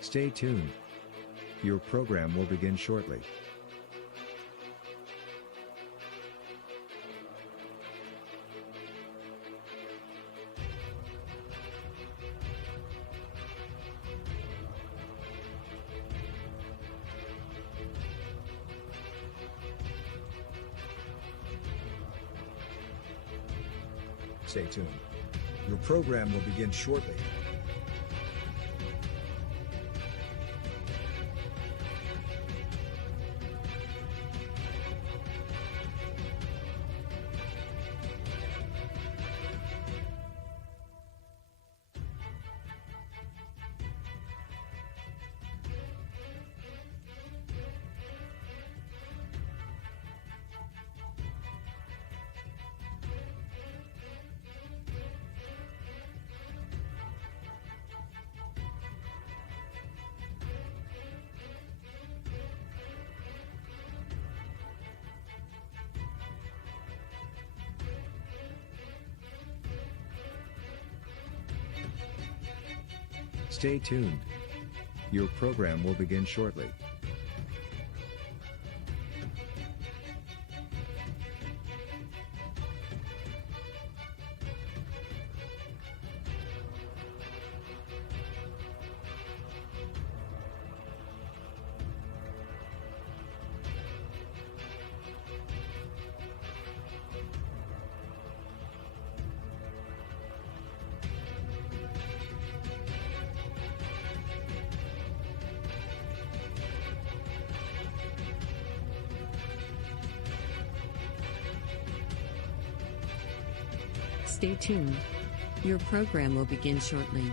Stay tuned. Your program will begin shortly. Stay tuned. Your program will begin shortly. Stay tuned. Your program will begin shortly. Stay tuned. Your program will begin shortly.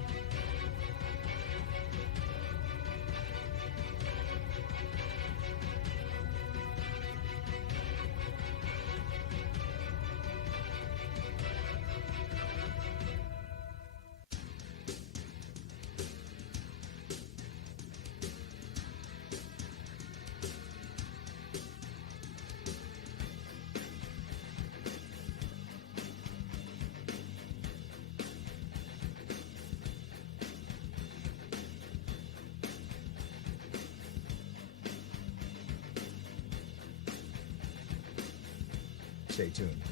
Stay tuned.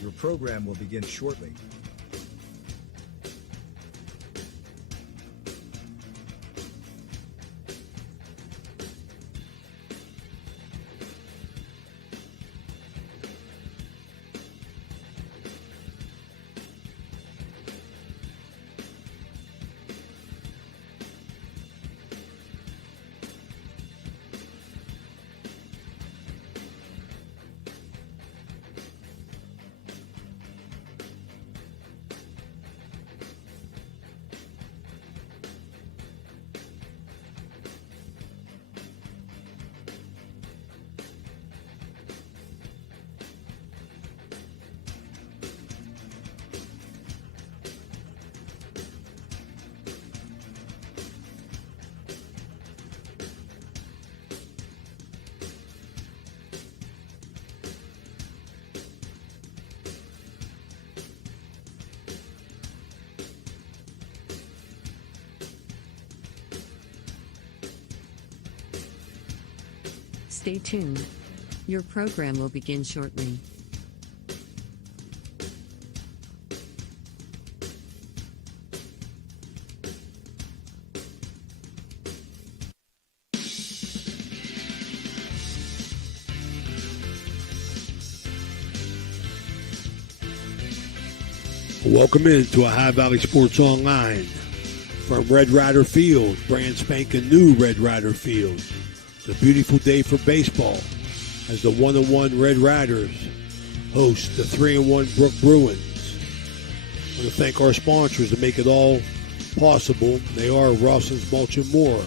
Your program will begin shortly. Stay tuned. Your program will begin shortly. Welcome into Ohio Valley Sports Online from Red Rider Field, brand spanking new Red Rider Field. It's a beautiful day for baseball as the 1-1 Red Riders host the 3-1 Brooke Bruins. I want to thank our sponsors to make it all possible. They are Rawson's Mulch and More,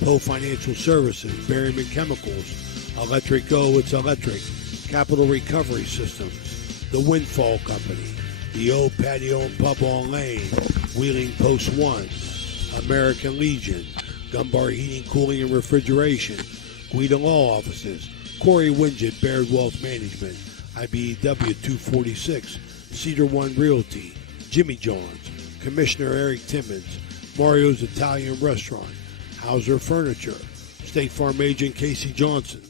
Poe Financial Services, Berryman Chemicals, Electric-O, it's electric, Capital Recovery Systems, The Windfall Company, The Old Patio and Pub on Lane, Wheeling Post 1, American Legion, Gumbar Heating, Cooling, and Refrigeration, Guida Law Offices, Corey Winget, Baird Wealth Management, IBEW 246, Cedar One Realty, Jimmy John's, Commissioner Eric Timmons, Mario's Italian Restaurant, Hauser Furniture, State Farm Agent Casey Johnson,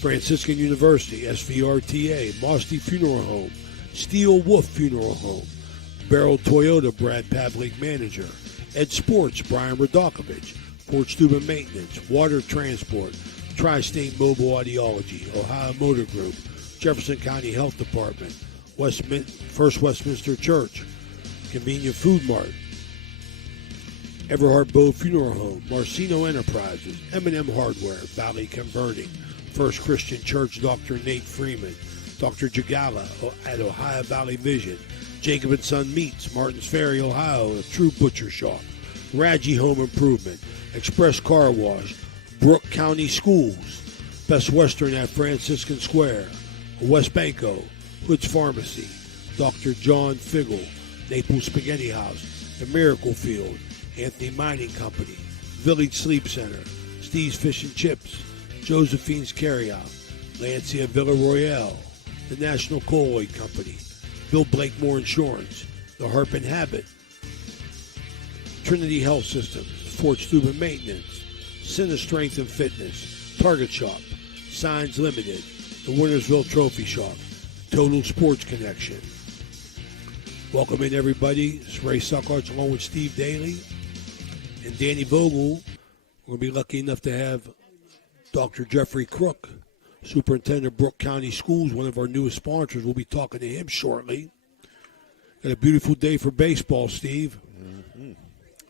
Franciscan University, SVRTA, Mosty Funeral Home, Steel Wolf Funeral Home, Barrel Toyota, Brad Pavlik, Manager, Ed Sports, Brian Radakovich, Fort Steuben Maintenance, Water Transport, Tri-State Mobile Audiology, Ohio Motor Group, Jefferson County Health Department, First Westminster Church, Convenient Food Mart, Everhart Bow Funeral Home, Marcino Enterprises, M&M Hardware, Valley Converting, First Christian Church, Dr. Nate Freeman, Dr. Jagala at Ohio Valley Vision, Jacob & Son Meats, Martins Ferry, Ohio, a true butcher shop, Raji Home Improvement, Express Car Wash, Brooke County Schools, Best Western at Franciscan Square, West Banco, Hood's Pharmacy, Dr. John Figgle, Naples Spaghetti House, The Miracle Field, Anthony Mining Company, Village Sleep Center, Steve's Fish and Chips, Josephine's Carryout, Lancia Villa Royale, the National Colloid Company, Bill Blakemore Insurance, the Harp and Habit, Trinity Health Systems, Fort Steuben Maintenance, Cine Strength and Fitness, Target Shop, Signs Limited, the Wintersville Trophy Shop, Total Sports Connection. Welcome in, everybody. It's Ray Suckarts along with Steve Daly and Danny Vogel. We're going to be lucky enough to have Dr. Jeffrey Crook, Superintendent of Brooke County Schools, one of our newest sponsors. We'll be talking to him shortly. Got a beautiful day for baseball, Steve. Mm-hmm.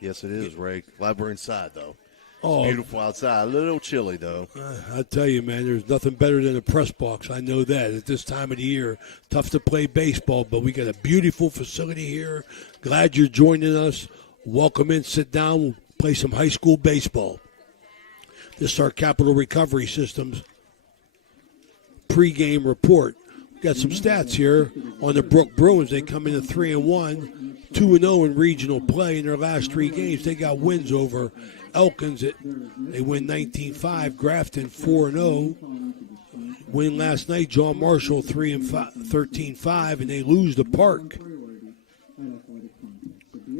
Yes, it is, Ray. Glad we're inside, though. Oh, it's beautiful outside. A little chilly, though. I tell you, man, there's nothing better than a press box. I know that. At this time of the year, tough to play baseball, but we got a beautiful facility here. Glad you're joining us. Welcome in. Sit down. We'll play some high school baseball. This is our Capital Recovery Systems pregame report. We got some stats here on the Brooke Bruins. They come in at 3-1, 2-0 in regional play in their last three games. They got wins over Elkins. They win 19-5. Grafton 4-0. Win last night. John Marshall 13-5, and they lose to Park.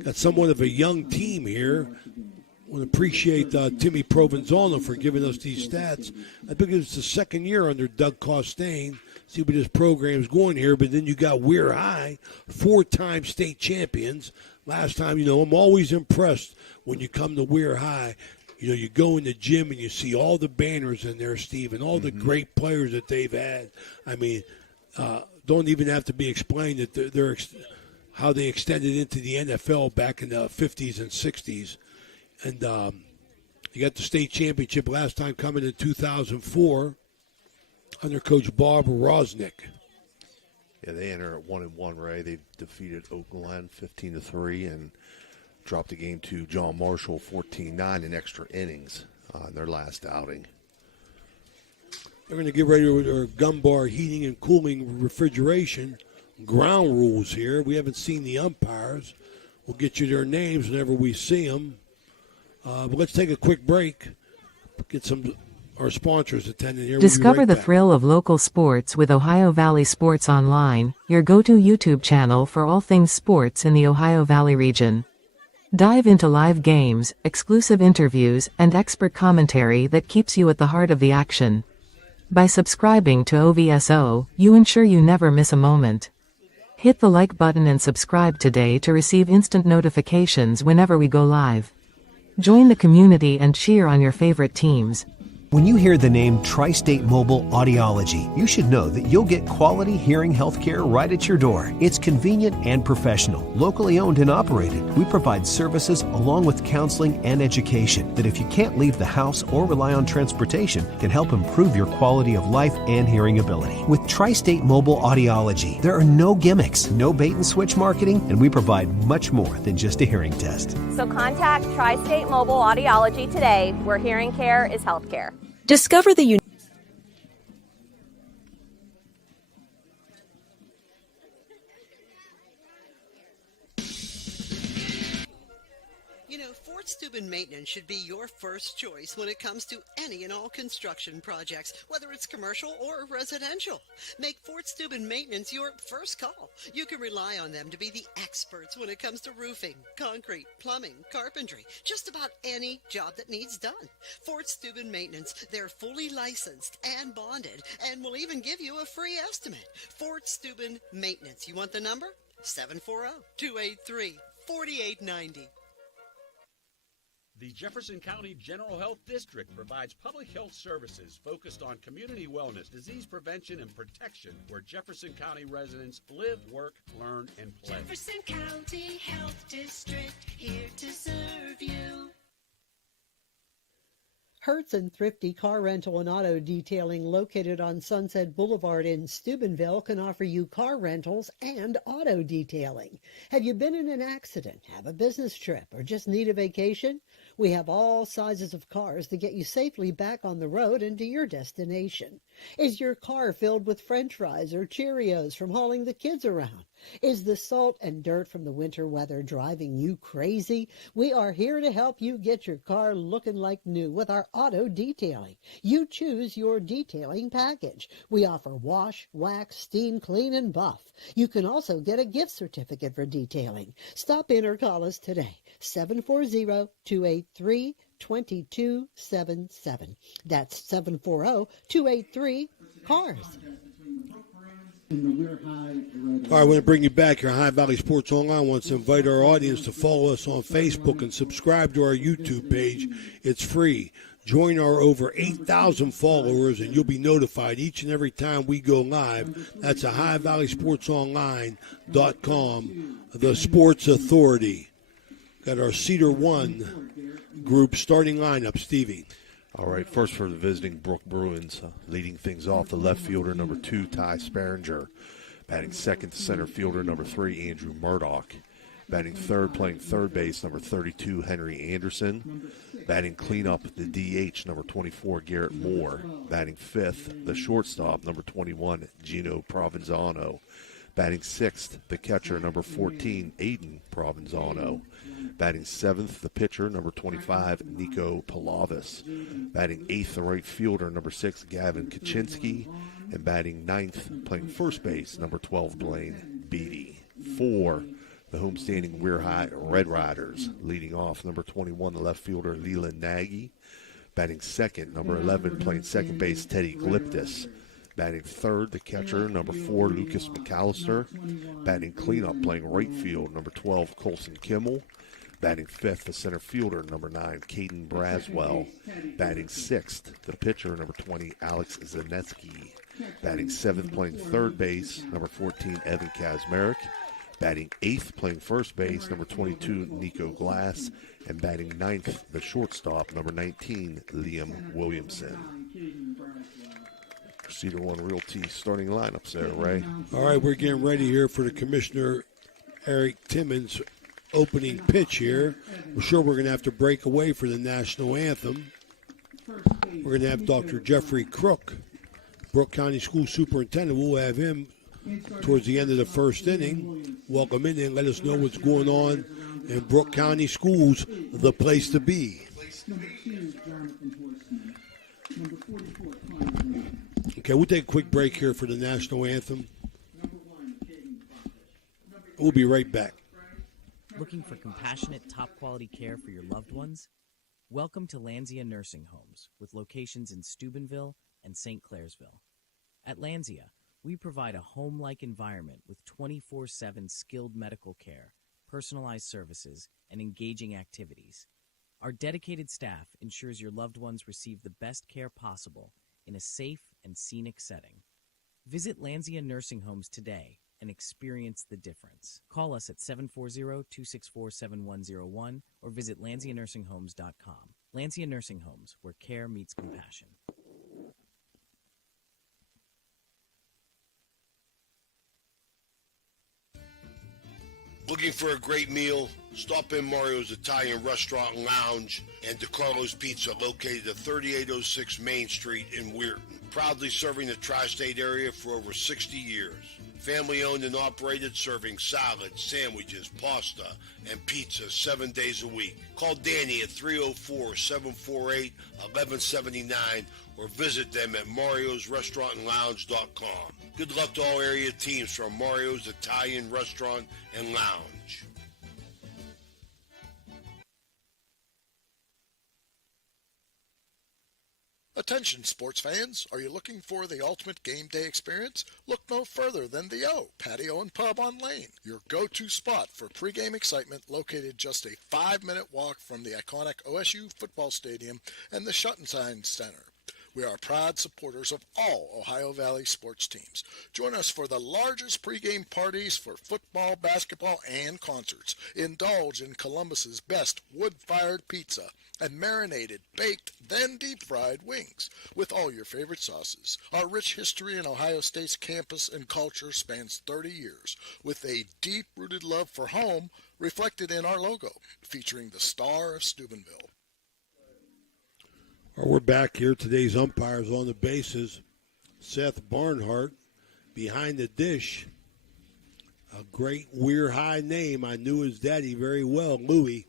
Got somewhat of a young team here. I want to appreciate Timmy Provenzano for giving us these stats. I think it's the second year under Doug Costain. See what his program's going here. But then you got Weir High, 4-time state champions. Last time, I'm always impressed when you come to Weir High. You go in the gym and you see all the banners in there, Steve, and all the great players that they've had. I mean, don't even have to be explained that they're how they extended into the NFL back in the 50s and 60s. And you got the state championship last time coming in 2004 under Coach Bob Rosnick. Yeah, they enter at 1-1, Ray. They defeated Oakland 15-3 and dropped the game to John Marshall 14-9 in extra innings in their last outing. They're going to get ready with their gun bar heating and cooling refrigeration ground rules here. We haven't seen the umpires. We'll get you their names whenever we see them. But let's take a quick break. Get our sponsors attending here. Discover we'll the thrill of local sports with Ohio Valley Sports Online, your go-to YouTube channel for all things sports in the Ohio Valley region. Dive into live games, exclusive interviews, and expert commentary that keeps you at the heart of the action. By subscribing to OVSO, you ensure you never miss a moment. Hit the like button and subscribe today to receive instant notifications whenever we go live. Join the community and cheer on your favorite teams. When you hear the name Tri-State Mobile Audiology, you should know that you'll get quality hearing health care right at your door. It's convenient and professional, locally owned and operated. We provide services along with counseling and education that, if you can't leave the house or rely on transportation, can help improve your quality of life and hearing ability. With Tri-State Mobile Audiology, there are no gimmicks, no bait and switch marketing, and we provide much more than just a hearing test. So contact Tri-State Mobile Audiology today, where hearing care is healthcare. Discover the Fort Steuben Maintenance should be your first choice when it comes to any and all construction projects, whether it's commercial or residential. Make Fort Steuben Maintenance your first call. You can rely on them to be the experts when it comes to roofing, concrete, plumbing, carpentry, just about any job that needs done. Fort Steuben Maintenance, they're fully licensed and bonded and will even give you a free estimate. Fort Steuben Maintenance. You want the number? 740-283-4890. The Jefferson County General Health District provides public health services focused on community wellness, disease prevention, and protection where Jefferson County residents live, work, learn, and play. Jefferson County Health District, here to serve you. Hertz and Thrifty Car Rental and Auto Detailing, located on Sunset Boulevard in Steubenville, can offer you car rentals and auto detailing. Have you been in an accident, have a business trip, or just need a vacation? We have all sizes of cars to get you safely back on the road and to your destination. Is your car filled with French fries or Cheerios from hauling the kids around? Is the salt and dirt from the winter weather driving you crazy? We are here to help you get your car looking like new with our auto detailing. You choose your detailing package. We offer wash, wax, steam, clean, and buff. You can also get a gift certificate for detailing. Stop in or call us today, 740-283-2277. That's 740-283-CARS. All right, I want to bring you back. Your High Valley Sports Online wants to invite our audience to follow us on Facebook and subscribe to our YouTube page. It's free. Join our over 8,000 followers, and you'll be notified each and every time we go live. That's at highvalleysportsonline.com, the Sports Authority. Got our Cedar One group starting lineup, Stevie. All right, first for the visiting Brooke Bruins, leading things off, the left fielder, number 2, Ty Sparringer. Batting second, the center fielder, number 3, Andrew Murdoch. Batting third, playing third base, number 32, Henry Anderson. Batting cleanup, the DH, number 24, Garrett Moore. Batting fifth, the shortstop, number 21, Gino Provenzano. Batting sixth, the catcher, number 14, Aiden Provenzano. Batting seventh, the pitcher, number 25, Nico Palavis. Batting eighth, the right fielder, number 6, Gavin Kaczynski. And batting ninth, playing first base, number 12, Blaine Beatty. For the homestanding Weir High Red Riders, leading off, number 21, the left fielder, Leland Nagy. Batting second, number 11, playing second base, Teddy Gliptis. Batting third, the catcher, number 4, Lucas McAllister. Batting cleanup, playing right field, number 12, Colson Kimmel. Batting fifth, the center fielder, number 9, Caden Braswell. Batting sixth, the pitcher, number 20, Alex Zanetsky. Batting seventh, playing third base, number 14, Evan Kazmarek. Batting eighth, playing first base, number 22, Nico Glass. And batting ninth, the shortstop, number 19, Liam Williamson. Cedar One Realty starting lineups there, Ray. All right, we're getting ready here for the Commissioner Eric Timmons opening pitch here. We're sure we're going to have to break away for the national anthem. We're going to have Dr. Jeffrey Crook, Brooke County School Superintendent. We'll have him towards the end of the first inning. Welcome in and let us know what's going on in Brooke County Schools, the place to be. Okay, we'll take a quick break here for the national anthem. We'll be right back. Looking for compassionate, top-quality care for your loved ones? Welcome to Lanzia Nursing Homes, with locations in Steubenville and St. Clairsville. At Lanzia, we provide a home-like environment with 24/7 skilled medical care, personalized services, and engaging activities. Our dedicated staff ensures your loved ones receive the best care possible in a safe and scenic setting. Visit Lanzia Nursing Homes today and experience the difference. Call us at 740-264-7101 or visit LanziaNursingHomes.com. Lanzia Nursing Homes, where care meets compassion. Looking for a great meal? Stop in Mario's Italian Restaurant and Lounge and DeCarlo's Pizza, located at 3806 Main Street in Weirton. Proudly serving the tri-state area for over 60 years. Family owned and operated, serving salads, sandwiches, pasta, and pizza 7 days a week. Call Danny at 304-748-1179 or visit them at mariosrestaurantandlounge.com. Good luck to all area teams from Mario's Italian Restaurant and Lounge. Attention sports fans, are you looking for the ultimate game day experience? Look no further than the O Patio and Pub on Lane, your go-to spot for pregame excitement, located just a 5-minute walk from the iconic OSU football stadium and the Schottenstein Center. We are proud supporters of all Ohio Valley sports teams. Join us for the largest pregame parties for football, basketball, and concerts. Indulge in Columbus's best wood-fired pizza and marinated, baked, then deep-fried wings with all your favorite sauces. Our rich history in Ohio State's campus and culture spans 30 years, with a deep-rooted love for home reflected in our logo, featuring the Star of Steubenville. We're back here. Today's umpires on the bases. Seth Barnhart behind the dish. A great Weir High name. I knew his daddy very well, Louie.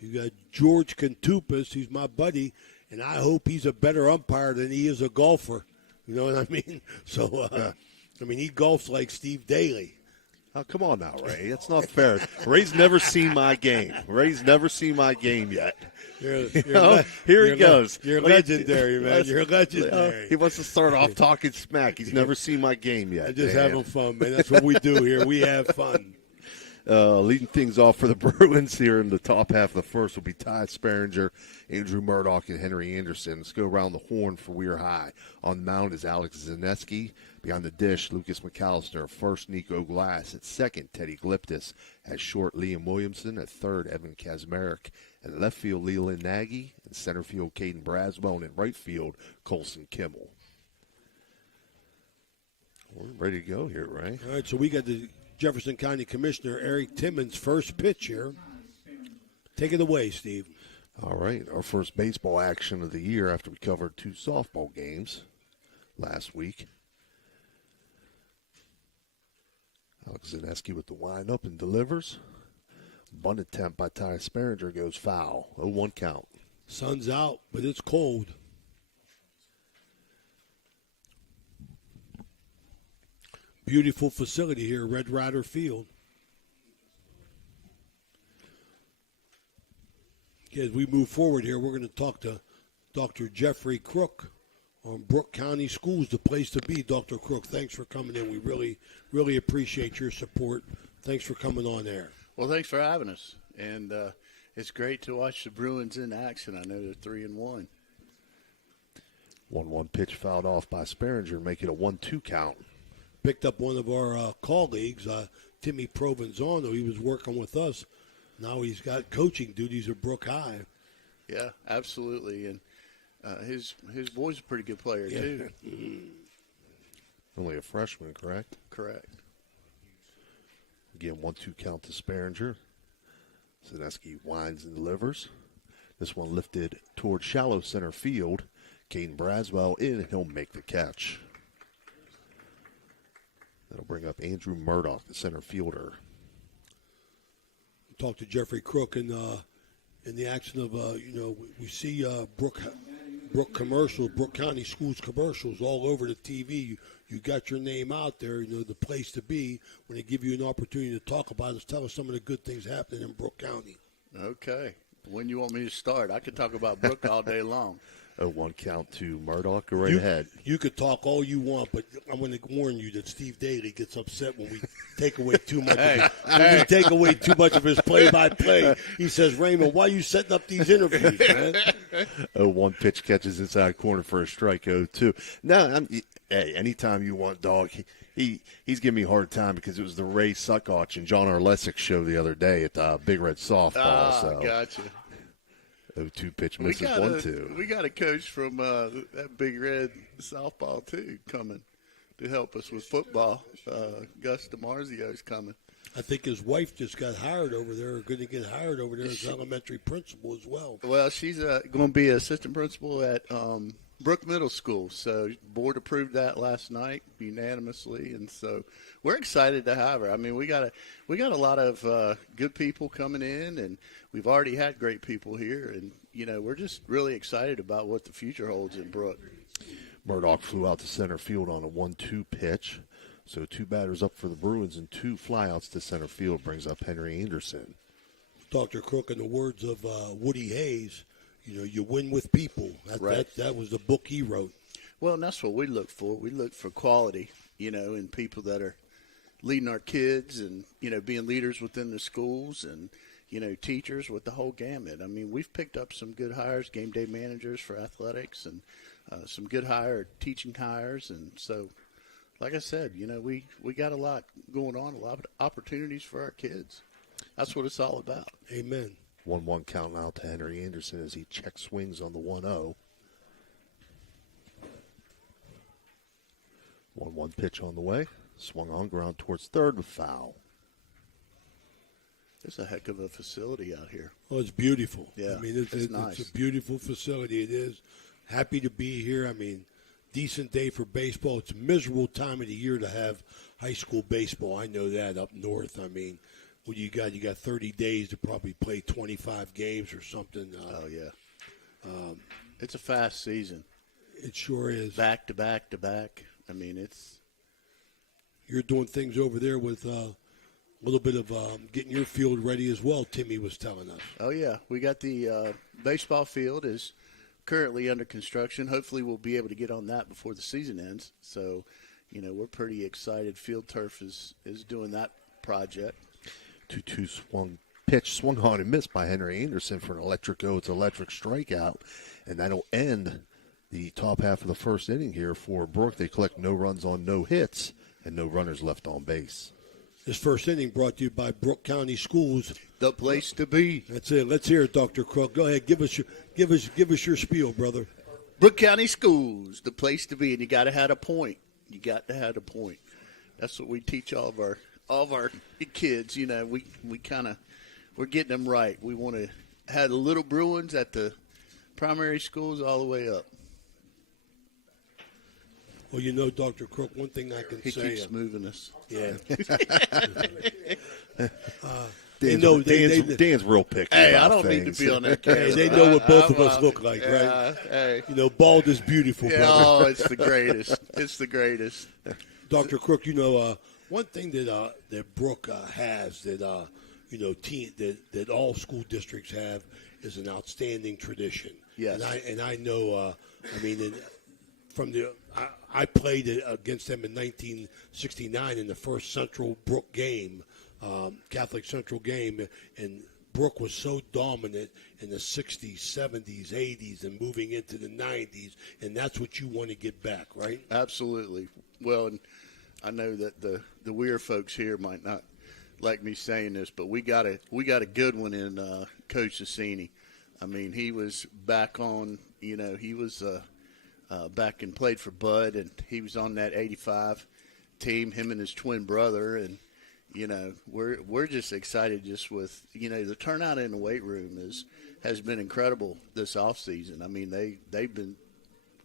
You got George Contupas. He's my buddy, and I hope he's a better umpire than he is a golfer. You know what I mean? So, he golfs like Steve Daly. Oh, come on now, Ray. That's not fair. Ray's never seen my game. Ray's never seen my game yet. Here he goes. You're legendary, man. You're legendary. He wants to start off talking smack. He's never seen my game yet. I'm just having fun, man. That's what we do here. We have fun. Leading things off for the Bruins here in the top half of the first will be Ty Sparringer, Andrew Murdoch, and Henry Anderson. Let's go around the horn for Weir High. On the mound is Alex Zaneski. Behind the dish, Lucas McAllister. First, Nico Glass. At second, Teddy Gliptis. At short, Liam Williamson. At third, Evan Kazmarek. At left field, Leland Nagy. In center field, Caden Braswell. And in right field, Colson Kimmel. We're ready to go here, right? All right, so we got the Jefferson County Commissioner Eric Timmons' first pitch here. Take it away, Steve. All right, our first baseball action of the year after we covered 2 softball games last week. Alex Zaneski with the windup and delivers. Bunt attempt by Ty Sparringer goes foul. 0-1 count. Sun's out, but it's cold. Beautiful facility here, Red Rider Field. Okay, as we move forward here, we're going to talk to Dr. Jeffrey Crook on Brooke County Schools, the place to be. Dr. Crook, thanks for coming in. We really, really appreciate your support. Thanks for coming on air. Well, thanks for having us. And it's great to watch the Bruins in action. I know they're 3-1. 1-1 pitch fouled off by Sparringer, make it a 1-2 count. Picked up one of our colleagues, Timmy Provenzano. He was working with us. Now he's got coaching duties at Brooke High. Yeah, absolutely. And his boy's a pretty good player, too. Only a freshman, correct? Correct. Again, 1-2 count to Sparringer. Zaneski winds and delivers. This one lifted toward shallow center field. Caden Braswell in, and he'll make the catch. That'll bring up Andrew Murdoch, the center fielder. Talked to Jeffrey Crook in the action of, we see Brooke commercials, Brooke County Schools commercials all over the TV. You got your name out there, the place to be. When they give you an opportunity to talk about it, tell us some of the good things happening in Brooke County. Okay. When you want me to start? I could talk about Brooke all day long. 0-1 count to Murdoch. Go right ahead. You could talk all you want, but I'm going to warn you that Steve Daly gets upset when we take away too much. We take away too much of his play-by-play. He says, "Raymond, why are you setting up these interviews, man?" 0-1 pitch catches inside corner for a strike. 0-2. No, hey, anytime you want, dog. He's giving me a hard time because it was the Ray Suckoch and John Arlesic show the other day at Big Red Softball. So. Gotcha. 0-2 pitch misses 1-2. We got a coach from that Big Red softball, too, coming to help us with football. Gus DiMarzio's coming. I think his wife just got hired over there, or going to get hired over there as elementary principal as well. Well, she's going to be assistant principal at Brooke Middle School. So board approved that last night unanimously, and so we're excited to have her. I mean, we got a lot of good people coming in, and we've already had great people here, and we're just really excited about what the future holds in Brooke. Murdoch flew out to center field on a 1-2 pitch. So 2 batters up for the Bruins and 2 flyouts to center field brings up Henry Anderson. Dr. Crook, in the words of Woody Hayes, you win with people. That was the book he wrote. Well, and that's what we look for. We look for quality, in people that are leading our kids and, being leaders within the schools and, teachers with the whole gamut. I mean, we've picked up some good hires, game day managers for athletics, and some good teaching hires. And so, like I said, we got a lot going on, a lot of opportunities for our kids. That's what it's all about. Amen. 1-1 count out to Henry Anderson as he check swings on the 1-0. 1-1 pitch on the way. Swung on ground towards third with foul. It's a heck of a facility out here. Oh, it's beautiful. Yeah, I mean, it's nice. It's a beautiful facility. It is. Happy to be here. I mean, decent day for baseball. It's a miserable time of the year to have high school baseball. I know that up north. I mean, what you got? You got 30 days to probably play 25 games or something. Oh, yeah. It's a fast season. It sure is. Back to back to back. I mean, it's. You're doing things over there with a little bit of getting your field ready as well, Timmy was telling us. Oh, yeah. We got the baseball field is currently under construction. Hopefully we'll be able to get on that before the season ends. So, we're pretty excited. Field Turf is doing that project. 2-2 swung on and missed by Henry Anderson for an electric strikeout, and that'll end the top half of the first inning here for Brooke. They collect no runs on no hits and no runners left on base. This first inning brought to you by Brooke County Schools. The place to be. That's it. Let's hear it, Dr. Crook. Go ahead. Give us your spiel, brother. Brooke County Schools, the place to be, and you got to have a point. You got to have a point. That's what we teach all of our kids. We're getting them right. We want to have the little Bruins at the primary schools all the way up. Well, Dr. Crook, one thing I can say. He keeps moving us. Yeah. Dan's real picky. Hey, about I don't things. need to be on that camera. Hey, they know what both of us look like, right? Hey. Bald is beautiful, brother. Oh, it's the greatest. It's the greatest. Dr. Crook, one thing that Brooke has that that all school districts have is an outstanding tradition. Yes. And I know. I played against them in 1969 in the first Central Brooke game, Catholic Central game, and Brooke was so dominant in the 60s, 70s, 80s, and moving into the 90s, and that's what you want to get back, right? Absolutely. Well, and I know that the Weir folks here might not like me saying this, but we got a good one in Coach Sassini. I mean, he was back on. He was back and played for Bud, and he was on that '85 team. Him and his twin brother, and we're just excited just with the turnout in the weight room has been incredible this off season. I mean, they've been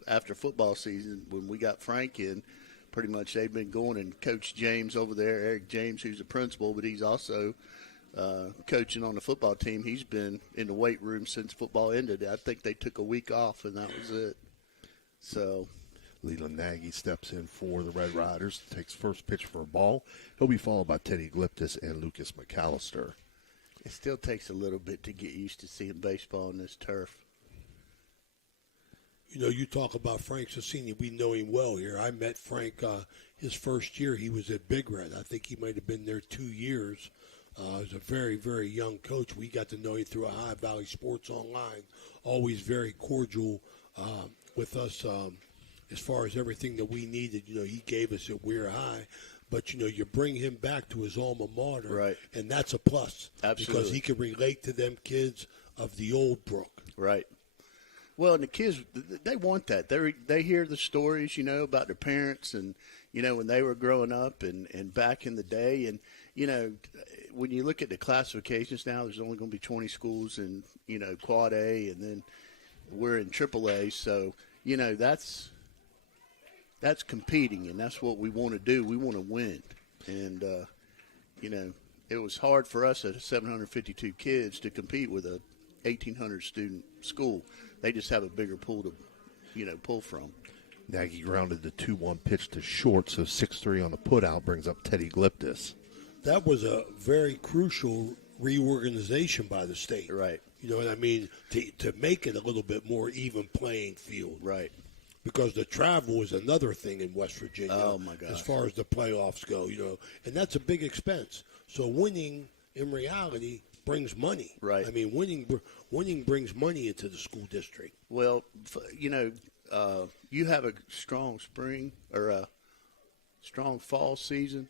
after football season when we got Frank in. Pretty much they've been going, and Coach James over there, Eric James, who's a principal, but he's also coaching on the football team. He's been in the weight room since football ended. I think they took a week off, and that was it. So Leland Nagy steps in for the Red Riders, takes first pitch for a ball. He'll be followed by Teddy Gliptis and Lucas McAllister. It still takes a little bit to get used to seeing baseball on this turf. You talk about Frank Sassini. We know him well here. I met Frank his first year. He was at Big Red. I think he might have been there 2 years. He was a very, very young coach. We got to know him through Ohio Valley Sports Online. Always very cordial with us as far as everything that we needed. He gave us at Weir High. But, you bring him back to his alma mater, right, and that's a plus. Absolutely. Because he can relate to them kids of the old Brooke. Right. Well, and the kids, they want that. They hear the stories, about their parents and, when they were growing up and back in the day. And, when you look at the classifications now, there's only going to be 20 schools in, Quad A, and then we're in Triple A. So, you know, that's competing, and that's what we want to do. We want to win. And, you know, it was hard for us at 752 kids to compete with a 1,800 student school. They just have a bigger pool to, you know, pull from. Nagy grounded the 2-1 pitch to short, so 6-3 on the putout brings up Teddy Gliptis. That was a very crucial reorganization by the state. Right. You know what I mean? To make it a little bit more even playing field. Right. Because the travel is another thing in West Virginia. Oh, my gosh. As far as the playoffs go, you know. And that's a big expense. So winning, in reality, brings money. Right. I mean, winning brings money into the school district. Well, you know, you have a strong spring or a strong fall season,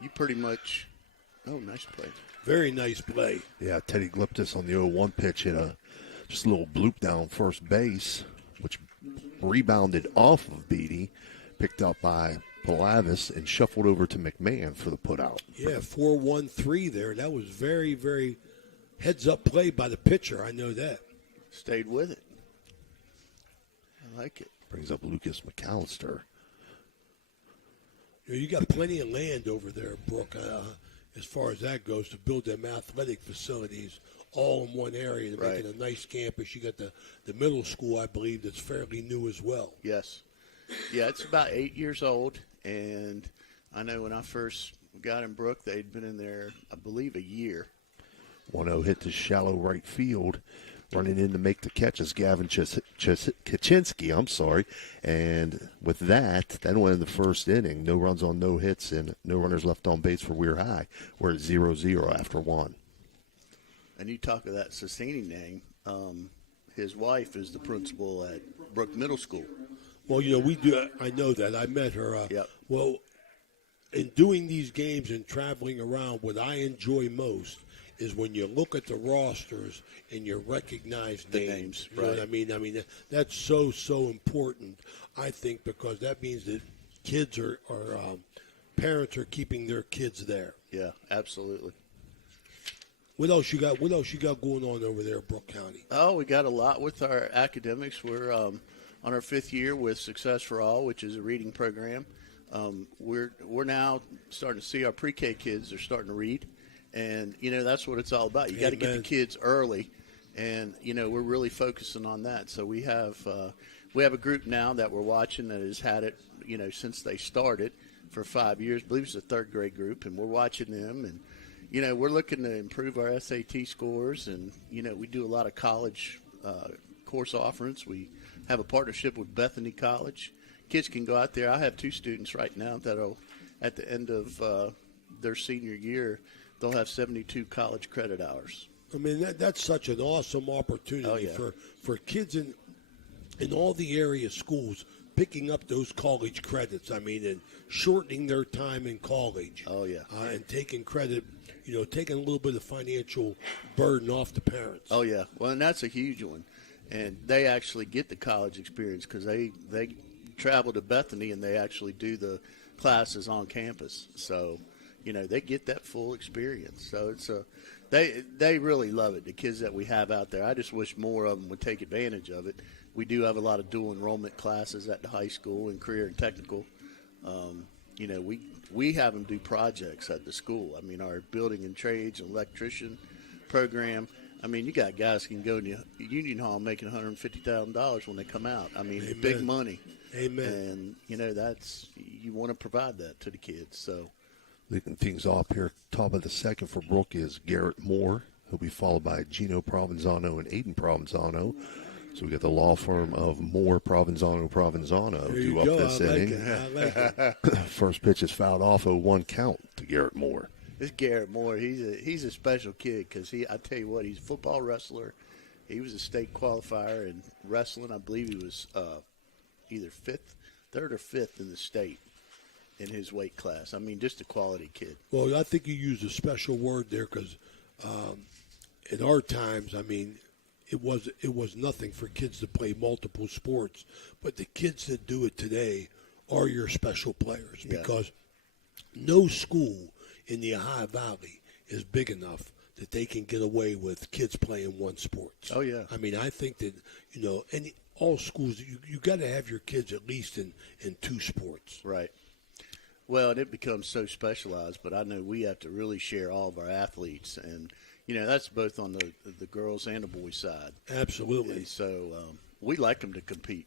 you pretty much – oh, nice play. Very nice play. Yeah, Teddy Gliptis on the 0-1 pitch hit just a little bloop down first base, which rebounded off of Beatty, picked up by Palavis, and shuffled over to McMahon for the putout. Yeah, 4-1-3 there. That was very, very heads-up play by the pitcher. I know that. Stayed with it. I like it. Brings up Lucas McAllister. You got plenty of land over there, Brooke, as far as that goes, to build them athletic facilities all in one area to make it a nice campus. You got the middle school, I believe, that's fairly new as well. Yes. Yeah, it's about 8 years old, and I know when I first got in Brooke, they'd been in there, I believe, a year. 1-0 hit to shallow right field. Running in to make the catch is Gavin Kaczynski, And with that went in the first inning. No runs on no hits and no runners left on base for Weir High. We're at 0-0 after one. And you talk of that Sassini name, his wife is the principal at Brooke Middle School. Well, you know, we do. I know that. I met her. Well, in doing these games and traveling around, what I enjoy most is when you look at the rosters and you recognize names. You know what I mean? I mean, that's so important, I think, because that means that kids are parents are keeping their kids there. Yeah, absolutely. What else you got? What else you got going on over there, Brooke County? Oh, we got a lot with our academics. We're on our 5th year with Success for All, which is a reading program. We're now starting to see our pre-K kids are starting to read. And, you know, that's what it's all about. You got to get the kids early, and, you know, we're really focusing on that. So we have a group now that we're watching that has had it, you know, since they started for 5 years. I believe it's a 3rd grade group, and we're watching them. And, you know, we're looking to improve our SAT scores, and, you know, we do a lot of college course offerings. We have a partnership with Bethany College. Kids can go out there. I have 2 students right now that'll, at the end of their senior year, they'll have 72 college credit hours. I mean, that's such an awesome opportunity for kids in all the area schools picking up those college credits. I mean, and shortening their time in college. Oh, yeah. And taking credit, you know, taking a little bit of financial burden off the parents. Oh, yeah. Well, and that's a huge one. And they actually get the college experience because they travel to Bethany and they actually do the classes on campus. So, you know, they get that full experience. So it's they really love it, the kids that we have out there. I just wish more of them would take advantage of it. We do have a lot of dual enrollment classes at the high school and career and technical. You know, we have them do projects at the school. I mean, our building and trades and electrician program. I mean, you got guys who can go to Union Hall making $150,000 when they come out. I mean, big money. Amen. And, you know, you want to provide that to the kids. So. Leading things off here, top of the second for Brooke is Garrett Moore. He'll be followed by Gino Provenzano and Aiden Provenzano. So we got the law firm of Moore, Provenzano due up this inning. I like it. First pitch is fouled off, 0-1 count to Garrett Moore. This Garrett Moore, he's a special kid because I tell you what, he's a football wrestler. He was a state qualifier in wrestling. I believe he was either 3rd or 5th in the state in his weight class. I mean, just a quality kid. Well, I think you used a special word there because in our times, I mean, it was nothing for kids to play multiple sports, but the kids that do it today are your special players because no school in the Ohio Valley is big enough that they can get away with kids playing one sport. Oh, yeah. I mean, I think that, you know, all schools, you got to have your kids at least in 2 sports. Right. Well, and it becomes so specialized, but I know we have to really share all of our athletes, and that's both on the girls and the boys side. Absolutely. And so we like them to compete.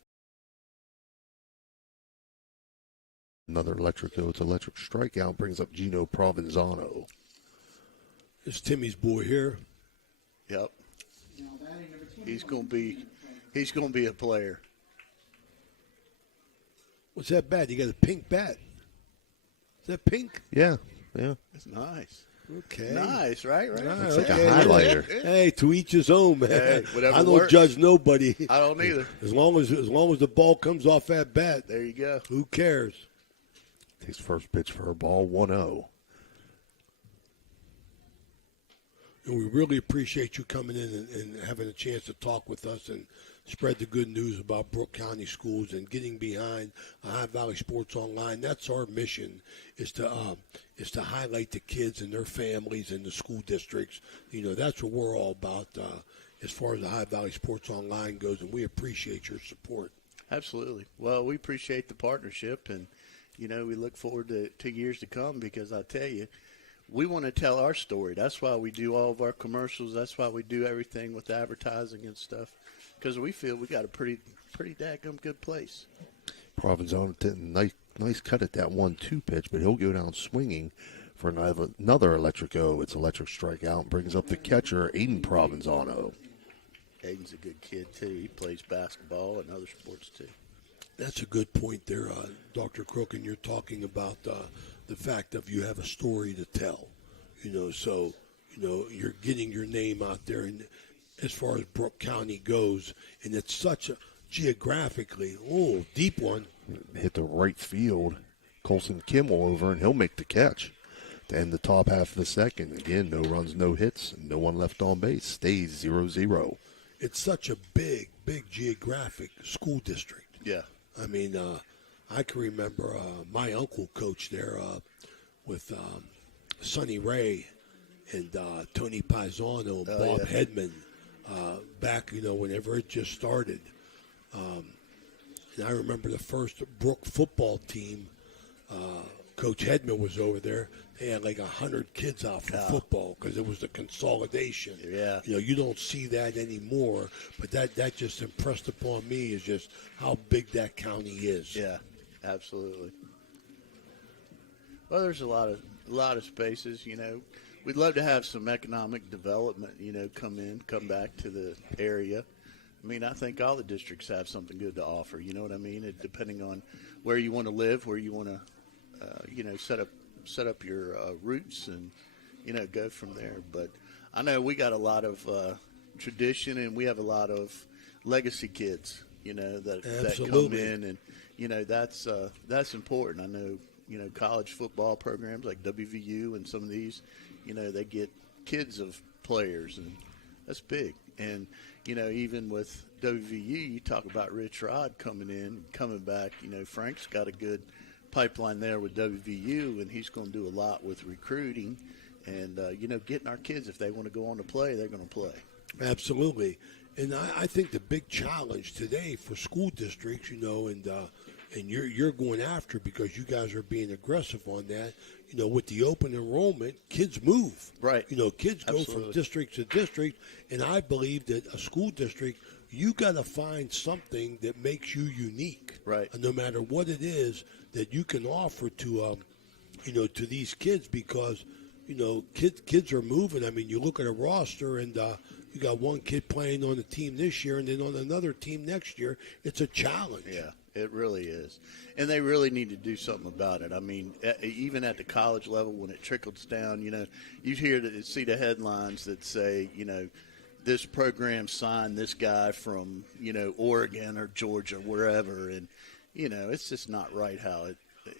Another electric strikeout brings up Gino Provenzano. It's Timmy's boy here. Yep. He's gonna be a player. What's that bat? You got a pink bat. Is that pink? Yeah. It's nice. Okay. Nice, right? It's like a highlighter. Hey, to each his own, man. Hey, whatever I don't works. judge nobody. I don't either. As long as the ball comes off that bat, there you go. Who cares? Takes first pitch for a ball, 1-0. And we really appreciate you coming in and having a chance to talk with us and spread the good news about Brooke County schools and getting behind Ohio Valley Sports Online. That's our mission, is to highlight the kids and their families and the school districts. That's what we're all about as far as Ohio Valley Sports Online goes, and we appreciate your support. Absolutely. Well, we appreciate the partnership, and we look forward to years to come, because I tell you, we want to tell our story. That's why we do all of our commercials. That's why we do everything with advertising and stuff, because we feel we got a pretty daggum good place. Provenzano did a nice cut at that 1-2 pitch, but he'll go down swinging for another electric O. It's electric strikeout and brings up the catcher, Aiden Provenzano. Aiden's a good kid, too. He plays basketball and other sports, too. That's a good point there, Dr. Crook, and you're talking about the fact of you have a story to tell, so, you're getting your name out there, and as far as Brooke County goes, and it's such a geographically, deep one. Hit the right field. Colson Kimmel over, and he'll make the catch to end the top half of the second. Again, no runs, no hits, and no one left on base. Stays 0-0. It's such a big geographic school district. Yeah. I mean, I can remember my uncle coached there with Sonny Ray and Tony Paisano and Bob Hedman back, whenever it just started. And I remember the first Brooke football team, Coach Hedman was over there. They had like 100 kids out for football because it was the consolidation. Yeah. You don't see that anymore, but that just impressed upon me is just how big that county is. Yeah, absolutely. Well, there's a lot of spaces, We'd love to have some economic development, come back to the area. I mean, I think all the districts have something good to offer, you know what I mean? Depending on where you want to live, where you want to, set up your roots and, go from there. But I know we got a lot of tradition, and we have a lot of legacy kids, that come in, and, that's important. I know, college football programs like WVU and some of these, they get kids of players, and that's big. And, even with WVU, you talk about Rich Rod coming in, coming back. Frank's got a good pipeline there with WVU, and he's going to do a lot with recruiting and, getting our kids, if they want to go on to play, they're going to play. Absolutely. And I think the big challenge today for school districts, and you're going after, because you guys are being aggressive on that, with the open enrollment, kids move. Right. Kids go from district to district, and I believe that a school district, you got to find something that makes you unique. Right. No matter what it is that you can offer to, to these kids, because, kids are moving. I mean, you look at a roster, and you got one kid playing on a team this year and then on another team next year. It's a challenge. Yeah, it really is. And they really need to do something about it. I mean, even at the college level, when it trickles down, you see the headlines that say, this program signed this guy from, Oregon or Georgia, wherever. And, it's just not right how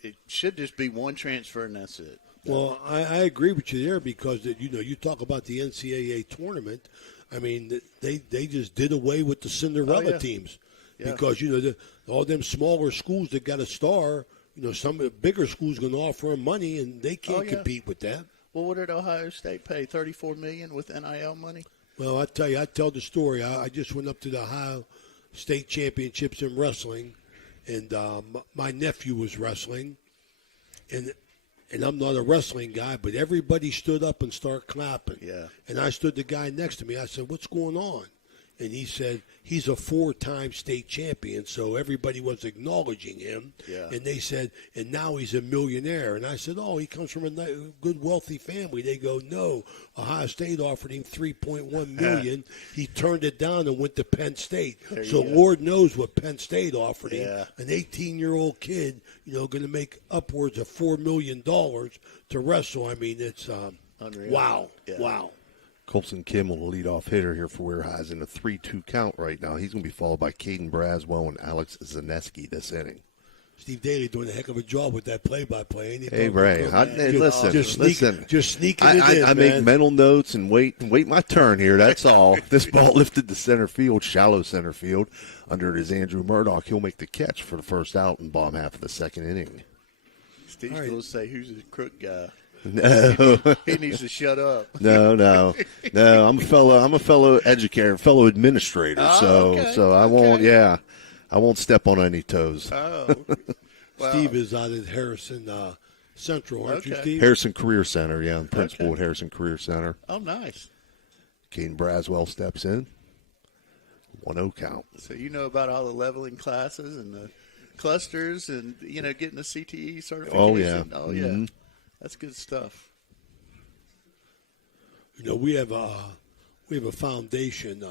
it should just be one transfer and that's it. Well, I agree with you there, because you talk about the NCAA tournament. I mean, they just did away with the Cinderella teams, because all them smaller schools that got a star, some of the bigger schools going to offer them money, and they can't compete with that. Well, what did Ohio State pay? $34 million with NIL money? Well, I tell the story. I just went up to the Ohio state championships in wrestling, and my nephew was wrestling, and I'm not a wrestling guy, but everybody stood up and started clapping. Yeah. And I stood the guy next to me. I said, "What's going on?" And he said, he's a 4-time state champion, so everybody was acknowledging him. Yeah. And they said, and now he's a millionaire. And I said, oh, he comes from a good, wealthy family. They go, no, Ohio State offered him $3.1 million. He turned it down and went to Penn State. So Lord knows what Penn State offered him. An 18-year-old kid, going to make upwards of $4 million to wrestle. I mean, it's unreal. Wow. Yeah. Wow. Colson Kimmel, the leadoff hitter here for Weir High, is in a 3-2 count right now. He's going to be followed by Caden Braswell and Alex Zaneski this inning. Steve Daly doing a heck of a job with that play-by-play. Ain't he? Hey, Ray, listen. Just sneaking it in, I make mental notes and wait my turn here. That's all. This ball lifted to center field, shallow center field. Under it is Andrew Murdoch. He'll make the catch for the first out in bottom half of the second inning. Steve's going to say, who's the crook guy? No, he needs to shut up. No. I'm a fellow educator, fellow administrator. So I won't. Yeah, I won't step on any toes. Oh, wow. Steve is out at Harrison Central, aren't you, Steve? Harrison Career Center. Yeah, I'm principal at Harrison Career Center. Oh, nice. Caden Braswell steps in. 1-0 count. So you know about all the leveling classes and the clusters and getting the CTE certification. Oh yeah. Oh yeah. Mm-hmm. That's good stuff. We have a foundation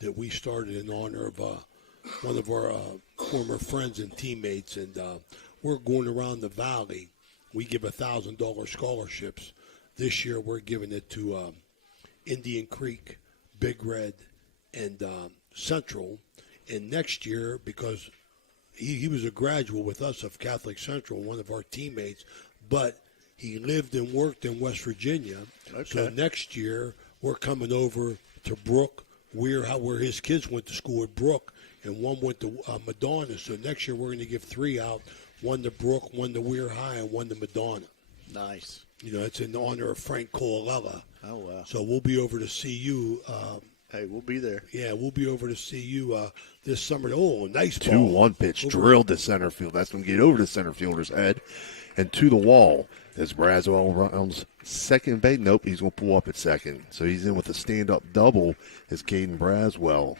that we started in honor of one of our former friends and teammates, and we're going around the valley. We give $1,000 scholarships. This year, we're giving it to Indian Creek, Big Red, and Central. And next year, because he was a graduate with us of Catholic Central, one of our teammates, but he lived and worked in West Virginia. Okay. So next year, we're coming over to Brooke, Weir, where his kids went to school at Brooke, and one went to Madonna. So next year, we're going to give 3 out, one to Brooke, one to Weir High, and one to Madonna. Nice. It's in honor of Frank Colella. Oh, wow. So we'll be over to see you. Hey, we'll be there. Yeah, we'll be over to see you this summer. Oh, nice ball. 2-1 pitch, drilled to center field. That's going to get over the center fielder's head and to the wall. As Braswell rounds second base. Nope, he's going to pull up at second. So he's in with a stand-up double as Caden Braswell.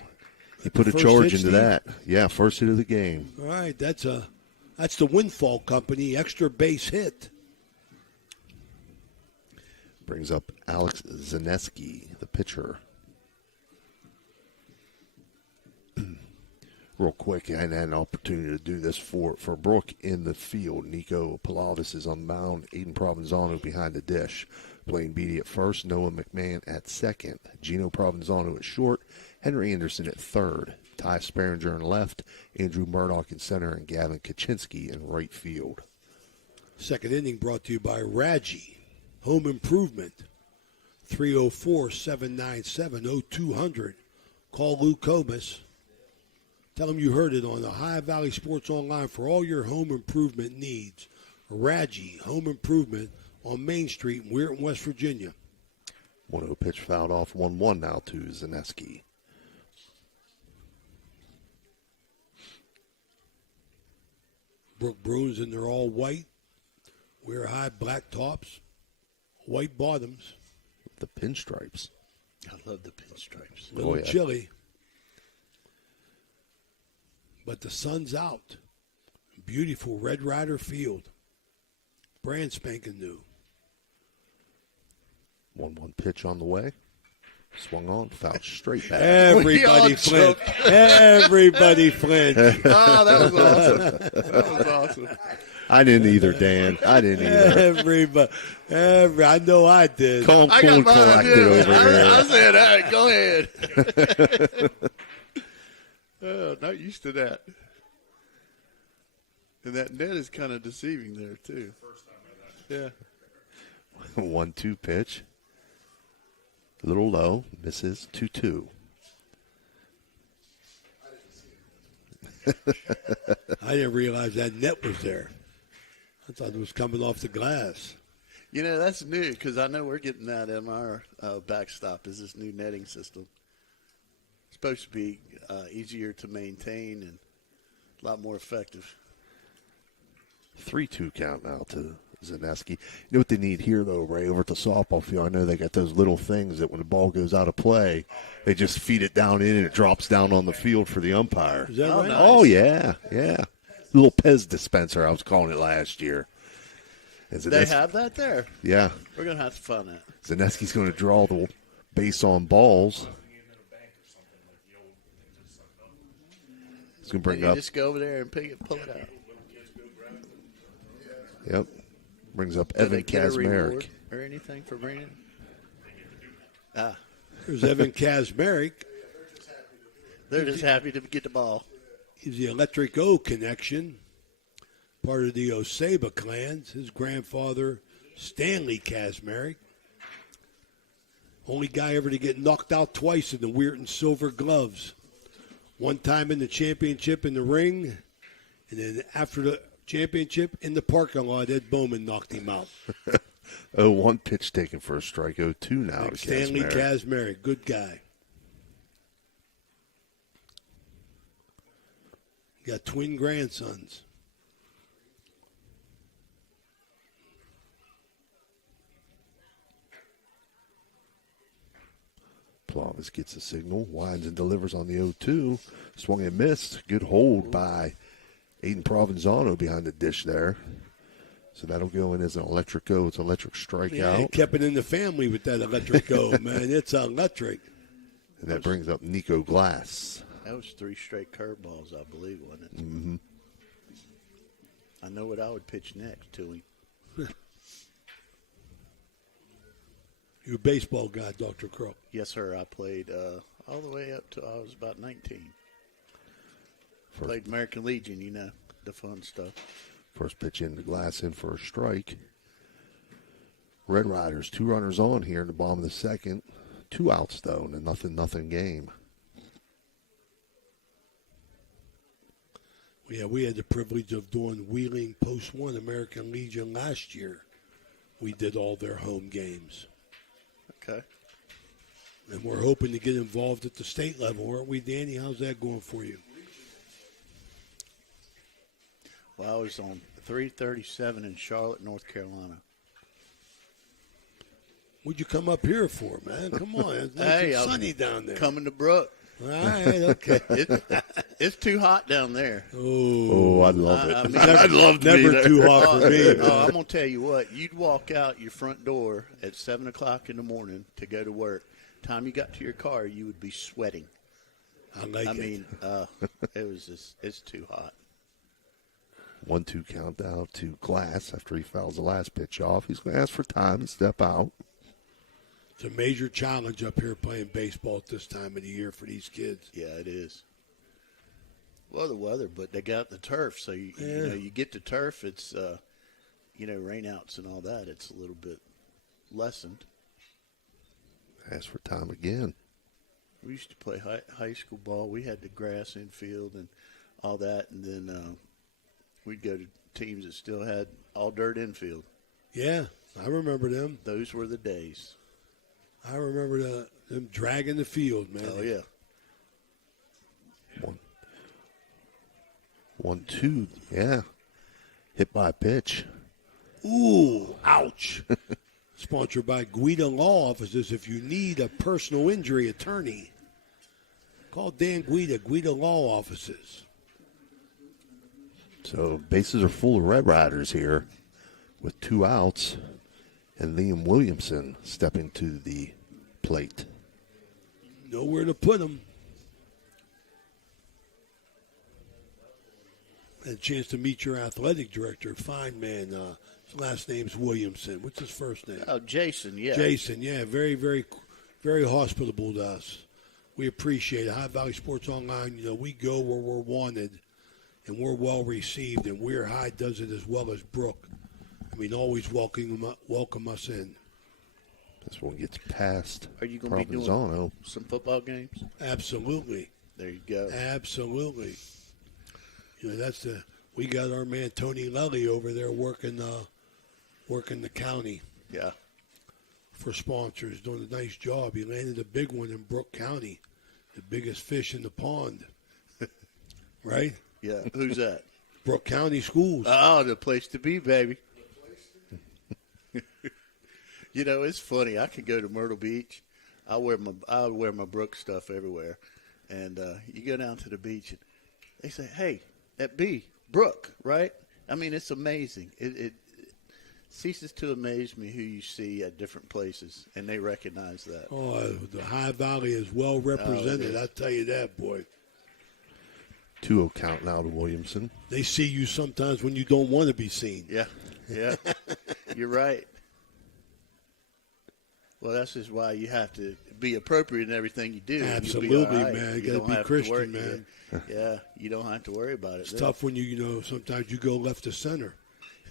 He put a charge into that. Yeah, first hit of the game. All right, that's the Windfall Company extra base hit. Brings up Alex Zaneski, the pitcher. Real quick, I hadn't had an opportunity to do this for Brooke in the field. Nico Pilavis is on the mound. Aiden Provenzano behind the dish. Blaine Beatty at first. Noah McMahon at second. Gino Provenzano at short. Henry Anderson at third. Ty Sparringer in left. Andrew Murdoch in center. And Gavin Kaczynski in right field. Second inning brought to you by Raji Home Improvement. 304-797-0200. Call Lou Comas. Tell them you heard it on the Ohio Valley Sports Online for all your home improvement needs. Raji Home Improvement on Main Street in Weir, West Virginia. 1-0 pitch fouled off. 1-1 now to Zaneski. Brooke Bruins, and they're all white. Weir High black tops, white bottoms. The pinstripes. I love the pinstripes. Little chilly. But the sun's out. Beautiful Red Rider Field. Brand spanking new. 1-1 pitch on the way. Swung on, fouled straight back. Everybody flinched. Everybody flinched. Oh, that was awesome. That was awesome. I didn't either, Dan. I didn't either. I know I did. I got mine, I said, all right, go ahead. Oh, not used to that. And that net is kind of deceiving there, too. Yeah. 1-2 pitch. A little low. Misses 2-2. I didn't realize that net was there. I thought it was coming off the glass. That's new because I know we're getting that in our backstop is this new netting system. It's supposed to be easier to maintain and a lot more effective. 3-2 count now to Zaneski. You know what they need here, though, Ray, over at the softball field? I know they got those little things that when the ball goes out of play, they just feed it down in and it drops down on the field for the umpire. Is that right? Nice. Oh, yeah. Little Pez dispenser, I was calling it last year. And They have that there? Yeah. We're going to have to find that. Zaneski's going to draw the base on balls. He's going to bring You up. just go over there and pull it out. Yep. Brings up Do Evan they get a reward Kazmarek. or anything for bringing it? There's Evan Kazmarek. They're just happy to get the ball. He's the Electric O connection, part of the Osaba clans. His grandfather, Stanley Kazmarek, only guy ever to get knocked out twice in the Weir and Silver gloves. One time in the championship in the ring, and then after the championship in the parking lot, Ed Bowman knocked him out. 0-1 pitch taken for a strike. 0-2 now to Stanley Kazmarek. Kazmarek, good guy. Got twin grandsons. Plavis gets a signal, winds and delivers on the 0-2. Swung and missed. Good hold by Aiden Provenzano behind the dish there. So that'll go in as an electric go. It's an electric strikeout. Yeah, he kept it in the family with that electric go, man. It's electric. And that brings up Nico Glass. That was 3 straight curveballs, I believe, wasn't it? Mm-hmm. I know what I would pitch next to him. You're a baseball guy, Dr. Crow. Yes, sir. I played all the way up to I was about 19. Played American Legion, you know, the fun stuff. First pitch in the Glass in for a strike. Red Riders, 2 runners on here in the bottom of the second. 2 outs, though, in a nothing game. Yeah, we had the privilege of doing Wheeling Post 1 American Legion last year. We did all their home games. Okay. And we're hoping to get involved at the state level, aren't we, Danny? How's that going for you? Well, I was on 337 in Charlotte, North Carolina. What'd you come up here for, man? Come on. It's nice and sunny down there. Coming to Brooke. All right, okay. It's too hot down there. Oh, I'd love it. I mean, I'd love to be never there. too hot for me. Oh, I'm going to tell you what. You'd walk out your front door at 7 o'clock in the morning to go to work. Time you got to your car, you would be sweating. I mean, it was just, it's too hot. 1-2 count out to Glass after he fouls the last pitch off. He's going to ask for time and step out. it's a major challenge up here playing baseball at this time of the year for these kids. Yeah, it is. Well, the weather, but they got the turf, so you know you get the turf. It's rainouts and all that. It's a little bit lessened. Ask for time again. We used to play high school ball. We had the grass infield and all that, and then we'd go to teams that still had all dirt infield. Yeah, I remember them. Those were the days. I remember them dragging the field, man. Oh, yeah. 1-2, yeah. Hit by a pitch. Ooh, ouch. Sponsored by Guida Law Offices. If you need a personal injury attorney, call Dan Guida, Guida Law Offices. So bases are full of Red Riders here with 2 outs. And Liam Williamson stepping to the plate. Nowhere to put him. Had a chance to meet your athletic director. Fine man. His last name's Williamson. What's his first name? Oh, Jason, yeah. Jason, yeah. Very, very, very hospitable to us. We appreciate it. High Valley Sports Online, we go where we're wanted, and we're well received, and Weir High does it as well as Brooke. I mean, always welcome us in. This one gets past. Are you going to be doing some football games? Absolutely. There you go. Absolutely. We got our man Tony Lelly over there working the county. Yeah. For sponsors, doing a nice job. He landed a big one in Brooke County The biggest fish in the pond. Right? Yeah. Who's that? Brooke County Schools. Oh, the place to be, baby. You know, it's funny. I could go to Myrtle Beach. I wear my Brooke stuff everywhere, and you go down to the beach, and they say, "Hey, that B Brooke, right?" I mean, it's amazing. It ceases to amaze me who you see at different places, and they recognize that. Oh, the High Valley is well represented. I'll tell you that, boy. 2-0 count now to Williamson. They see you sometimes when you don't want to be seen. Yeah, you're right. Well, that's just why you have to be appropriate in everything you do. Absolutely, right. man. You got to be Christian, man. Yeah, you don't have to worry about it. It's tough when sometimes you go left to center.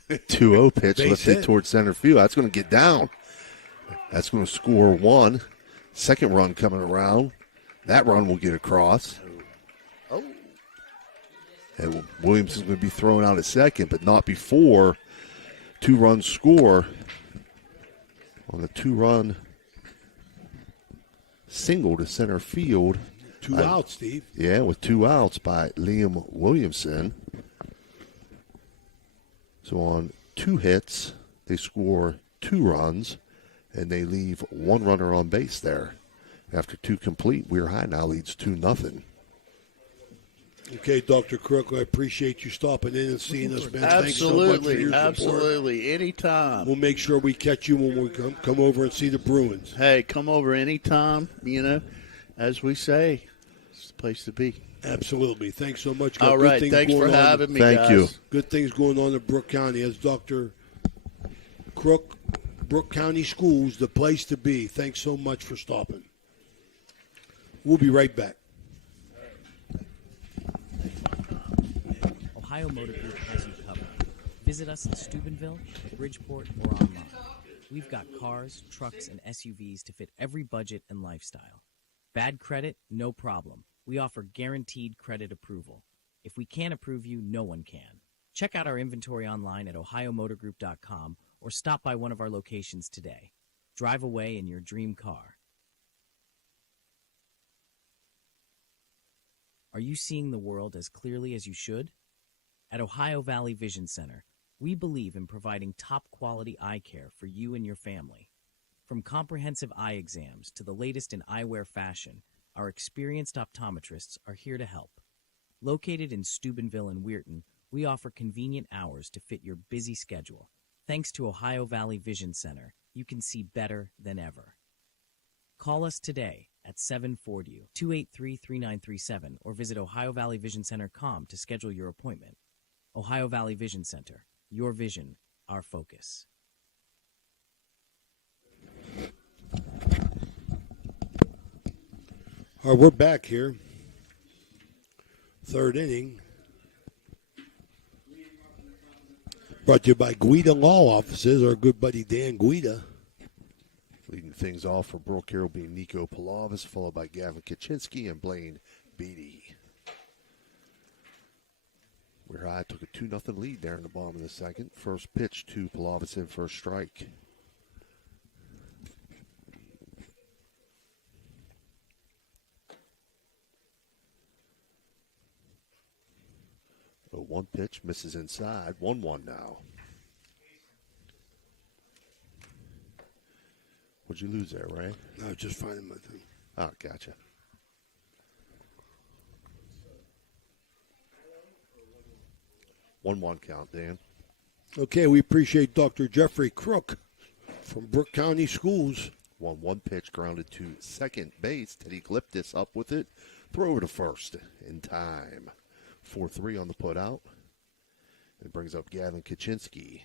2-0 pitch Base lifted hit. towards center field. That's going to get down. That's going to score one. Second run coming around. That run will get across. Oh. And Williamson's going to be thrown out at second, but not before 2 runs score on the 2-run single to center field. 2 outs, Steve. Yeah, with 2 outs by Liam Williamson. So on 2 hits, they score 2 runs, and they leave 1 runner on base there. After 2 complete, Weir High now leads 2-0. Okay, Dr. Crook, I appreciate you stopping in and seeing us, man. Absolutely, Thanks so much for your support. absolutely. Anytime. We'll make sure we catch you when we come over and see the Bruins. Hey, come over anytime, as we say. It's the place to be. Absolutely. Thanks so much. All right, thanks for having me, guys. Thank you. Good things going on in Brooke County. As Dr. Crook, Brooke County Schools, the place to be. Thanks so much for stopping. We'll be right back. Ohio Motor Group has you covered. Visit us in Steubenville, Bridgeport, or online. We've got cars, trucks, and SUVs to fit every budget and lifestyle. Bad credit? No problem. We offer guaranteed credit approval. If we can't approve you, no one can. Check out our inventory online at ohiomotorgroup.com or stop by one of our locations today. Drive away in your dream car. Are you seeing the world as clearly as you should? At Ohio Valley Vision Center, we believe in providing top-quality eye care for you and your family. From comprehensive eye exams to the latest in eyewear fashion, our experienced optometrists are here to help. Located in Steubenville and Weirton, we offer convenient hours to fit your busy schedule. Thanks to Ohio Valley Vision Center, you can see better than ever. Call us today at 740-283-3937 or visit OhioValleyVisionCenter.com to schedule your appointment. Ohio Valley Vision Center. Your vision, our focus. All right, we're back here. 3rd inning. Brought to you by Guida Law Offices, our good buddy Dan Guida. Leading things off for Brooke here will be Nico Palavis, followed by Gavin Kaczynski and Blaine Beatty. Weir High took a 2-0 lead there in the bottom of the second. First pitch to Palavis in for a strike. Oh, 1 pitch misses inside. 1-1 now. What'd you lose there, Ray? I was just finding my thing. Oh, gotcha. One count, Dan. Okay, we appreciate Dr. Jeffrey Crook from Brooke County Schools. 1-1 pitch grounded to second base. Teddy clipped this up with it. Throw over to first in time. 4-3 on the put out. It brings up Gavin Kaczynski.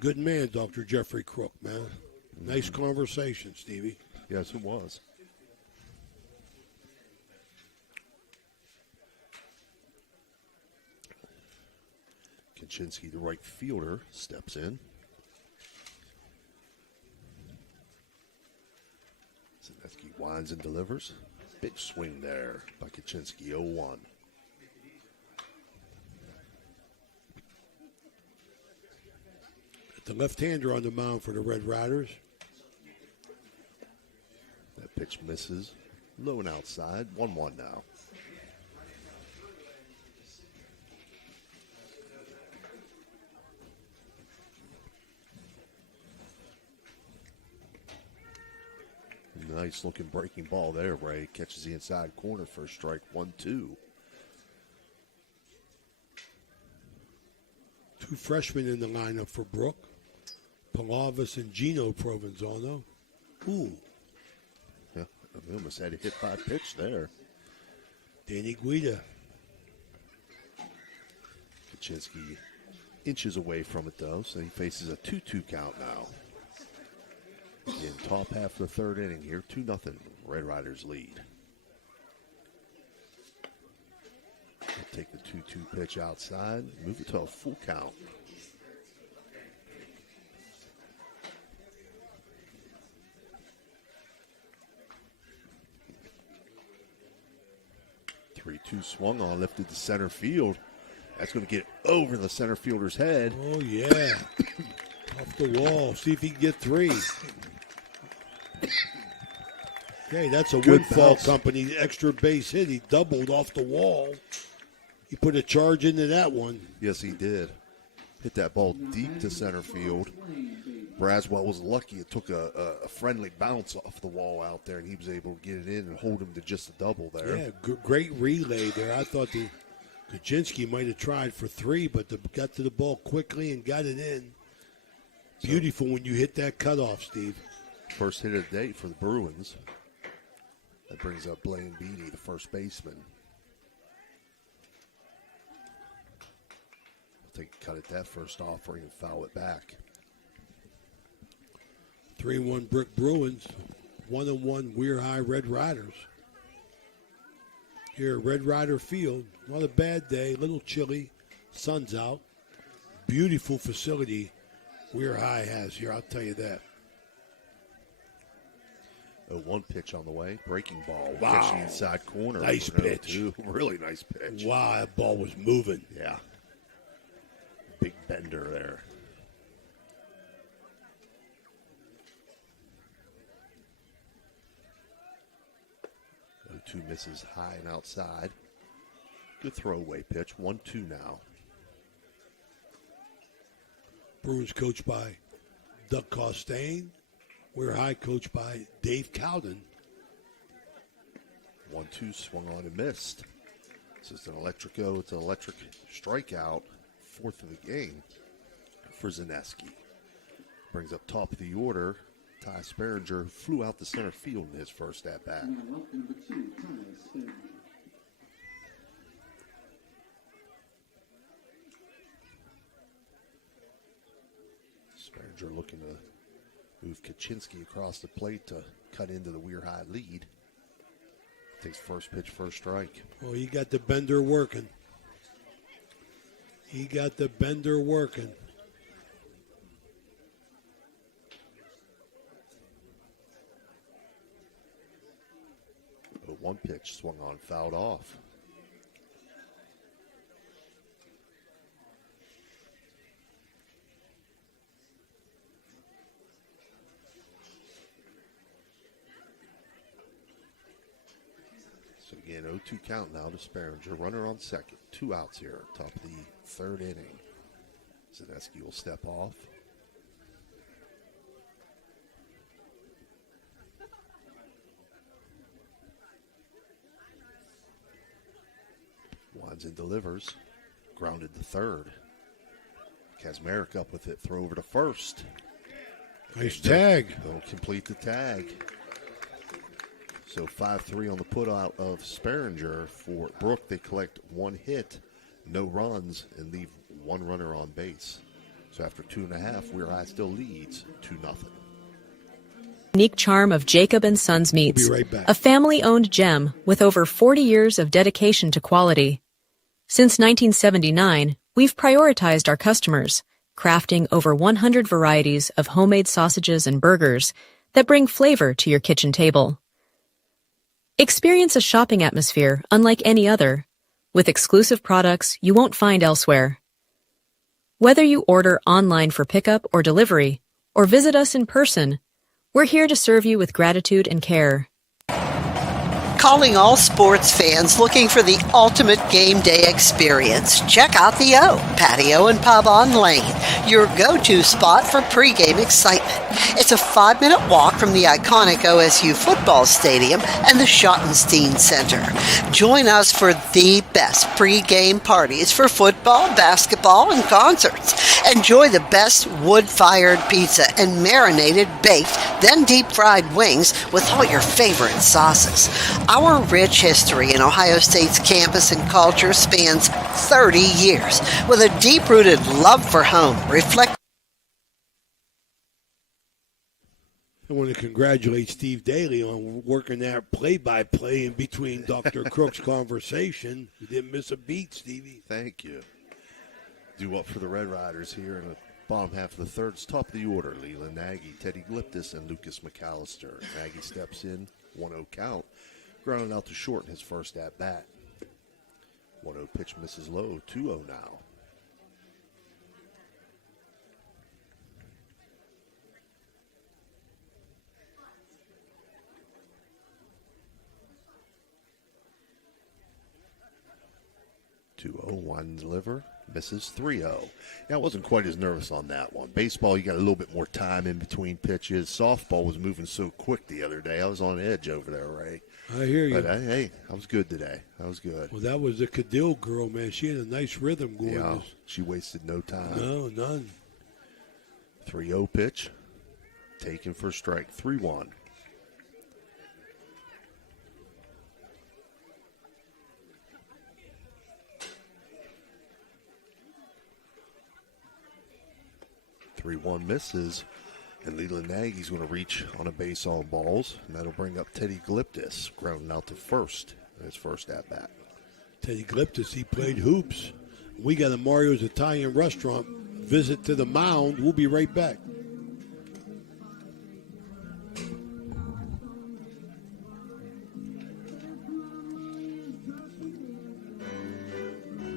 Good man, Dr. Jeffrey Crook, man. Nice conversation, Stevie. Yes, it was. Kaczynski, the right fielder, steps in. Zaneski winds and delivers. Big swing there by Kaczynski, 0-1. The left-hander on the mound for the Red Riders. That pitch misses. Low and outside. 1-1 now. Nice looking breaking ball there, Ray. Catches the inside corner for a strike. 1-2. Two freshmen in the lineup for Brooke. Palavis and Gino Provenzano. Ooh. Yeah, we almost had a hit by pitch there. Danny Guida. Kaczynski inches away from it, though, so he faces a 2-2 count now. In top half of the third inning here, 2-0. Red Riders lead. They'll take the 2-2 pitch outside, move it to a full count. Three-two swung on, lifted to center field. That's going to get over the center fielder's head. Oh, yeah. Off the wall. See if he can get three. Okay, that's a Good Woodfall bounce. Company extra base hit. He doubled off the wall. He put a charge into that one. Yes, he did. Hit that ball deep to center field. Braswell was lucky. It took a friendly bounce off the wall out there, and he was able to get it in and hold him to just a double there. Yeah, great relay there. I thought the Kaczynski might have tried for three, but got to the ball quickly and got it in. Beautiful when you hit that cutoff, Steve. First hit of the day for the Bruins. That brings up Blaine Beatty, the first baseman. I think cut it that first offering and foul it back. 3-1 Brooke Bruins, 1-1 Weir High Red Riders. Here at Red Rider Field, not a bad day, a little chilly, sun's out. Beautiful facility Weir High has here, I'll tell you that. A one pitch on the way, breaking ball. Wow. Catching inside corner. Nice for an pitch. 0-2. Really nice pitch. Wow, that ball was moving. Yeah. Big bender there. Two misses high and outside. Good throwaway pitch. 1-2 now. Bruins coached by Doug Costain. We're High coached by Dave Cowden. 1-2 swung on and missed. This is an electrico. It's an electric strikeout. Fourth of the game for Zaneski. Brings up top of the order. Ty Sperringer flew out the center field in his first at-bat. Sperringer looking to move Kaczynski across the plate to cut into the Weir High lead. Takes first pitch, first strike. Oh, he got the bender working. He got the bender working. One pitch swung on, fouled off. So again, 0-2 count now to Sperringer. Runner on second. 2 outs here, top of the third inning. Zaneski will step off. Winds and delivers. Grounded to third. Kazmarek up with it. Throw over to first. Nice tag. They'll complete the tag. So 5-3 on the putout of Sperringer. For Brooke, they collect one hit, no runs, and leave one runner on base. So after 2.5, Weir High still leads 2-0. Unique charm of Jacob & Sons Meats, Be right back. a family-owned gem with over 40 years of dedication to quality. Since 1979, we've prioritized our customers, crafting over 100 varieties of homemade sausages and burgers that bring flavor to your kitchen table. Experience a shopping atmosphere unlike any other, with exclusive products you won't find elsewhere. Whether you order online for pickup or delivery, or visit us in person, We're here to serve you with gratitude and care. Calling all sports fans looking for the ultimate game day experience. Check out the O, Patio and Pub on Lane, your go-to spot for pregame excitement. It's a 5-minute walk from the iconic OSU football stadium and the Schottenstein Center. Join us for the best pregame parties for football, basketball, and concerts. Enjoy the best wood-fired pizza and marinated, baked, then deep-fried wings with all your favorite sauces. Our rich history in Ohio State's campus and culture spans 30 years, with a deep-rooted love for home reflected. I want to congratulate Steve Daly on working that play-by-play in between Dr. Crook's conversation. You didn't miss a beat, Stevie. Thank you. Due up for the Red Riders here in the bottom half of the third. It's top of the order. Leland Nagy, Teddy Gliptis, and Lucas McAllister. Nagy steps in, 1-0 count. Grounding out to short in his first at-bat. 1-0 pitch misses low, 2-0 now. One deliver, misses 3-0. Yeah, I wasn't quite as nervous on that one. Baseball, you got a little bit more time in between pitches. Softball was moving so quick the other day. I was on edge over there, Ray. I hear you. But, hey, I was good today. I was good. Well, that was the Cadill girl, man. She had a nice rhythm going. Yeah, she wasted no time. No, none. 3-0 pitch, taken for strike, 3-1. One misses, and Leland Nagy's going to reach on a base on balls, and that'll bring up Teddy Gliptis, grounding out to first in his first at-bat. Teddy Gliptis, he played hoops. We got a Mario's Italian restaurant visit to the mound. We'll be right back.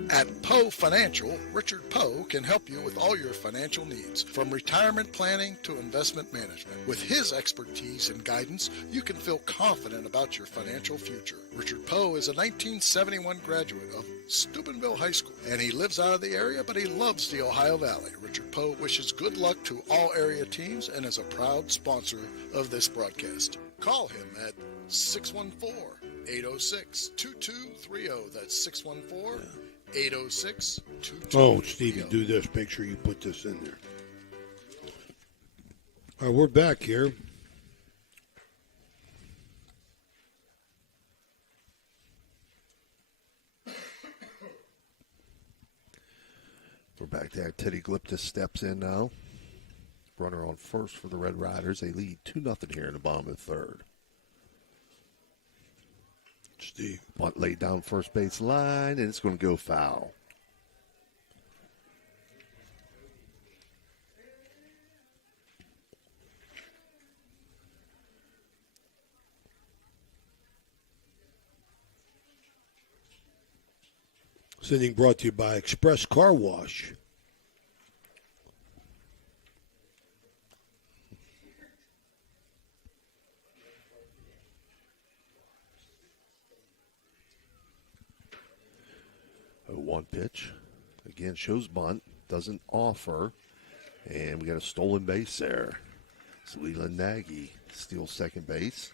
At Poe Financial, Richard Poe can help you with all your financial needs, from retirement planning to investment management. With his expertise and guidance, you can feel confident about your financial future. Richard Poe is a 1971 graduate of Steubenville High School, and he lives out of the area, but he loves the Ohio Valley. Richard Poe wishes good luck to all area teams and is a proud sponsor of this broadcast. Call him at 614-806-2230. That's 614 806-2230. Oh, Stevie, do this. Make sure you put this in there. All right, we're back here. We're back there. Teddy Gliptis steps in now. Runner on first for the Red Riders. They lead 2-0 here in the bottom of the third. Steve. Bunt laid down first base line, and it's going to go foul. This inning brought to you by Express Car Wash. One pitch. Again, shows bunt. Doesn't offer. And we got a stolen base there. So Leland Nagy steals second base.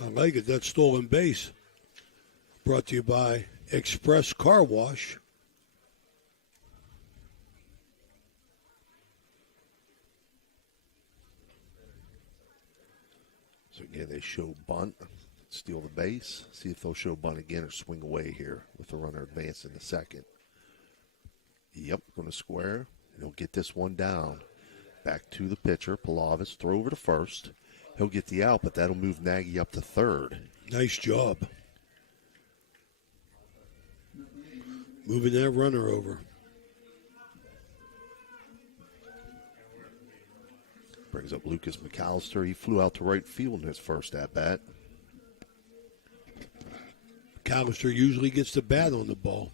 I like it. That's stolen base. Brought to you by Express Car Wash. So again, they show bunt. Steal the base, see if they'll show bunt again or swing away here with the runner advancing to second. Yep, going to square, and he'll get this one down. Back to the pitcher, Palavis, throw over to first. He'll get the out, but that'll move Nagy up to third. Nice job. Moving that runner over. Brings up Lucas McAllister. He flew out to right field in his first at-bat. McAllister usually gets the bat on the ball.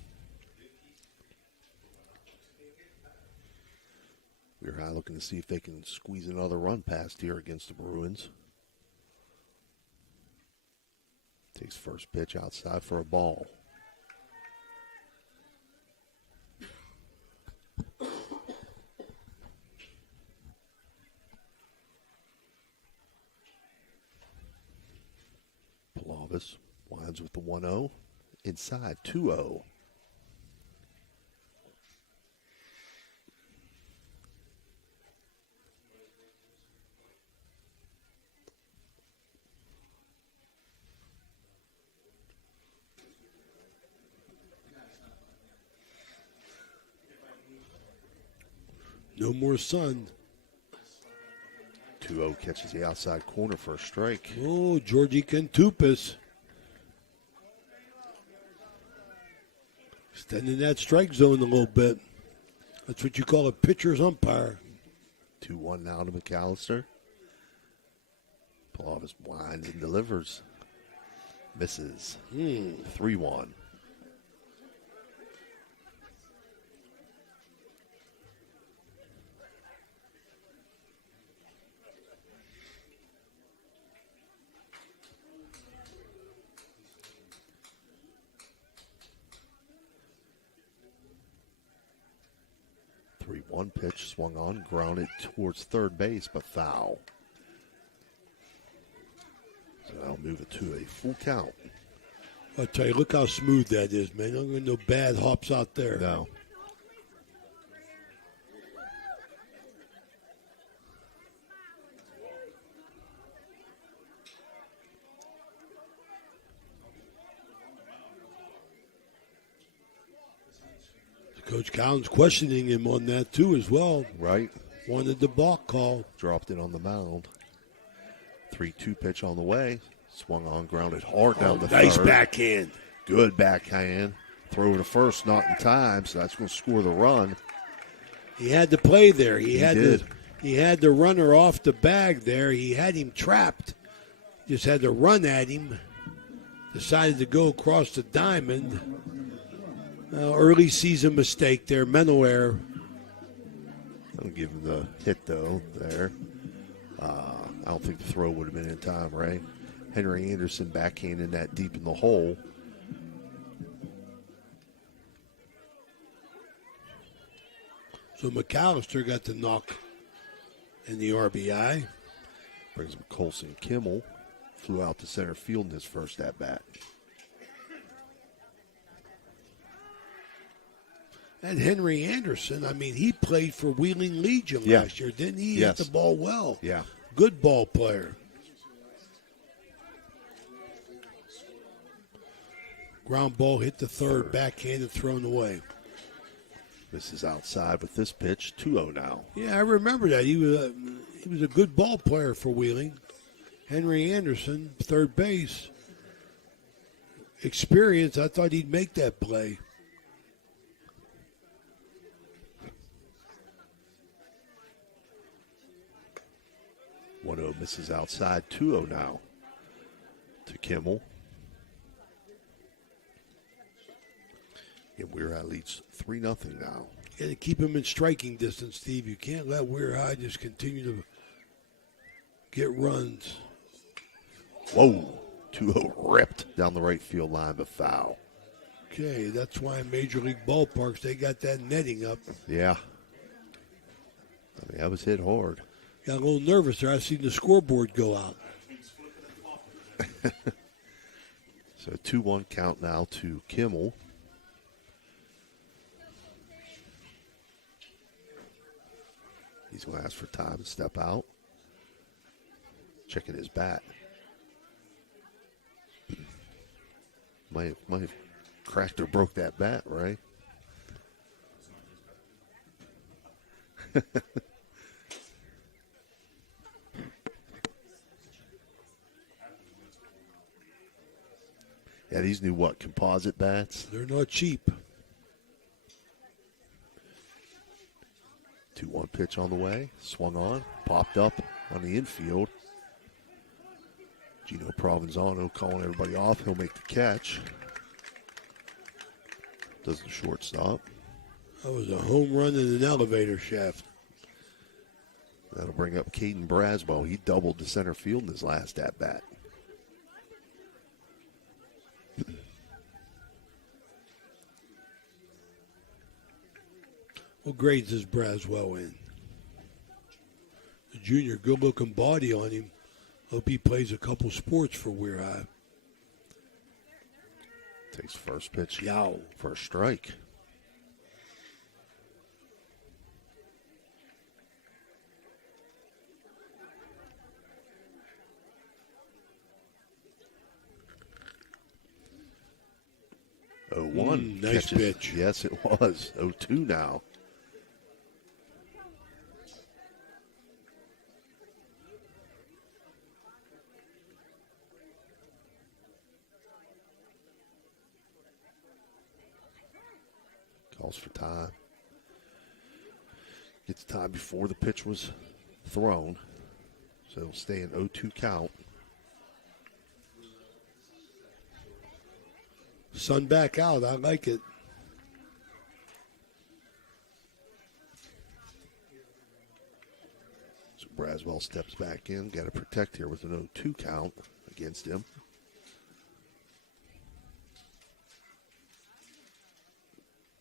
Weir High looking looking to see if they can squeeze another run past here against the Bruins. Takes first pitch outside for a ball. Palavis winds with the 1-0. Inside 2-0. No more sun. 2-0 catches the outside corner for a strike. Oh, Georgie Kentoupas. Extending that strike zone a little bit. That's what you call a pitcher's umpire. 2-1 now to McAllister. Palavis winds and delivers. Misses. 3-1. One pitch swung on, grounded towards third base, but foul. So that'll move it to a full count. I'll tell you, look how smooth that is, man. Don't get no bad hops out there. No. Coach Collins questioning him on that, too, as well. Right. Wanted the balk call. Dropped it on the mound. 3-2 pitch on the way. Swung on, grounded hard down the nice third. backhand. Good backhand. Throw to first, not in time, so that's going to score the run. He had to play there. He did. He had the runner off the bag there. He had him trapped. Just had to run at him. Decided to go across the diamond. Early season mistake there, mental error. I'll give him the hit, though, there. I don't think the throw would have been in time, Ray. Henry Anderson backhanding that deep in the hole. So McAllister got the knock in the RBI. Brings him Colson Kimmel. Flew out to center field in his first at-bat. And Henry Anderson, I mean, he played for Wheeling Legion last year, didn't he? He hit the ball well. Yeah. Good ball player. Ground ball hit the third, backhanded, thrown away. This is outside with this pitch, 2-0 now. Yeah, I remember that. He was a good ball player for Wheeling. Henry Anderson, third base. Experience, I thought he'd make that play. Misses outside, 2-0 now to Kimmel. And Weir High leads 3-0 now. You got to keep him in striking distance, Steve. You can't let Weir High just continue to get runs. Whoa, 2-0 ripped down the right field line, but foul. Okay, that's why in Major League ballparks they got that netting up. Yeah. I mean, that was hit hard. Got a little nervous there. I seen the scoreboard go out. So 2-1 count now to Kimmel. He's going to ask for time to step out. Checking his bat. Might have cracked or broke that bat, right? Yeah, these new composite bats? They're not cheap. 2-1 pitch on the way. Swung on. Popped up on the infield. Gino Provenzano calling everybody off. He'll make the catch. Does the shortstop. That was a home run in an elevator shaft. That'll bring up Caden Braswell. He doubled to center field in his last at-bat. What grades is Braswell in? The junior, good-looking body on him. Hope he plays a couple sports for Weir High. Takes first pitch. Yow. For a strike. Oh, 1. Nice pitch. Yes, it was. 0-2 now. Calls for time. Gets time before the pitch was thrown. So it'll stay an 0-2 count. Sun back out. I like it. So Braswell steps back in. Got to protect here with an 0-2 count against him.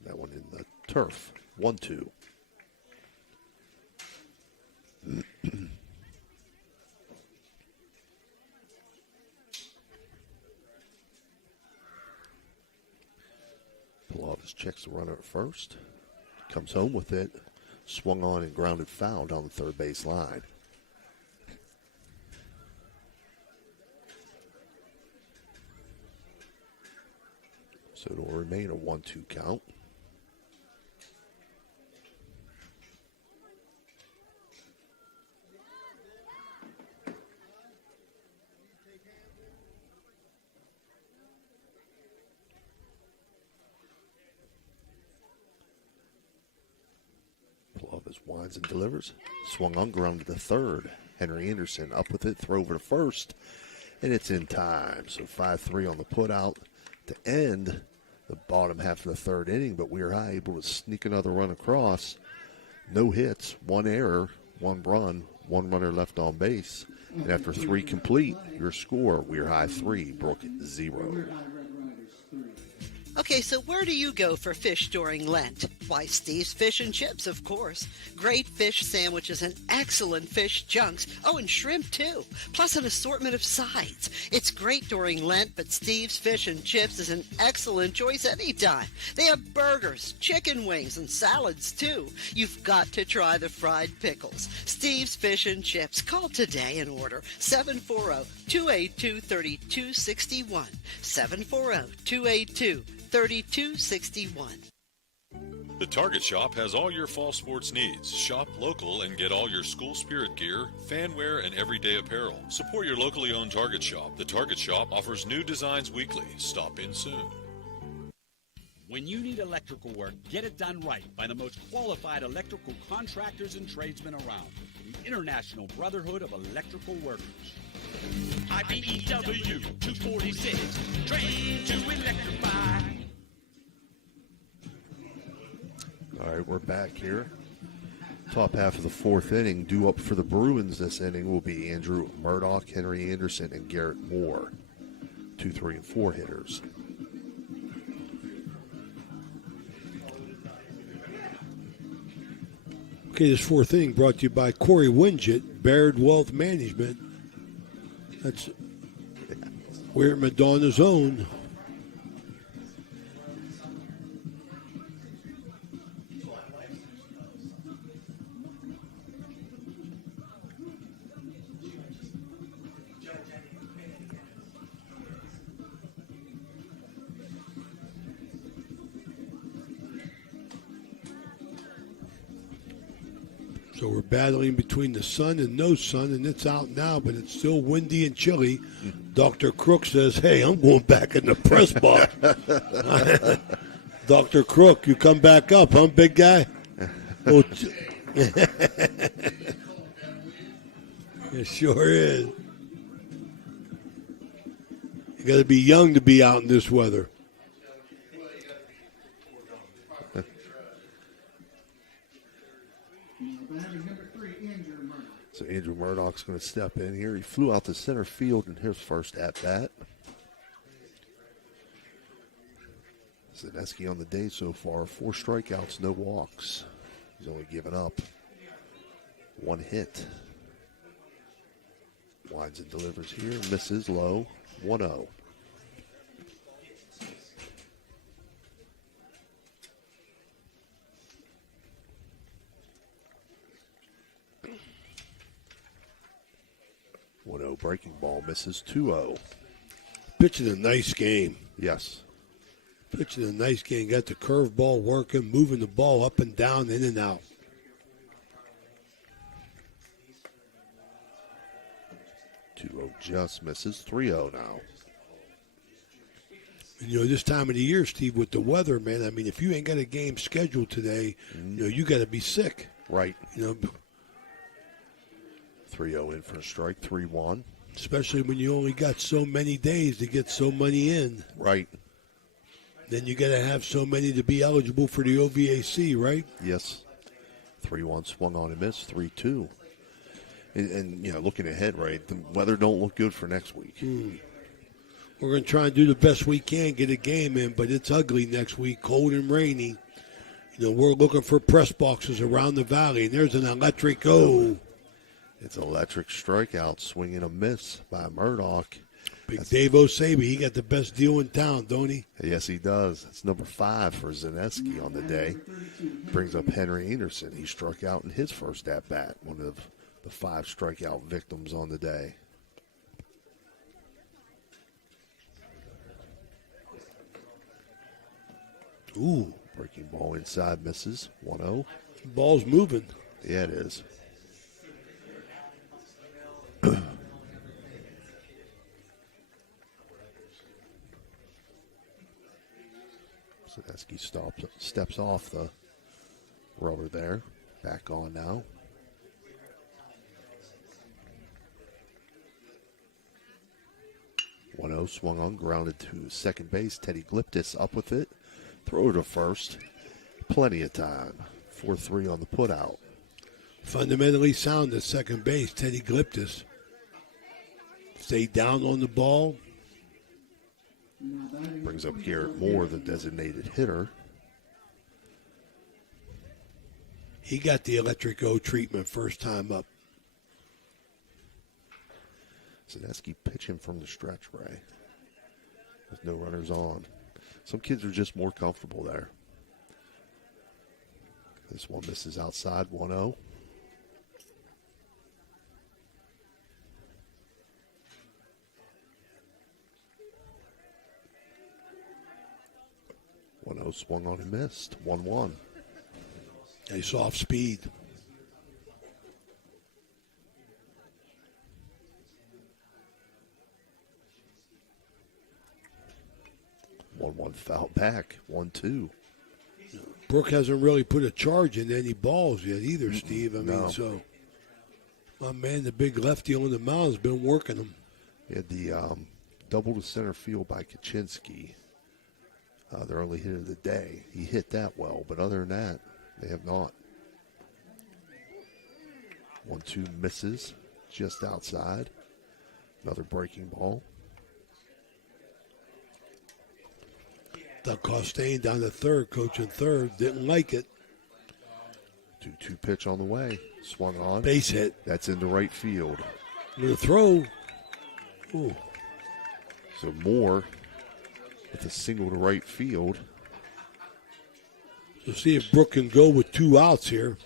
That one in the turf. 1-2. Pilatus checks the runner at first. Comes home with it. Swung on and grounded foul down the third base line. So it'll remain a 1-2 count. Pilatus winds and delivers. Swung on, grounded to third. Henry Anderson up with it, throw over to first, and it's in time. So 5-3 on the putout to end the bottom half of the third inning, but Weir High able to sneak another run across. No hits, one error, one run, one runner left on base. And after 3 complete, your score, Weir High 3, Brooke 0. Okay, so where do you go for fish during Lent? Why, Steve's Fish and Chips, of course. Great fish sandwiches and excellent fish junks. Oh, and shrimp, too. Plus an assortment of sides. It's great during Lent, but Steve's Fish and Chips is an excellent choice anytime. They have burgers, chicken wings, and salads, too. You've got to try the fried pickles. Steve's Fish and Chips. Call today and order 740-282-3261. 740-282-3261. The Target Shop has all your fall sports needs. Shop local and get all your school spirit gear, fan wear, and everyday apparel. Support your locally owned Target Shop. The Target Shop offers new designs weekly. Stop in soon. When you need electrical work, get it done right by the most qualified electrical contractors and tradesmen around. The International Brotherhood of Electrical Workers. IBEW 246, trained to electrify. All right, we're back here. Top half of the fourth inning. Due up for the Bruins this inning will be Andrew Murdoch, Henry Anderson, and Garrett Moore. 2, 3, and 4 hitters. Okay, this fourth inning brought to you by Corey Winget, Baird Wealth Management. That's We're at Madonna's own. So we're battling between the sun and no sun, and it's out now, but it's still windy and chilly. Dr. Crook says, hey, I'm going back in the press box. Dr. Crook, you come back up, huh, big guy? Oh, it sure is. You got to be young to be out in this weather. Murdoch's going to step in here. He flew out to center field in his first at-bat. Zaneski on the day so far, 4 strikeouts, no walks. He's only given up 1 hit. Winds and delivers here, misses low, 1-0. Breaking ball misses, 2-0. Pitching a nice game. Yes. Pitching a nice game. Got the curveball working, moving the ball up and down, in and out. 2-0 just misses, 3-0 now. And, this time of the year, Steve, with the weather, man, I mean, if you ain't got a game scheduled today, you got to be sick. Right. 3-0 in for a strike, 3-1. Especially when you only got so many days to get so many in. Right. Then you got to have so many to be eligible for the OVAC, right? Yes. 3-1 swung on and missed, 3-2. And looking ahead, right, the weather don't look good for next week. We're going to try and do the best we can, get a game in, but it's ugly next week, cold and rainy. We're looking for press boxes around the valley, and there's an electric O. It's electric strikeout, swing and a miss by Murdoch. Big Dave Osabe, he got the best deal in town, don't he? Yes, he does. It's number 5 for Zaneski on the day. Brings up Henry Anderson. He struck out in his first at-bat, one of the 5 strikeout victims on the day. Ooh. Breaking ball inside misses, 1-0. Ball's moving. Yeah, it is. Zaneski steps off the rubber there. Back on now. One-0 swung on, grounded to second base. Teddy Gliptis up with it. Throw to first. Plenty of time. 4-3 on the putout. Fundamentally sound at second base, Teddy Gliptis. Stay down on the ball. Brings up Garrett Moore, the designated hitter. He got the electric O treatment first time up. Zaneski pitching from the stretch, Ray. With no runners on. Some kids are just more comfortable there. This one misses outside, 1-0. Swung on and missed. 1-1. Nice off speed. One foul back. 1-2. Brooke hasn't really put a charge in any balls yet either, Steve. I mean, so my man, the big lefty on the mound, has been working them. He had the double to center field by Kaczynski. Their only hit of the day. He hit that well, but other than that, they have not. 1-2 misses just outside. Another breaking ball. Doug Costain down to third, coaching third. Didn't like it. 2-2 pitch on the way. Swung on. Base hit. That's into right field. With a throw. Ooh. So Moore with a single to right field. So see if Brooke can go with 2 outs here.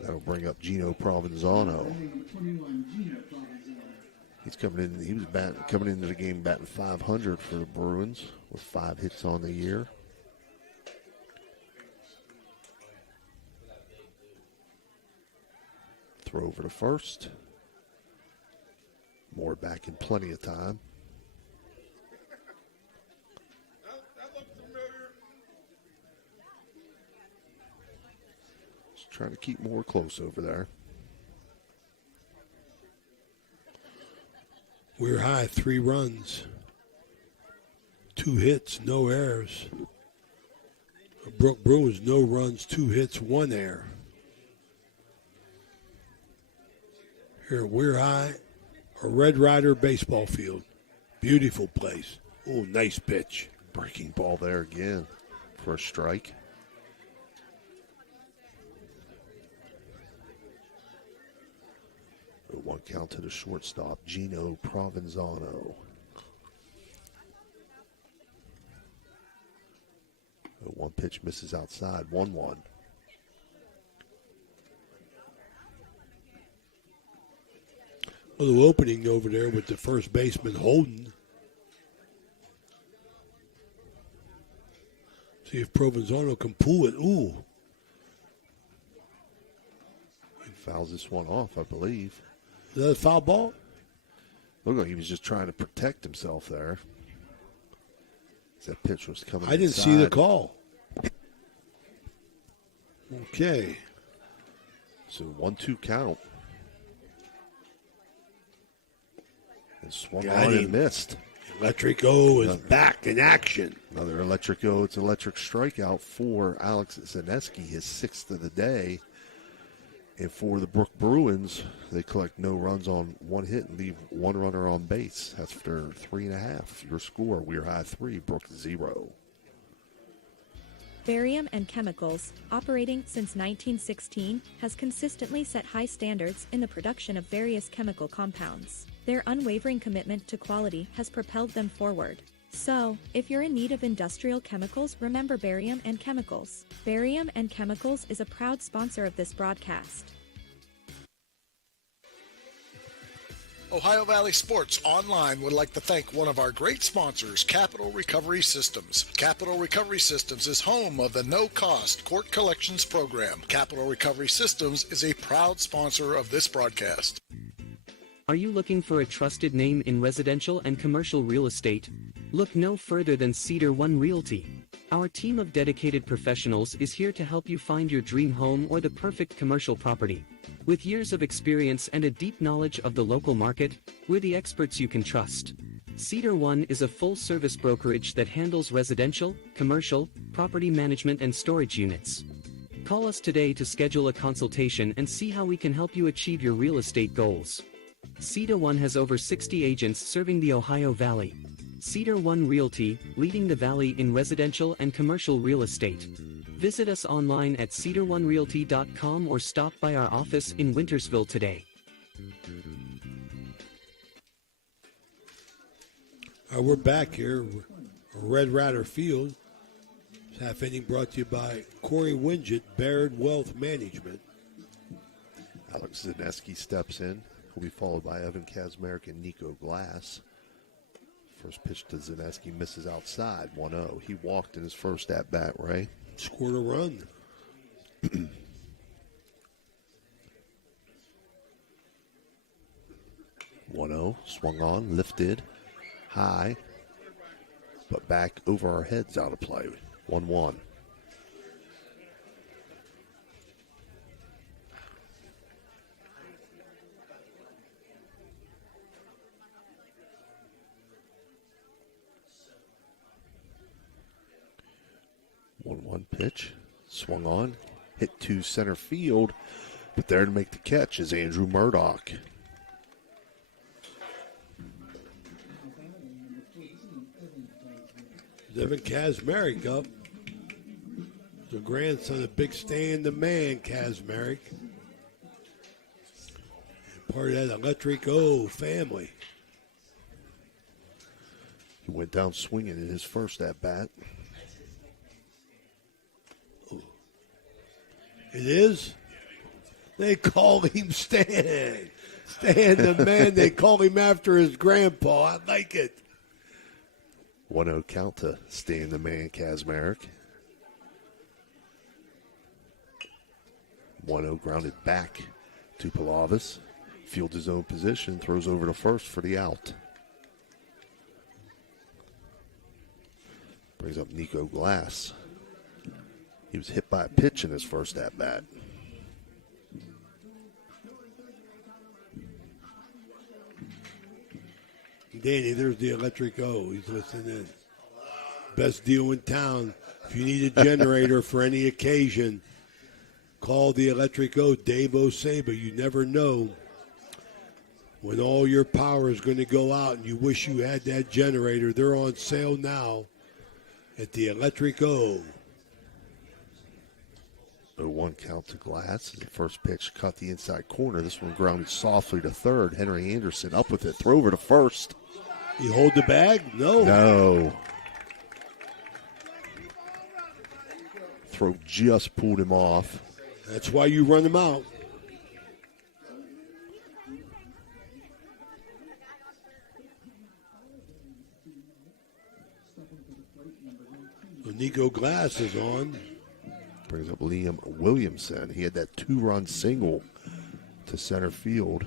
That'll bring up Gino Provenzano. He's coming in. He was coming into the game batting .500 for the Bruins with 5 hits on the year. Throw over to first. Moore back in plenty of time. Just trying to keep Moore close over there. We're high, 3 runs. 2 hits, no errors. Brooke Bruins, no runs, 2 hits, 1 error. Here at Weir High, a Red Rider baseball field. Beautiful place. Oh, nice pitch. Breaking ball there again for a strike. A 1 count to the shortstop, Gino Provenzano. A 1 pitch misses outside, 1-1. A little opening over there with the first baseman Holden. See if Provenzano can pull it. Ooh. He fouls this one off, I believe. Is that a foul ball? Looked like he was just trying to protect himself there. That pitch was coming I didn't inside. see the call. Okay. So 1-2 count. And swung Got on him. and missed. Electric O is back in action. Another Electric O. It's electric strikeout for Alex Zaneski, his 6th of the day. And for the Brooke Bruins, they collect no runs on 1 hit and leave 1 runner on base. That's after 3.5. Your score, Weir High 3, Brooke 0. Barium and Chemicals, operating since 1916, has consistently set high standards in the production of various chemical compounds. Their unwavering commitment to quality has propelled them forward. So, if you're in need of industrial chemicals, remember Barium and Chemicals. Barium and Chemicals is a proud sponsor of this broadcast. Ohio Valley Sports Online would like to thank one of our great sponsors, Capital Recovery Systems. Capital Recovery Systems is home of the no-cost court collections program. Capital Recovery Systems is a proud sponsor of this broadcast. Are you looking for a trusted name in residential and commercial real estate? Look no further than Cedar One Realty. Our team of dedicated professionals is here to help you find your dream home or the perfect commercial property. With years of experience and a deep knowledge of the local market, we're the experts you can trust. Cedar One is a full-service brokerage that handles residential, commercial, property management and storage units. Call us today to schedule a consultation and see how we can help you achieve your real estate goals. Cedar One has over 60 agents serving the Ohio Valley. Cedar One Realty, leading the valley in residential and commercial real estate. Visit us online at cedaronerealty.com or stop by our office in Wintersville today. We're back here, Red Rider Field. This half inning brought to you by Corey Winget, Baird Wealth Management. Alex Zaneski steps in. He'll be followed by Evan Kazmarek and Nico Glass. First pitch to Zaneski misses outside, 1-0. He walked in his first at-bat, Ray. Scored a run. 1-0, swung on, lifted, high, but back over our heads out of play. 1-1. One pitch, swung on, hit to center field, but there to make the catch is Andrew Murdoch. Evan Kazmarek up. The grandson of Big Stan the Man, Kazmarek. Part of that Electric O family. He went down swinging in his first at-bat. It is? They call him Stan. Stan the Man. They call him after his grandpa. I like it. 1-0 count to Stan the Man Kazmarek. 1-0 grounded back to Pilavis. Fields his own position, throws over to first for the out. Brings up Nico Glass. He was hit by a pitch in his first at-bat. Danny, there's the Electric O. He's listening in. Best deal in town. If you need a generator for any occasion, call the Electric O, Dave Osaba. You never know When all your power is going to go out and you wish you had that generator, they're on sale now at the Electric O. 0-1 count to Glass. The first pitch cut the inside corner. This one grounded softly to third. Henry Anderson up with it. Throw over to first. You hold the bag? No. No. Throw just pulled him off. That's why you run him out. Nico Glass is on. Brings up Liam Williamson. He had that 2-run single to center field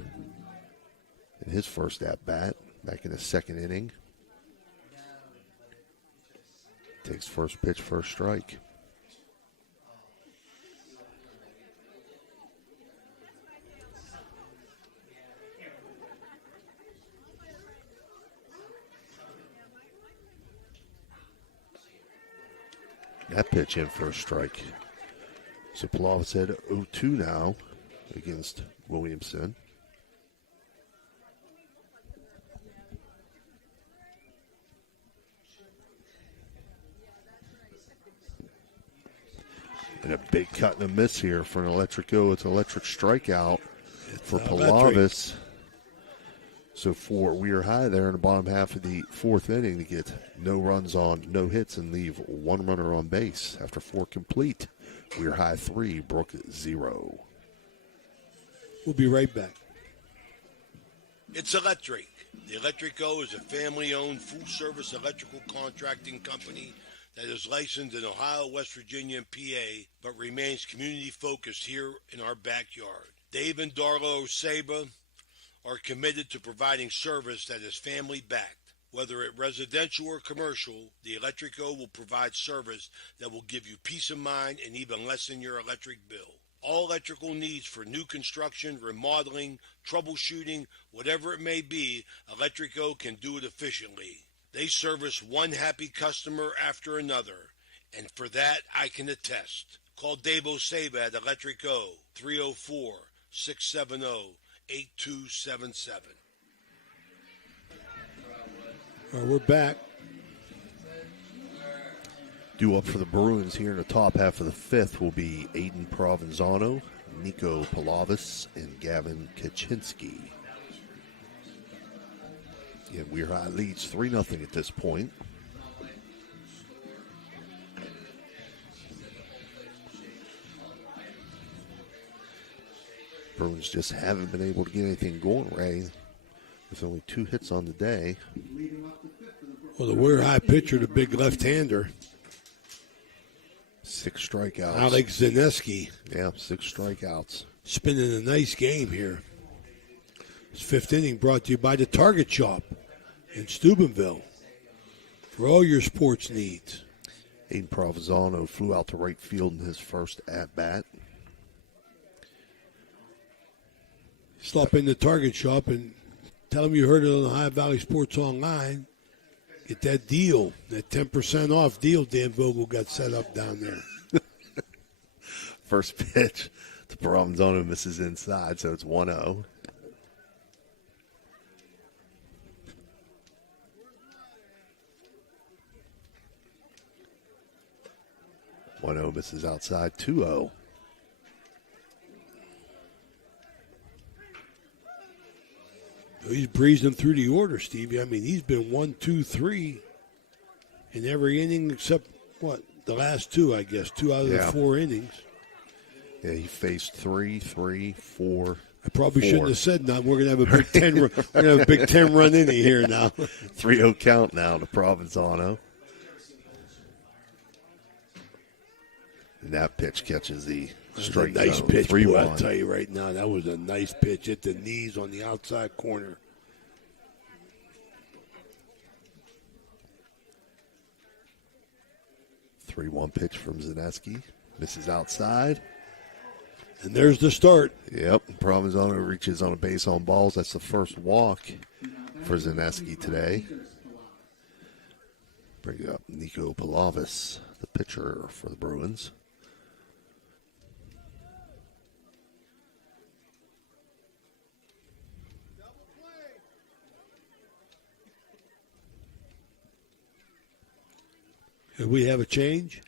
in his first at-bat back in the second inning. Takes first pitch, first strike. That pitch in for a strike. So Palovas had 0-2 now against Williamson. And a big cut and a miss here for an Electric O. It's an electric strikeout for Palovas. So for Weir High there in the bottom half of the fourth inning to get no runs on, no hits, and leave one runner on base after 4 complete. Weir High 3, Brooke 0. We'll be right back. It's electric. The Electric O is a family-owned, full-service electrical contracting company that is licensed in Ohio, West Virginia, and PA, but remains community-focused here in our backyard. Dave and Darla Saba are committed to providing service that is family-backed. Whether it residential or commercial, the Electric O will provide service that will give you peace of mind and even lessen your electric bill. All electrical needs for new construction, remodeling, troubleshooting, whatever it may be, Electric O can do it efficiently. They service one happy customer after another, and for that I can attest. Call Dave Osaba at Electric O, 304-670-8277. All right, we're back. Due up for the Bruins here in the top half of the fifth will be Aiden Provenzano, Nico Palovas, and Gavin Kaczynski. Yeah, Weir High leads 3-0 at this point. Bruins just haven't been able to get anything going, Ray, with only 2 hits on the day. Well, the Weir High pitcher, the big left-hander. 6 strikeouts. Alex Zaneski. Yeah, 6 strikeouts. Spinning a nice game here. This 5th inning brought to you by the Target Shop in Steubenville for all your sports needs. Aiden Provenzano flew out to right field in his first at-bat. Stop in the Target Shop and tell them you heard it on the Ohio Valley Sports Online. Get that deal, that 10% off deal Dan Vogel got set up down there. First pitch to Provenzano misses inside, so it's 1-0. Misses outside, 2-0. He's breezing through the order, Stevie. I mean, he's been 1, 2, 3 in every inning except, what, the last 2, I guess. 2 out of the 4 innings. Yeah, he faced 3, 4. I probably shouldn't have said nothing. We're going to have a big 10 run. We're going to have a big 10-run inning here now. 3-0 count now to Provenzano. And that pitch catches the strike zone. Nice pitch, 3-1. boy, I'll tell you right now. That was a nice pitch. Hit the knees on the outside corner. Three-one pitch from Zaneski. Misses outside. And there's the start. Yep. Provenzano reaches on a base on balls. That's the first walk for Zaneski today. Bring up Nico Palovas, the pitcher for the Bruins. Did we have a change?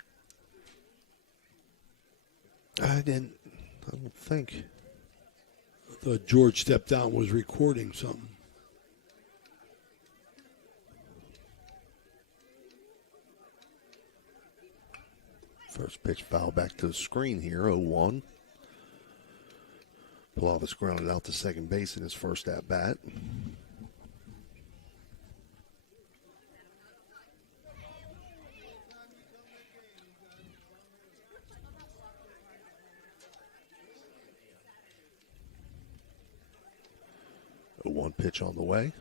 I don't think. I thought George stepped out and was recording something. First pitch foul back to the screen here, 0-1. Palavis grounded out to second base in his first at-bat. One pitch on the way.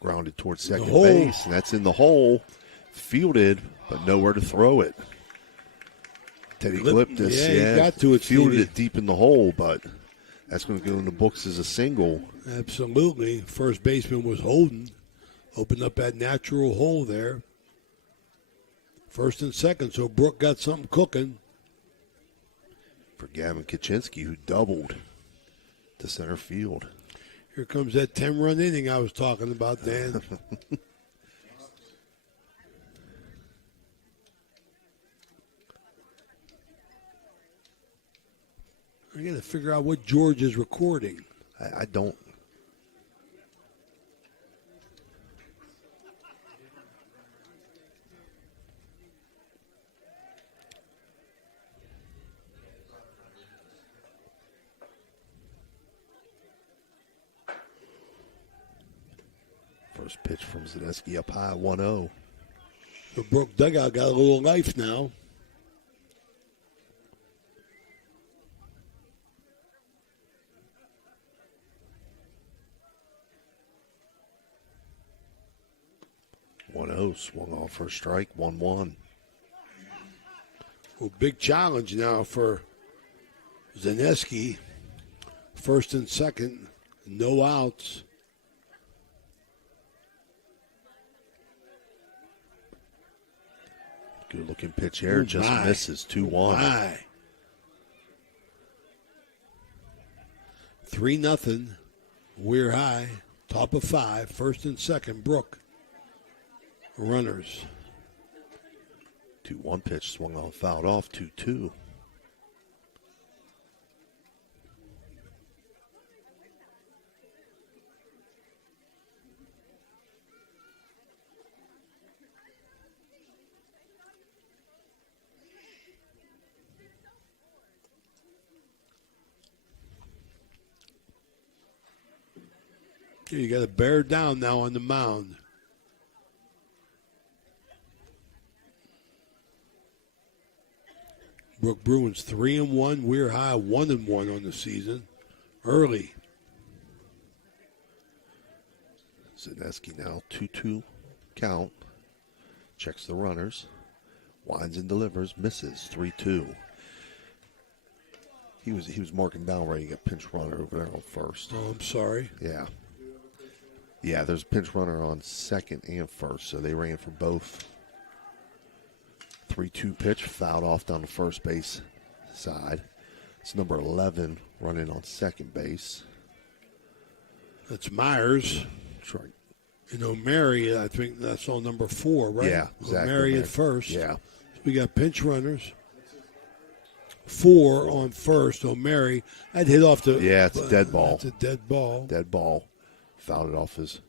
Grounded towards second base, and that's in the hole. Fielded, but nowhere to throw it. Teddy Gliptis, he got to it. Fielded it deep in the hole, but that's going to go in the books as a single. Absolutely. First baseman was Holden. Opened up that natural hole there. First and second, so Brooke got something cooking. For Gavin Kaczynski, who doubled to center field. Here comes that 10-run inning I was talking about, Dan. I got to figure out what George is recording. I don't. First pitch from Zaneski up high, 1-0. The Brooke dugout got a little life now. Swung off for a strike, 1-1. Well, big challenge now for Zaneski. First and second, no outs. Good looking pitch here, just misses, 2-1. 3-0. Weir High, top of 5, first and second, Brooke. Runners. 2-1 pitch, swung on, fouled off, 2-2. You got to bear down now on the mound. Brooke Bruins 3-1. Weir High 1-1 on the season. Early. Zaneski now 2-2 count. Checks the runners. Winds and delivers. Misses 3-2. He was marking down ready to get pinch runner over there on first. Oh, I'm sorry. Yeah. Yeah, there's a pinch runner on second and first, so they ran for both. 3-2 pitch, fouled off down the first base side. It's number 11 running on second base. That's Myers. That's right. And O'Mary, I think that's on number 4, right? Yeah, exactly. O'Mary at first. Yeah. So we got pinch runners. 4 on first. O'Mary, that hit off the... Yeah, it's a dead ball. It's a dead ball. Dead ball. Fouled it off his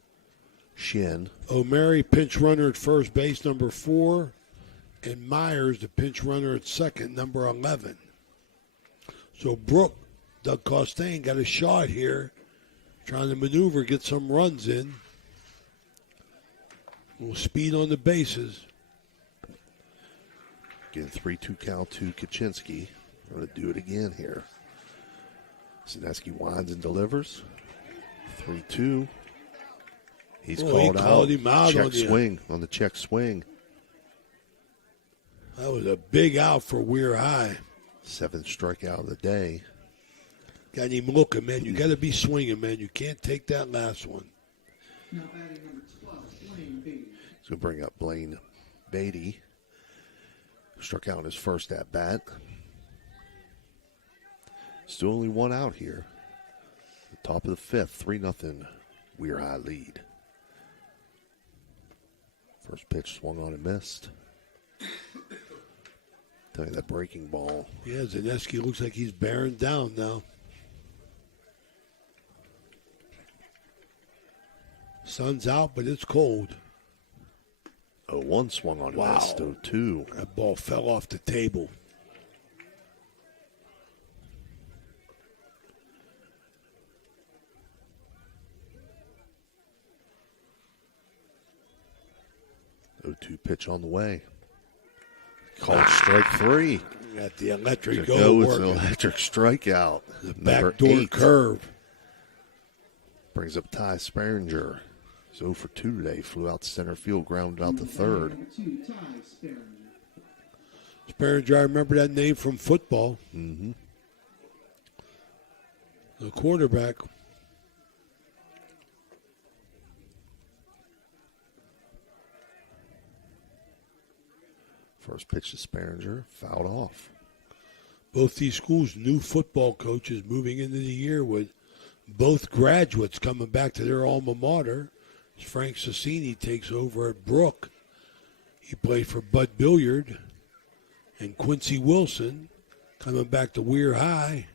shin. O'Mary, pinch runner at first base, number 4. And Myers, the pinch runner at second, number 11. So Brooke, Doug Costain got a shot here, trying to maneuver, get some runs in. A little speed on the bases. Again, 3-2 count to Kaczynski. Going to do it again here. Zaneski winds and delivers. 3-2. He's called out. Him out check on the swing on the check swing. That was a big out for Weir High. 7th strikeout of the day. Got him looking, man. You got to be swinging, man. You can't take that last one. He's going to bring up Blaine Beatty. Struck out in his first at bat. Still only one out here. The top of the 5th, 3-0 Weir High lead. First pitch swung on and missed. Tell you that breaking ball. Yeah, Zaneski looks like he's bearing down now. Sun's out, but it's cold. 0-1 swung on Wow. missed. 0-2. That ball fell off the table. Pitch on the way. Called strike 3. Got the electric Go go with working. an electric strikeout. The Number backdoor 8. curve. Brings up Ty Sperringer. He's 0 for 2 today. Flew out to center field, grounded out to third. Sperringer, I remember that name from football. Mm-hmm. The quarterback. First pitch to Sperringer, fouled off. Both these schools, new football coaches moving into the year with both graduates coming back to their alma mater. Frank Sassini takes over at Brooke. He played for Bud Billiard. And Quincy Wilson coming back to Weir High.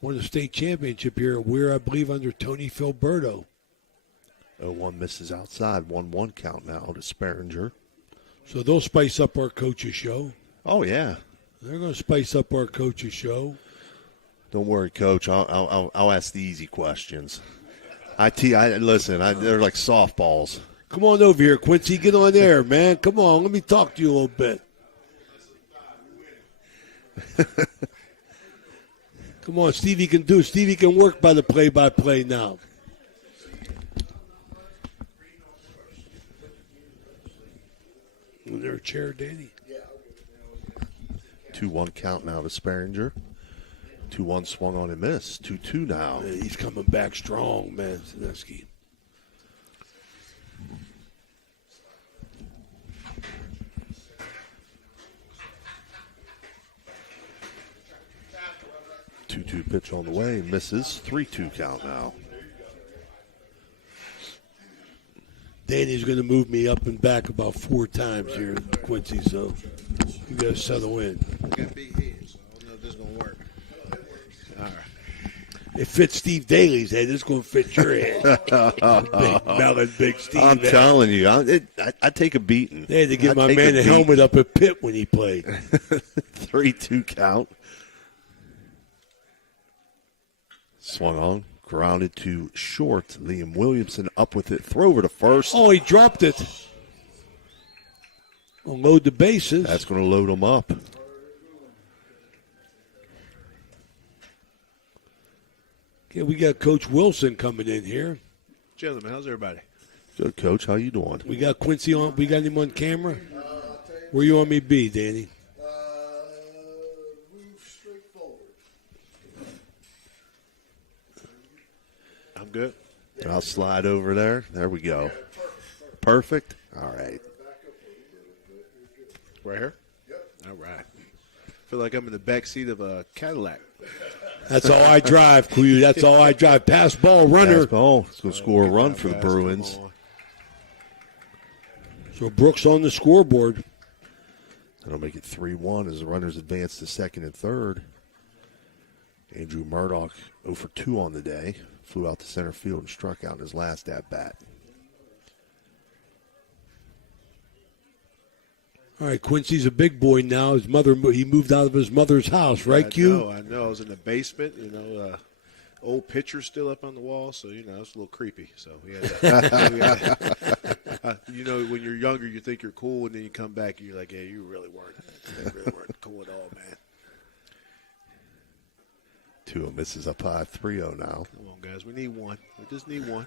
Won the state championship here at Weir, I believe, under Tony Filberto. 0-1 misses outside. 1-1 count now to Sperringer. So they'll spice up our coaches' show. Oh, yeah. They're going to spice up our coaches' show. Don't worry, Coach. I'll ask the easy questions. Listen. They're like softballs. Come on over here, Quincy. Get on there, man. Come on. Let me talk to you a little bit. Come on, Stevie can do. Stevie can work by the play-by-play now. Is there a chair, Danny? 2-1 count now to Sperringer. 2-1 swung on and missed. 2-2 now. Yeah, he's coming back strong, man, Zaneski. Two pitch on the way. Misses. 3-2 count now. Danny's going to move me up and back about 4 times here, Quincy, so you got to settle in. I got big head, so I don't know if this is going to work. All right. It fits Steve Daly's head. It's going to fit your head. Big melon, big Steve. I'm telling you, I take a beating. They had to give my man a helmet up at Pitt when he played. 3-2 count. Swung on, grounded to short. Liam Williamson up with it. Throw over to first. Oh, he dropped it. We'll load the bases. That's going to load them up. Okay, we got Coach Wilson coming in here. Gentlemen, how's everybody? Good, Coach. How you doing? We got Quincy on. We got him on camera. Where you want me to be, Danny? I'm good. I'll slide over there. There we go. Perfect. All right. Right here? Yep. All right. Feel like I'm in the back seat of a Cadillac. That's all I drive, Q. That's all I drive. Pass ball, runner. Pass ball. It's going to score a run for the Bruins. So Brooks on the scoreboard. That'll make it 3-1 as the runners advance to second and third. Andrew Murdoch 0 for 2 on the day. Flew out to center field and struck out in his last at-bat. All right, Quincy's a big boy now. His mother, he moved out of his mother's house, right, Q? I know. I was in the basement, old pictures still up on the wall, so, it's a little creepy. So, we had when you're younger, you think you're cool, and then you come back and you're like, yeah, you really weren't cool at all, man. 2-0 misses up high, 3-0 now. Come on, guys. We need one. We just need one.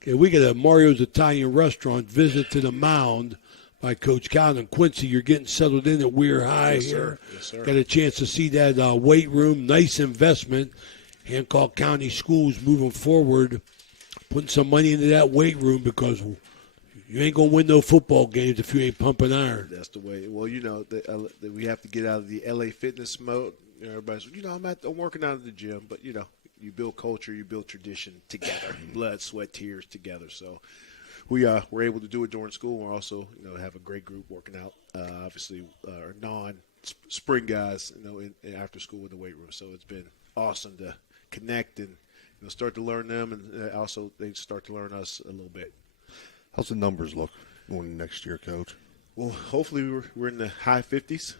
Okay, we got a Mario's Italian Restaurant visit to the mound by Coach Cowden. Quincy, you're getting settled in at Weir High Yes, here. sir. Yes, sir. Got a chance to see that weight room. Nice investment. Hancock County Schools moving forward, putting some money into that weight room because you ain't going to win no football games if you ain't pumping iron. That's the way. Well, we have to get out of the LA fitness mode. Everybody's, I'm working out at the gym, but, you build culture, you build tradition together, blood, sweat, tears together. So we're able to do it during school. We're also, have a great group working out. Obviously, our non-spring guys, in after school in the weight room. So it's been awesome to connect and start to learn them, and also they start to learn us a little bit. How's the numbers look going next year, Coach? Well, hopefully we're in the high 50s.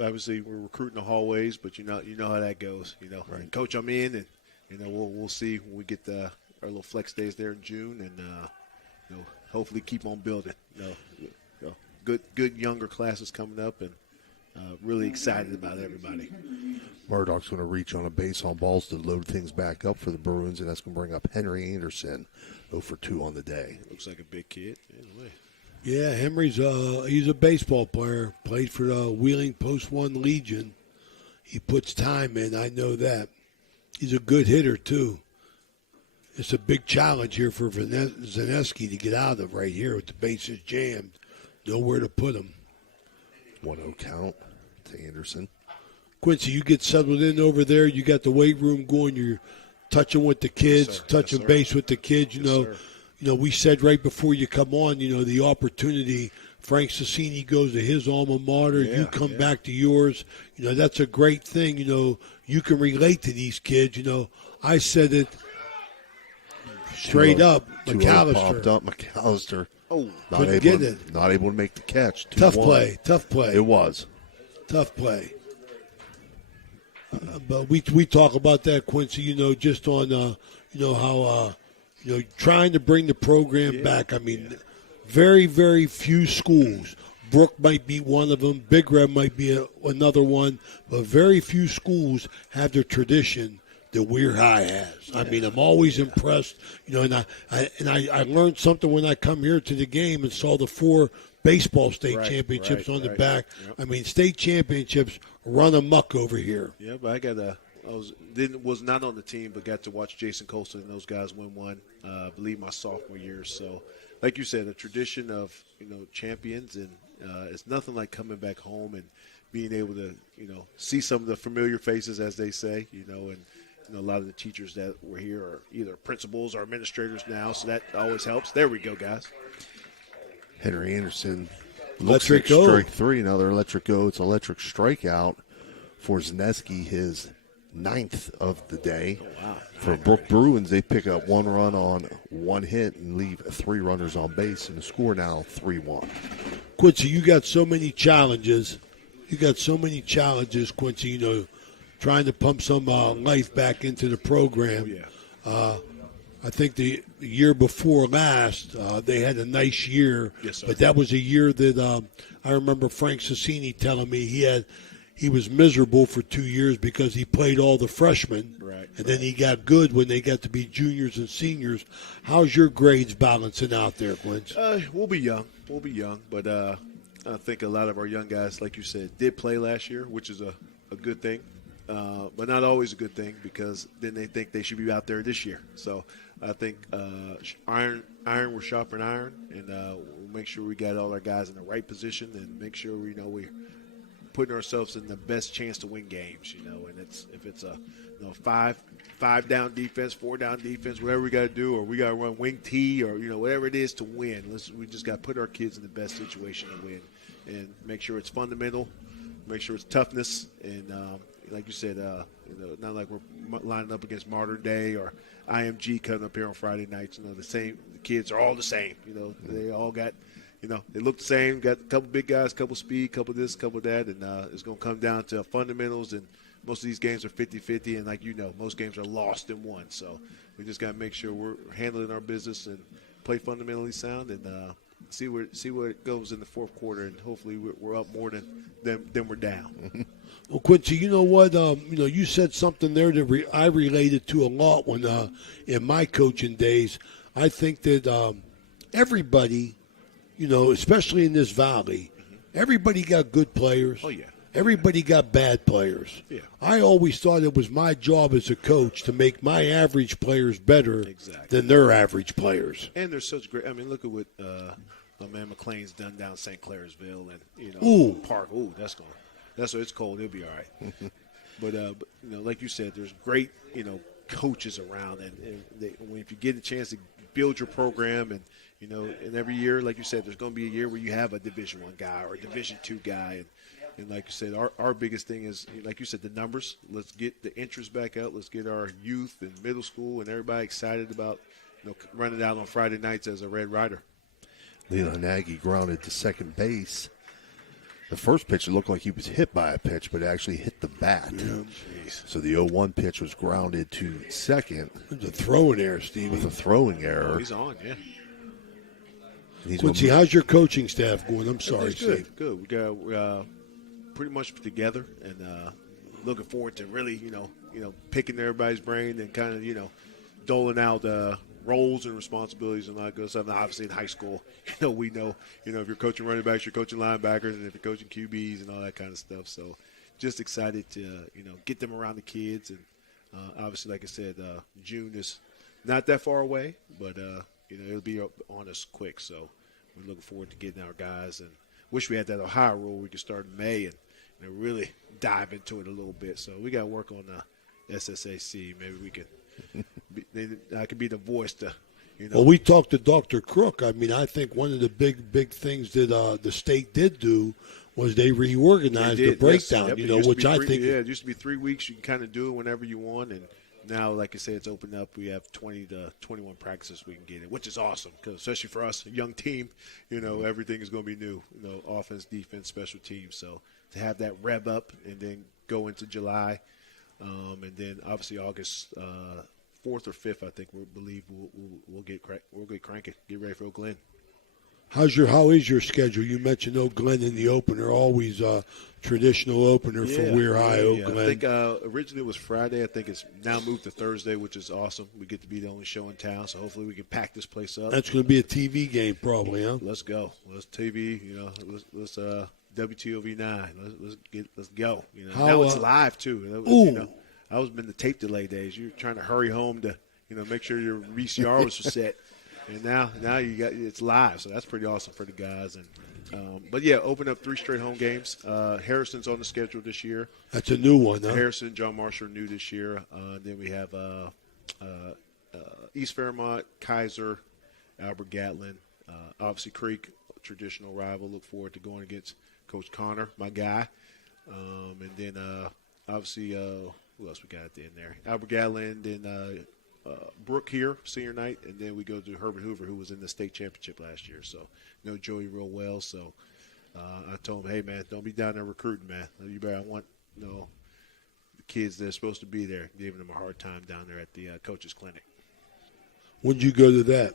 Obviously we're recruiting the hallways, but you know how that goes. Right. And Coach, I'm in, and we'll see when we get our little flex days there in June, and hopefully keep on building. Good younger classes coming up, and really excited about everybody. Murdoch's going to reach on a base on balls to load things back up for the Bruins, and that's going to bring up Henry Anderson, 0 for 2 on the day. Looks like a big kid. Anyway. Yeah, Henry's he's a baseball player. Played for the Wheeling Post 1 Legion. He puts time in, I know that. He's a good hitter, too. It's a big challenge here for Zaneski to get out of right here with the bases jammed. Nowhere to put him. 1-0 count to Anderson. Quincy, you get settled in over there. You got the weight room going. You're touching with the kids, Yes, touching base with the kids. We said right before you come on, the opportunity. Frank Sassini goes to his alma mater. Yeah, you come back to yours. That's a great thing. You can relate to these kids. I said it straight up. 2-0 McAllister popped up. McAllister. Oh, couldn't get it. Not able to make the catch. 2-1. Tough play. It was. Tough play. But we talk about that, Quincy, just on, how, trying to bring the program back. I mean, very, very few schools. Brooke might be one of them. Big Red might be another one. But very few schools have the tradition that Weir High has. I mean, I'm always impressed. And I learned something when I come here to the game and saw the 4 baseball state championships on the back. Yep. I mean, state championships run amok over here. Yeah, but was not on the team, but got to watch Jason Colston and those guys win one. I believe my sophomore year. So, like you said, a tradition of champions, and it's nothing like coming back home and being able to see some of the familiar faces, as they say, and a lot of the teachers that were here are either principals or administrators now, so that always helps. There we go, guys. Henry Anderson looks Electric like go. strike 3. Another electric go. It's electric strikeout for Zaneski, his 9th of the day. Oh, wow. For Brooke Bruins, they pick up 1 run on 1 hit and leave 3 runners on base, and the score now 3-1. Quincy, you got so many challenges. Quincy, trying to pump some life back into the program. I think the year before last, they had a nice year. Yes, sir. But that was a year that I remember Frank Sassini telling me he was miserable for 2 years because he played all the freshmen. Right. And then he got good when they got to be juniors and seniors. How's your grades balancing out there, Quincy? We'll be young. But I think a lot of our young guys, like you said, did play last year, which is a good thing. But not always a good thing, because then they think they should be out there this year. So I think iron we're sharpening iron, and we'll make sure we got all our guys in the right position, and make sure we're putting ourselves in the best chance to win games. And if it's a 5 down defense, 4 down defense, whatever we got to do, or we got to run wing T, or whatever it is to win. We just got to put our kids in the best situation to win, and make sure it's fundamental, make sure it's toughness, and like you said, not like we're lining up against Modern Day or IMG coming up here on Friday nights. The kids are all the same. They all got, they look the same. Got a couple big guys, couple speed, couple this, couple that, and it's going to come down to fundamentals. And most of these games are 50-50, and like most games are lost in one. So we just got to make sure we're handling our business and play fundamentally sound, and see where it goes in the fourth quarter, and hopefully we're up more than we're down. Well, Quincy, you know what? You said something there that I related to a lot when in my coaching days. I think that everybody, especially in this valley, everybody got good players. Oh, yeah. Everybody got bad players. Yeah. I always thought it was my job as a coach to make my average players better than their average players. And they're such great. I mean, look at what my man McLean's done down St. Clairsville and Park. Ooh, that's what it's cold. It'll be all right. but like you said, there's great coaches around, and if you get a chance to build your program. And, and every year, like you said, there's going to be a year where you have a Division I guy or a Division II guy. And like you said, our biggest thing is, like you said, the numbers. Let's get the interest back out. Let's get our youth and middle school and everybody excited about running out on Friday nights as a Red Rider. Leland Nagy grounded to second base. The first pitch, it looked like he was hit by a pitch, but it actually hit the bat. Yeah. So the 0-1 pitch was grounded to second. There's a throwing error, Stevie. With a throwing error. Oh, he's on, yeah. Quincy, how's your coaching staff going? I'm sorry, good. Steve. Good. We got pretty much together and looking forward to really, picking everybody's brain and kind of, doling out roles and responsibilities and all that good stuff. And obviously in high school, we know, if you're coaching running backs, you're coaching linebackers, and if you're coaching QBs and all that kind of stuff. So just excited to, get them around the kids. And obviously, like I said, June is not that far away, but, it'll be on us quick. So we're looking forward to getting our guys, and wish we had that Ohio rule we could start in May and really dive into it a little bit. So we got to work on SSAC. Maybe we can I could be the voice to, Well, we talked to Dr. Crook. I mean, I think one of the big things that the state did do was they reorganized the breakdown, yes. Yep. which I think. Yeah, it used to be 3 weeks. You can kind of do it whenever you want. And now, like I said, it's opened up. We have 20 to 21 practices we can get in, which is awesome, because especially for us, a young team, everything is going to be new, offense, defense, special teams. So to have that rev up and then go into July, and then obviously August 4th or 5th, I think we'll get cranking, get ready for Oak Glen. How is your schedule? You mentioned Oak Glen in the opener, always traditional opener for Weir High, Oak Glen. I think originally it was Friday. I think it's now moved to Thursday, which is awesome. We get to be the only show in town, so hopefully we can pack this place up. That's going to be a TV game probably, huh? Let's go. Let's TV. Let's WTOV9. Let's go. Now it's live too. I was in the tape delay days. You're trying to hurry home to make sure your VCR was set. And now it's live, so that's pretty awesome for the guys. And but yeah, open up 3 straight home games. Harrison's on the schedule this year. That's a new one, huh? Harrison, John Marshall are new this year. Then we have East Fairmont, Kaiser, Albert Gatlin, obviously Creek, traditional rival. Look forward to going against Coach Connor, my guy. And then obviously who else we got at the end there? Albert Gatlin, then Brooke here, senior night, and then we go to Herbert Hoover, who was in the state championship last year. So know Joey real well. So I told him, hey man, don't be down there recruiting, man. You better want the kids that are supposed to be there, giving them a hard time down there at the coaches clinic. When did you go to that?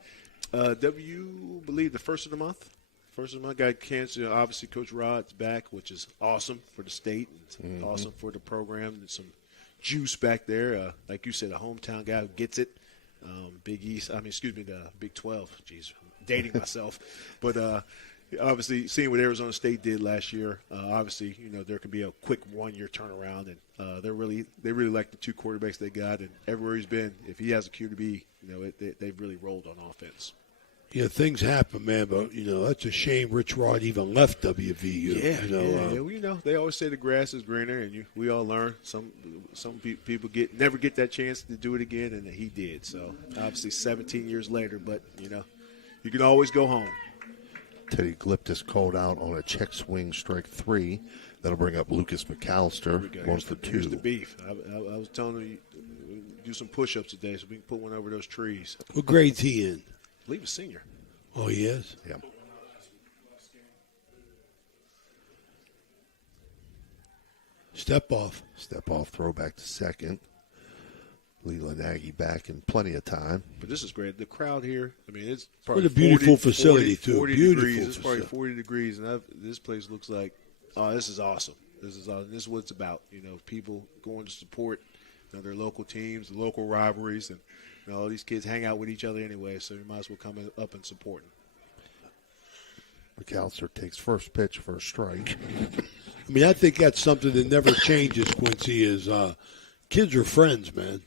Believe the first of the month. First of the month, got cancer. Obviously, Coach Rod's back, which is awesome for the state. It's awesome for the program. There's some juice back there. Like you said, a hometown guy who gets it. Big East. The Big 12. Jeez, I'm dating myself. But obviously, seeing what Arizona State did last year, obviously, there could be a quick 1-year turnaround, and they really like the 2 quarterbacks they got, and everywhere he's been, if he has a QB, they've really rolled on offense. Yeah, things happen, man, but, that's a shame Rich Rod even left WVU. They always say the grass is greener, and we all learn. Some people never get that chance to do it again, and he did. So, obviously, 17 years later, but, you can always go home. Teddy Gliptis called out on a check swing strike 3. That'll bring up Lucas McAllister, 1 for 2. Here's the beef. I was telling him do some push-ups today so we can put one over those trees. What grade's he in? I believe a senior. Oh, he is? Yeah. Step off, throwback to second. Leland Nagy back in plenty of time. But this is great. The crowd here, it's probably what a beautiful facility, 40 beautiful degrees. It's facility. probably 40 degrees, and this place looks like, this is awesome. This is awesome. This is what it's about. People going to support their local teams, the local rivalries, and all these kids hang out with each other anyway, so you might as well come up and support them. McAllister takes first pitch for a strike. I think that's something that never changes, Quincy, is kids are friends, man.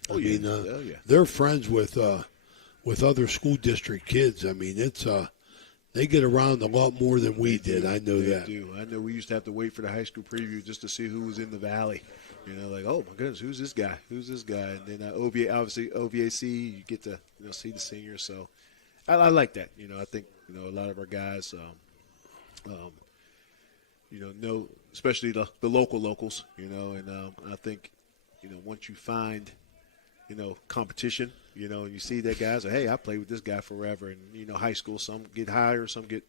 They're friends with other school district kids. It's they get around a lot more than we did. I know that. They do. I know we used to have to wait for the high school preview just to see who was in the valley. Oh my goodness, who's this guy? And then OVAC, you get to see the seniors. So I like that. I think a lot of our guys, know especially the locals, and I think once you find competition, and you see that guys, hey, I played with this guy forever, and high school, some get higher, some get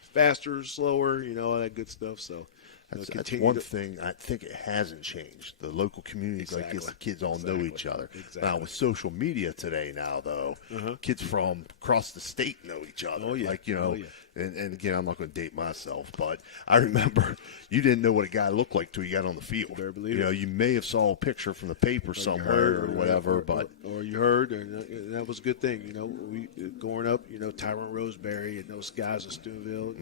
faster, slower, all that good stuff. So that's one thing I think it hasn't changed. The local communities, like the kids all know each other. Exactly. Now with social media today, though, kids from across the state know each other. Oh yeah. And again, I'm not going to date myself, but I remember you didn't know what a guy looked like till you got on the field. Better believe it. You may have saw a picture from the paper somewhere or whatever, or you heard, and that was a good thing. We growing up, Tyrone Roseberry and those guys in Steubenville,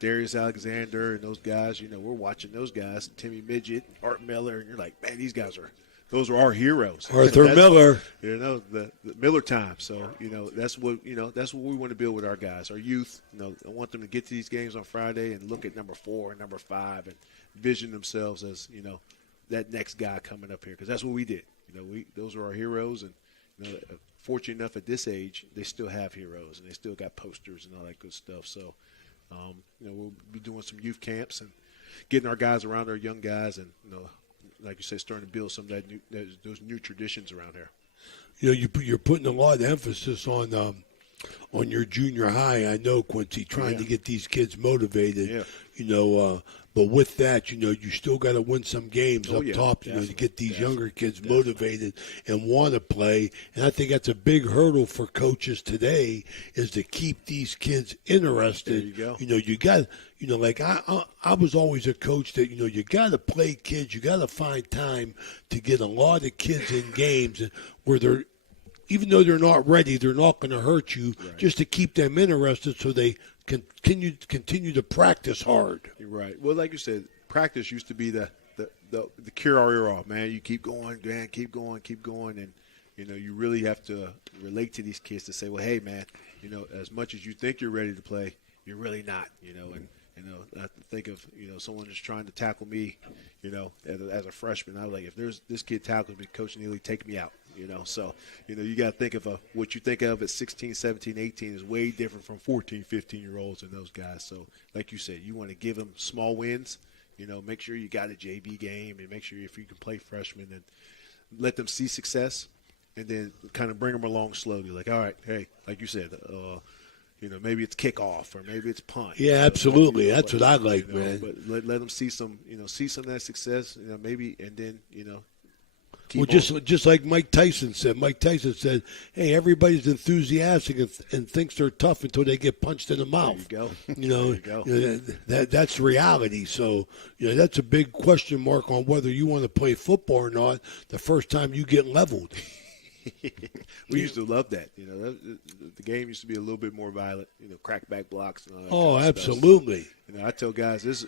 Darius Alexander and those guys, we're watching those guys, Timmy Midget, Art Miller, and you're like, man, those are our heroes. Arthur Miller. The Miller time. So, that's what we want to build with our guys, our youth. I want them to get to these games on Friday and look at number 4 and number 5 and vision themselves as, that next guy coming up here, because that's what we did. Those are our heroes, and fortunate enough at this age, they still have heroes and they still got posters and all that good stuff. So, we'll be doing some youth camps and getting our guys around our young guys, and like you said, starting to build some of those new traditions around here. You're putting a lot of emphasis on your junior high. I know, Quincy, trying to get these kids motivated. But with that, you still got to win some games up top, to get these younger kids motivated and want to play. And I think that's a big hurdle for coaches today, is to keep these kids interested. There you go. You got, like I was always a coach that, you got to play kids. You got to find time to get a lot of kids in games where they're, even though they're not ready, they're not going to hurt you, just to keep them interested so they continue to practice hard. You're right. Well, like you said, practice used to be the cure all year off, man. You keep going, man, keep going, and you really have to relate to these kids to say, well, hey, man, as much as you think you're ready to play, you're really not, and I think of someone just trying to tackle me, as a freshman. I was like, if this kid tackles me, Coach Neely, take me out. So, you got to think of what you think of at 16, 17, 18 is way different from 14, 15-year-olds and those guys. So, like you said, you want to give them small wins, make sure you got a JV game, and make sure if you can play freshmen and let them see success, and then kind of bring them along slowly. Like, all right, hey, like you said, maybe it's kickoff or maybe it's punt. Yeah, absolutely. That's what I like, man. But let them see some of that success, maybe, and then, well, just like Mike Tyson said. Mike Tyson said, hey, everybody's enthusiastic and thinks they're tough until they get punched in the mouth. There you go. That's reality. So, that's a big question mark on whether you want to play football or not the first time you get leveled. We used to love that. The game used to be a little bit more violent, crackback blocks and all that. Oh, kind of absolutely. Stuff. So, I tell guys, this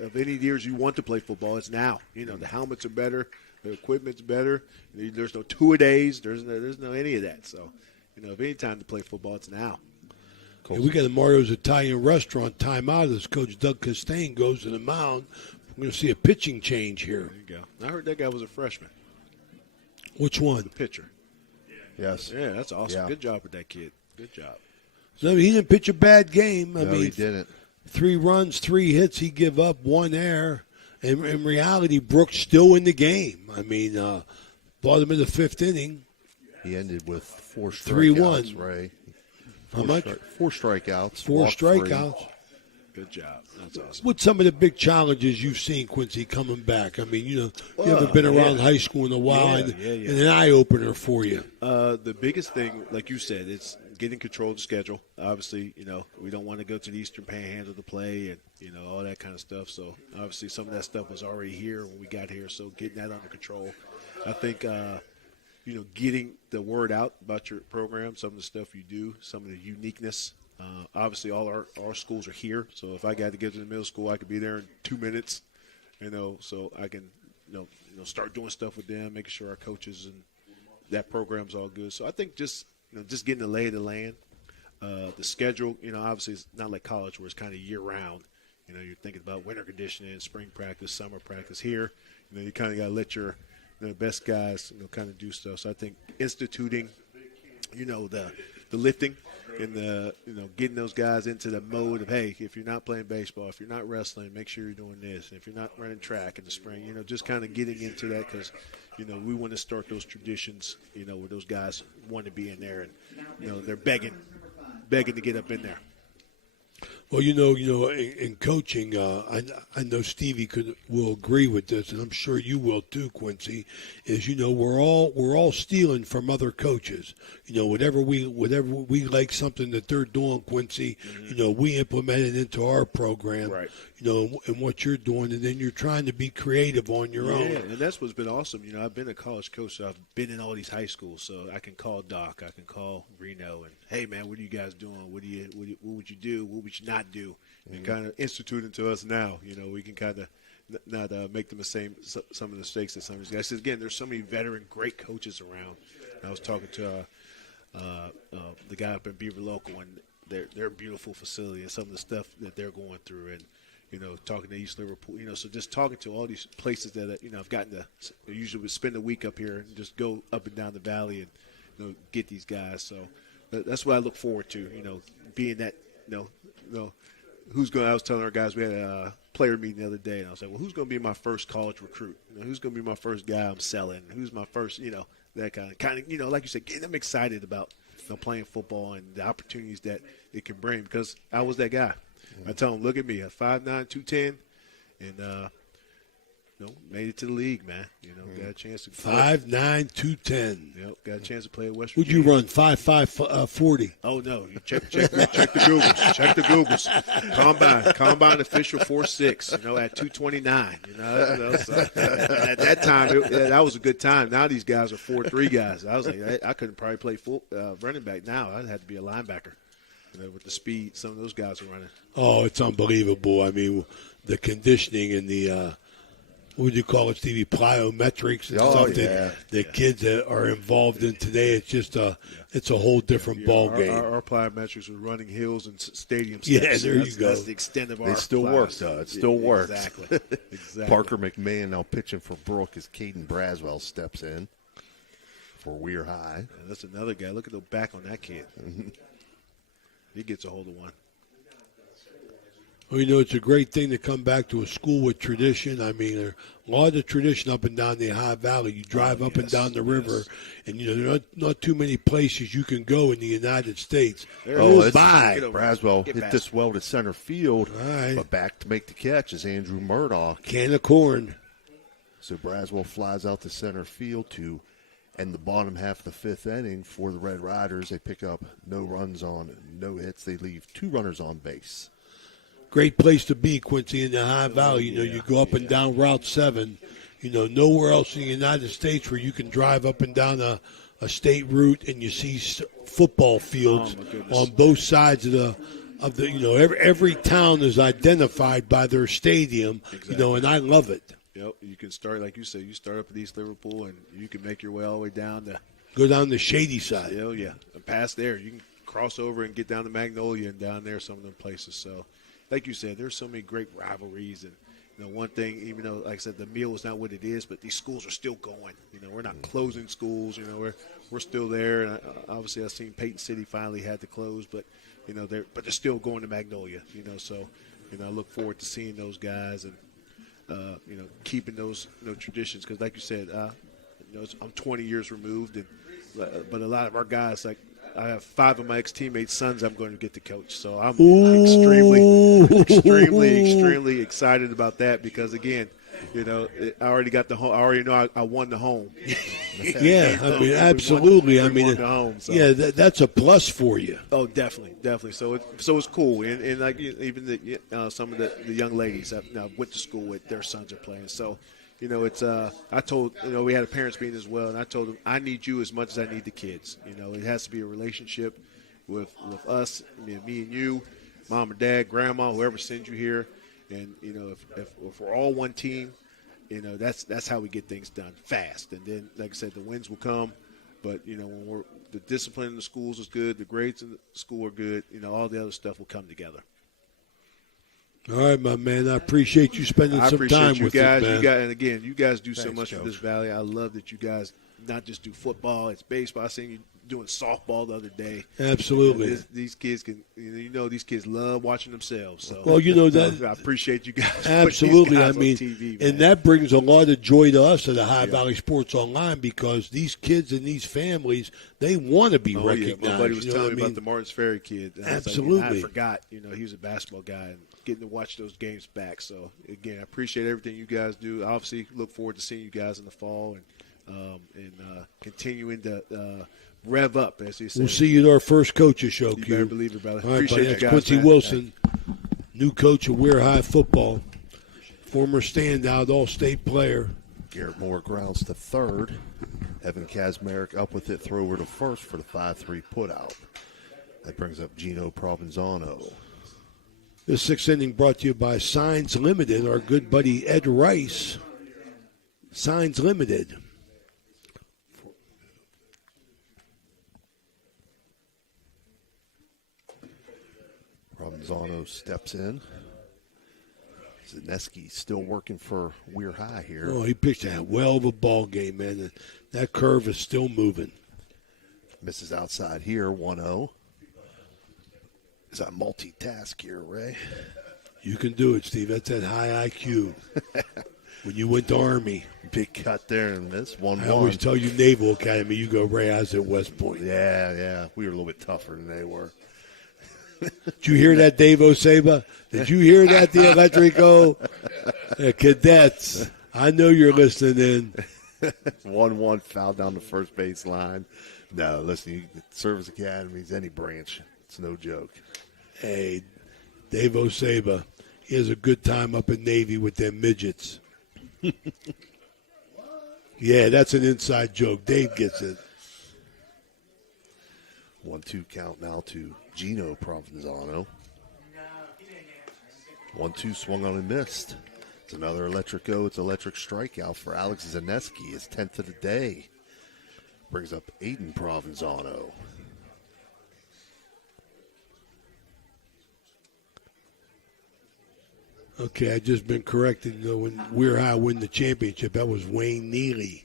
of any years you want to play football, it's now. The helmets are better. The equipment's better. There's no two-a-days. There's no any of that. So, if any time to play football, it's now. Cool. We got a Mario's Italian Restaurant timeout as Coach Doug Costain goes to the mound. We're going to see a pitching change here. There you go. I heard that guy was a freshman. Which one? The pitcher. Yes. Yeah, that's awesome. Yeah. Good job with that kid. Good job. So he didn't pitch a bad game. No, he didn't. 3 runs, 3 hits. He give up 1 error. In reality, Brooks still in the game. Brought him in the 5th inning. He ended with 4 strikeouts, 3-1. Ray. How much? 4 strikeouts. 4 strikeouts. 3. Good job. That's awesome. What's some of the big challenges you've seen, Quincy, coming back? You haven't been around high school in a while, and an eye-opener for you. The biggest thing, like you said, it's getting control of the schedule. Obviously, we don't want to go to the Eastern Panhandle to play and, all that kind of stuff. So, obviously, some of that stuff was already here when we got here. So, getting that under control. I think, getting the word out about your program, some of the stuff you do, some of the uniqueness. Obviously, all our schools are here. So, if I got to get to the middle school, I could be there in 2 minutes, so I can, start doing stuff with them, making sure our coaches and that program's all good. So, I think just getting the lay of the land. The schedule, obviously it's not like college where it's kind of year-round. You're thinking about winter conditioning, spring practice, summer practice. Here, you kind of got to let your best guys, kind of do stuff. So I think instituting, the the lifting and the getting those guys into the mode of, hey, if you're not playing baseball, if you're not wrestling, make sure you're doing this. And if you're not running track in the spring, just kind of getting into that because we want to start those traditions, where those guys want to be in there and they're begging to get up in there. Well, in coaching, I know Stevie will agree with this, and I'm sure you will too, Quincy. Is we're all stealing from other coaches. Whatever we like something that they're doing, Quincy. We implement it into our program. Right. And what you're doing, and then you're trying to be creative on your own. Yeah, and that's what's been awesome. I've been a college coach, so I've been in all these high schools, so I can call Doc, I can call Reno, and hey, man, what are you guys doing? What would you do? What would you not do? And kind of institute into us now. We can kind of not make them some of the mistakes that some of these guys. Again, there's so many veteran, great coaches around. I was talking to the guy up in Beaver Local, and their beautiful facility and some of the stuff that they're going through, and talking to East Liverpool, so just talking to all these places that, I've gotten to usually would spend a week up here and just go up and down the valley and, get these guys. So that's what I look forward to, being that, I was telling our guys, we had a player meeting the other day, and I was like, well, who's going to be my first college recruit? Who's going to be my first guy I'm selling? Who's my first, that kind of, like you said, getting them excited about, playing football and the opportunities that it can bring, because I was that guy. I tell them, look at me, at 5'9", 210, and made it to the league, man. Got a chance to 5'9", 210. Yep, got a chance to play at West Would Virginia. you run 5'5", 40? Oh no, you check the Googles. Check the Googles. Combine official 4'6", at 229. So at that time, that was a good time. Now these guys are 4'3" guys. I was like, I couldn't probably play full running back now. I'd have to be a linebacker. With the speed some of those guys are running. Oh, it's unbelievable. I mean, the conditioning and the what would you call it, Stevie? Plyometrics and stuff that kids that are involved in today. It's just it's a whole different ball game. Our plyometrics were running hills and stadium steps. Yeah, there you go. That's the extent of our. They still work, though. It still works. Exactly. Parker McMahon now pitching for Brooke as Caden Braswell steps in for Weir High. And that's another guy. Look at the back on that kid. He gets a hold of one. Well, it's a great thing to come back to a school with tradition. I mean, there's a lot of tradition up and down the Ohio Valley. You drive up and down the river, and there are not too many places you can go in the United States. Braswell hit this well to center field, but back to make the catch is Andrew Murdoch. Can of corn. So Braswell flies out to center field to end the bottom half of the fifth inning for the Red Riders. They pick up no runs on, no hits. They leave 2 runners on base. Great place to be, Quincy, in the Ohio Valley. You go up and down Route 7. Nowhere else in the United States where you can drive up and down a state route and you see football fields on both sides of the. Every town is identified by their stadium. And I love it. Yep, you can start, like you said, you start up at East Liverpool, and you can make your way all the way down to. Go down the shady side. Oh, yeah. And past there, you can cross over and get down to Magnolia and down there, some of them places. So, like you said, there's so many great rivalries. And, one thing, even though, like I said, the meal is not what it is, but these schools are still going. We're not closing schools. We're still there. And obviously, I've seen Peyton City finally had to close, but, they're still going to Magnolia. So, I look forward to seeing those guys and, keeping those traditions, because like you said, I'm 20 years removed, but a lot of our guys, like I have 5 of my ex-teammates' sons I'm going to get to coach, so I'm extremely excited about that, because again, I already got the home. I already know I won the home. Yeah, I mean, absolutely. We won the home, so. Yeah, that's a plus for you. Oh, definitely. So it's cool, and like even some of the young ladies I went to school with, their sons are playing. So, it's I told we had a parents meeting as well, and I told them I need you as much as I need the kids. It has to be a relationship with us, me and you, mom and dad, grandma, whoever sends you here. And, if we're all one team, that's how we get things done fast. And then, like I said, the wins will come. But, when the discipline in the schools is good, the grades in the school are good, all the other stuff will come together. All right, my man. I appreciate you spending some time with guys. us, man. And again, you guys do so Thanks, much Coach. for this valley. I love that you guys not just do football, it's baseball. I seen you doing softball the other day. Absolutely. These kids can, these kids love watching themselves. So, well, I appreciate you guys. Absolutely. Guys I mean, on TV, and that brings a lot of joy to us at Ohio Valley Sports Online because these kids and these families, they want to be recognized. Yeah. My buddy was telling me about the the Martins Ferry kid. Absolutely. I forgot. He was a basketball guy and getting to watch those games back. So, again, I appreciate everything you guys do. I obviously look forward to seeing you guys in the fall and continuing to rev up, as you say. We'll see you at our first coaches show, You better believe it, brother. All right, Appreciate buddy. you guys, Quincy man. Wilson, new coach of Weir High football, former standout All-State player. Garrett Moore grounds to third. Evan Kazmarek up with it, throw over to first for the 5-3 putout. That brings up Gino Provenzano. This sixth inning brought to you by Signs Limited, our good buddy Ed Rice. Signs Limited. Provenzano steps in. Zaneski still working for Weir High here. Oh, he pitched a well of a ball game, man. And that curve is still moving. Misses outside here, 1-0. Is that multitask here, Ray? You can do it, Steve. That's that high IQ. When you went to Army. Big cut there and this 1-1. I always tell you Naval Academy, you go Ray, I was at West Point. Yeah. We were a little bit tougher than they were. Did you hear that, Dave Oseba? Did you hear that, the Electrico? Cadets, I know you're listening in. 1-1 foul down the first base line. No, listen, service academies, any branch, it's no joke. Hey, Dave Oseba, he has a good time up in Navy with them midgets. Yeah, that's an inside joke. Dave gets it. 1-2 count now to Gino Provenzano. 1-2 swung on and missed. It's another electric go. It's electric strikeout for Alex Zaneski, his 10th of the day. Brings up Aiden Provenzano. Okay, I just been corrected. When Weir High win the championship, that was Wayne Neely.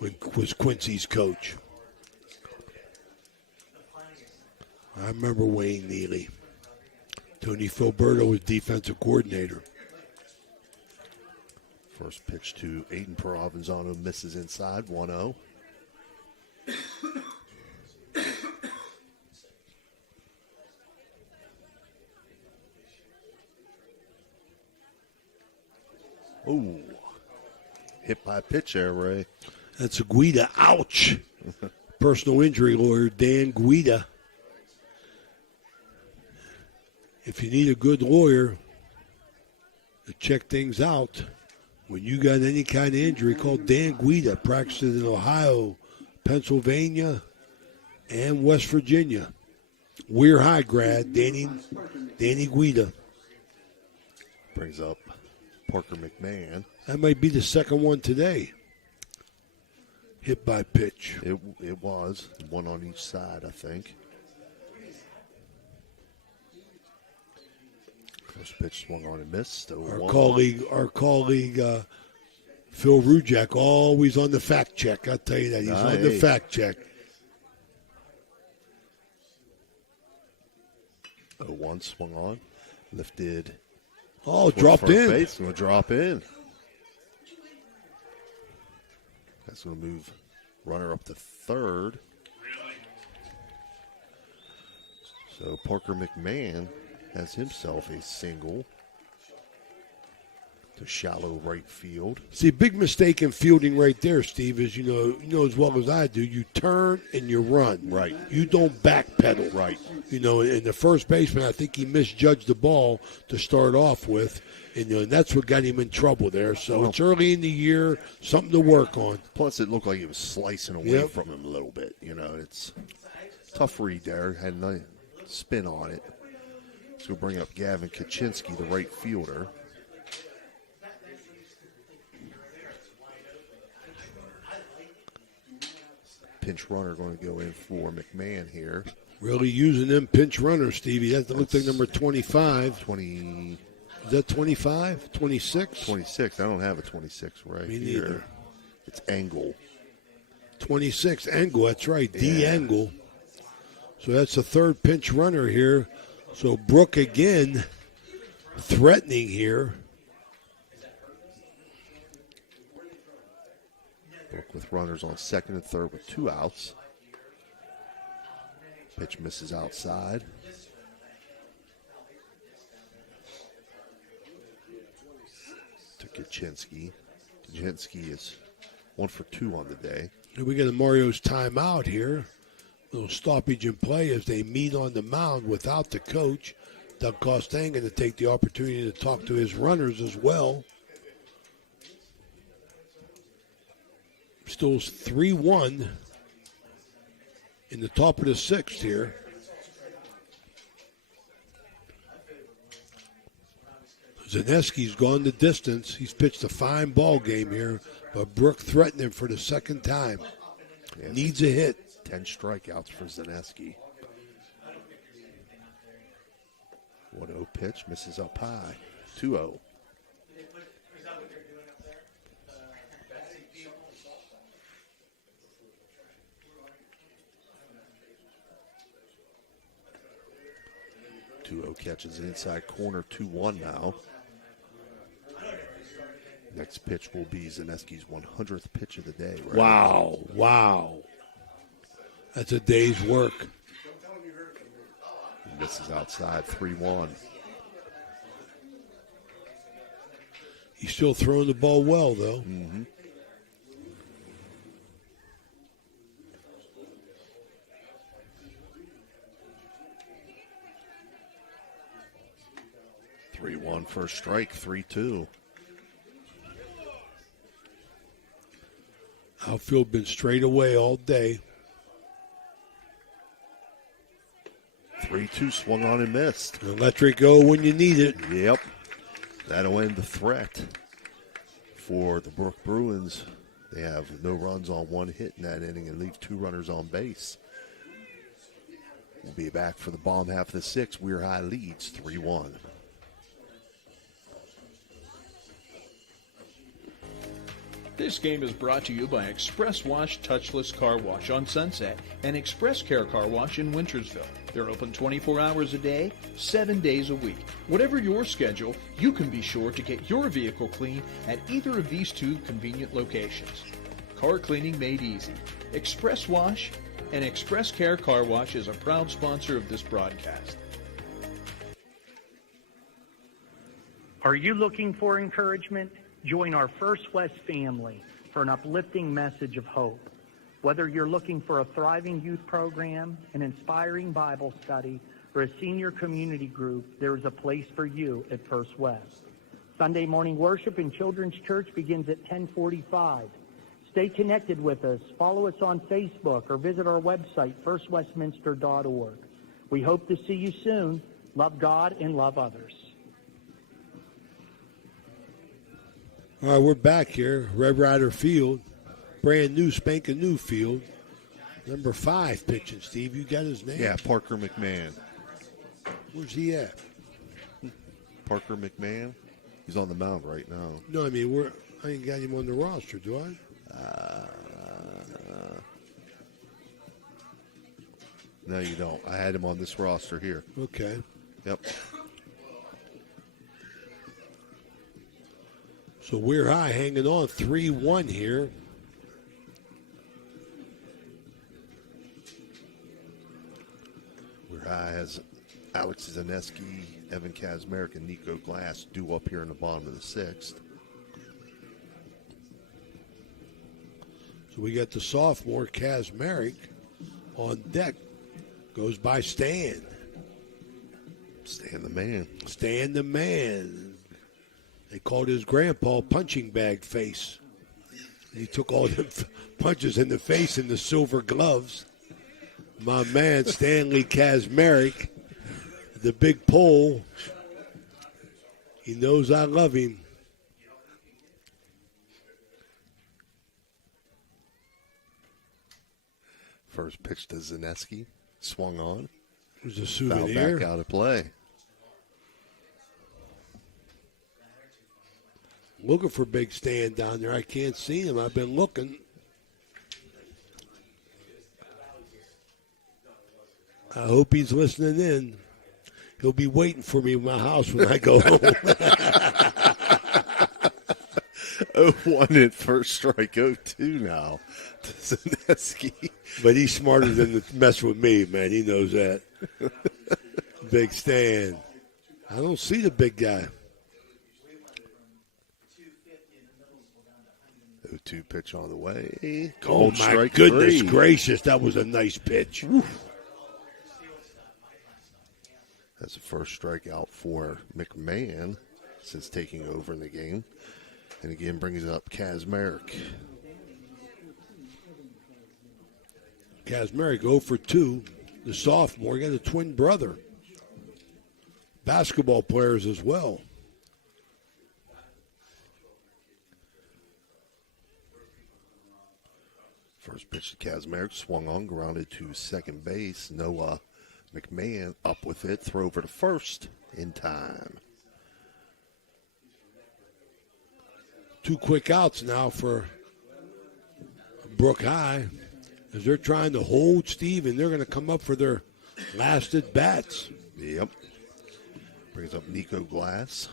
Was Quincy's coach. I remember Wayne Neely. Tony Filberto was defensive coordinator. First pitch to Aiden Provenzano, misses inside, 1-0. Ooh. Hit by a pitch there, Ray. That's a Guida. Ouch. Personal injury lawyer, Dan Guida. If you need a good lawyer to check things out, when you got any kind of injury, call Dan Guida. Practices in Ohio, Pennsylvania, and West Virginia. Weir High grad, Danny Guida. Brings up Parker McMahon. That might be the second one today. Hit by pitch. It was. One on each side, I think. First pitch swung on and missed. Our colleague Phil Rujak, always on the fact check. I'll tell you that. He's on the fact check. 0-1 swung on. Lifted. Oh, dropped in. Base, going to drop in. That's going to move runner up to third. So Parker McMahon has himself a single to shallow right field. See, big mistake in fielding right there, Steve, is you know as well as I do, you turn and you run. Right. You don't backpedal. Right. And the first baseman, I think he misjudged the ball to start off with, and that's what got him in trouble there. So it's early in the year, something to work on. Plus, it looked like he was slicing away from him a little bit. It's tough read there. Had a nice spin on it. So we'll bring up Gavin Kaczynski, the right fielder. Pinch runner going to go in for McMahon here. Really using them pinch runners, Stevie. That looks like number 25. 20. Is that 25? 26? 26. I don't have a 26 right Me here. neither. It's Angle. 26, Engel. That's right, D. Engel. So that's the third pinch runner here. So Brooke again threatening here. Brooke with runners on second and third with 2 outs. Pitch misses outside. To Kaczynski. Kaczynski is 1 for 2 on the day. And we get a Mario's timeout here. Little stoppage in play as they meet on the mound without the coach. Doug Costain going to take the opportunity to talk to his runners as well. Still 3-1 in the top of the 6th here. Zaneski's gone the distance. He's pitched a fine ball game here, but Brooke threatened him for the second time. Needs a hit. 10 strikeouts for Zaneski. 1-0 pitch, misses up high. 2-0. Catches an inside corner, 2-1 now. Next pitch will be Zaneski's 100th pitch of the day. Right? Wow. That's a day's work. Misses outside, 3-1. He's still throwing the ball well, though. Mm-hmm. First strike, 3-2. Outfield been straight away all day. 3-2 swung on and missed. Electric go when you need it. Yep. That'll end the threat for the Brooke Bruins. They have no runs on 1 hit in that inning and leave 2 runners on base. We'll be back for the bottom half of the 6th. Weir High leads 3-1. This game is brought to you by Express Wash Touchless Car Wash on Sunset and Express Care Car Wash in Wintersville. They're open 24 hours a day, 7 days a week. Whatever your schedule, you can be sure to get your vehicle clean at either of these 2 convenient locations. Car cleaning made easy. Express Wash and Express Care Car Wash is a proud sponsor of this broadcast. Are you looking for encouragement? Join our First West family for an uplifting message of hope. Whether you're looking for a thriving youth program, an inspiring Bible study, or a senior community group, there is a place for you at First West. Sunday morning worship in Children's Church begins at 10:45. Stay connected with us. Follow us on Facebook or visit our website, firstwestminster.org. We hope to see you soon. Love God and love others. All right, we're back here. Red Rider Field. Brand new, spanking new field. Number 5 pitching, Steve. You got his name? Yeah, Parker McMahon. Where's he at? Parker McMahon? He's on the mound right now. No, I mean, I ain't got him on the roster, do I? No, you don't. I had him on this roster here. Okay. Yep. So Weir High hanging on 3-1 here. Weir High has Alex Zaneski, Evan Kazmarek, and Nico Glass due up here in the bottom of the 6th. So we got the sophomore Kazmarek on deck. Goes by Stan. Stan the man. Stan the man. They called his grandpa punching bag face. He took all the punches in the face in the silver gloves. My man, Stanley Kazmarek, the big pole. He knows I love him. First pitch to Zaneski. Swung on. It was a souvenir. Foul back out of play. Looking for Big Stan down there. I can't see him. I've been looking. I hope he's listening in. He'll be waiting for me in my house when I go home. 0-1 at first strike, 0-2 now to Zaneski. But he's smarter than to mess with me, man. He knows that. Big Stan. I don't see the big guy. 0-2 pitch on the way. Oh, Called my strike goodness 3. gracious. That was a nice pitch. That's the first strikeout for McMahon since taking over in the game. And again brings up Kazmarek. Kazmarek 0 for 2. The sophomore got a twin brother. Basketball players as well. First pitch to Kazmarek, swung on, grounded to second base. Noah McMahon up with it, throw over to first in time. 2 quick outs now for Brook High as they're trying to hold Steve, and they're going to come up for their last at bats. Yep. Brings up Nico Glass.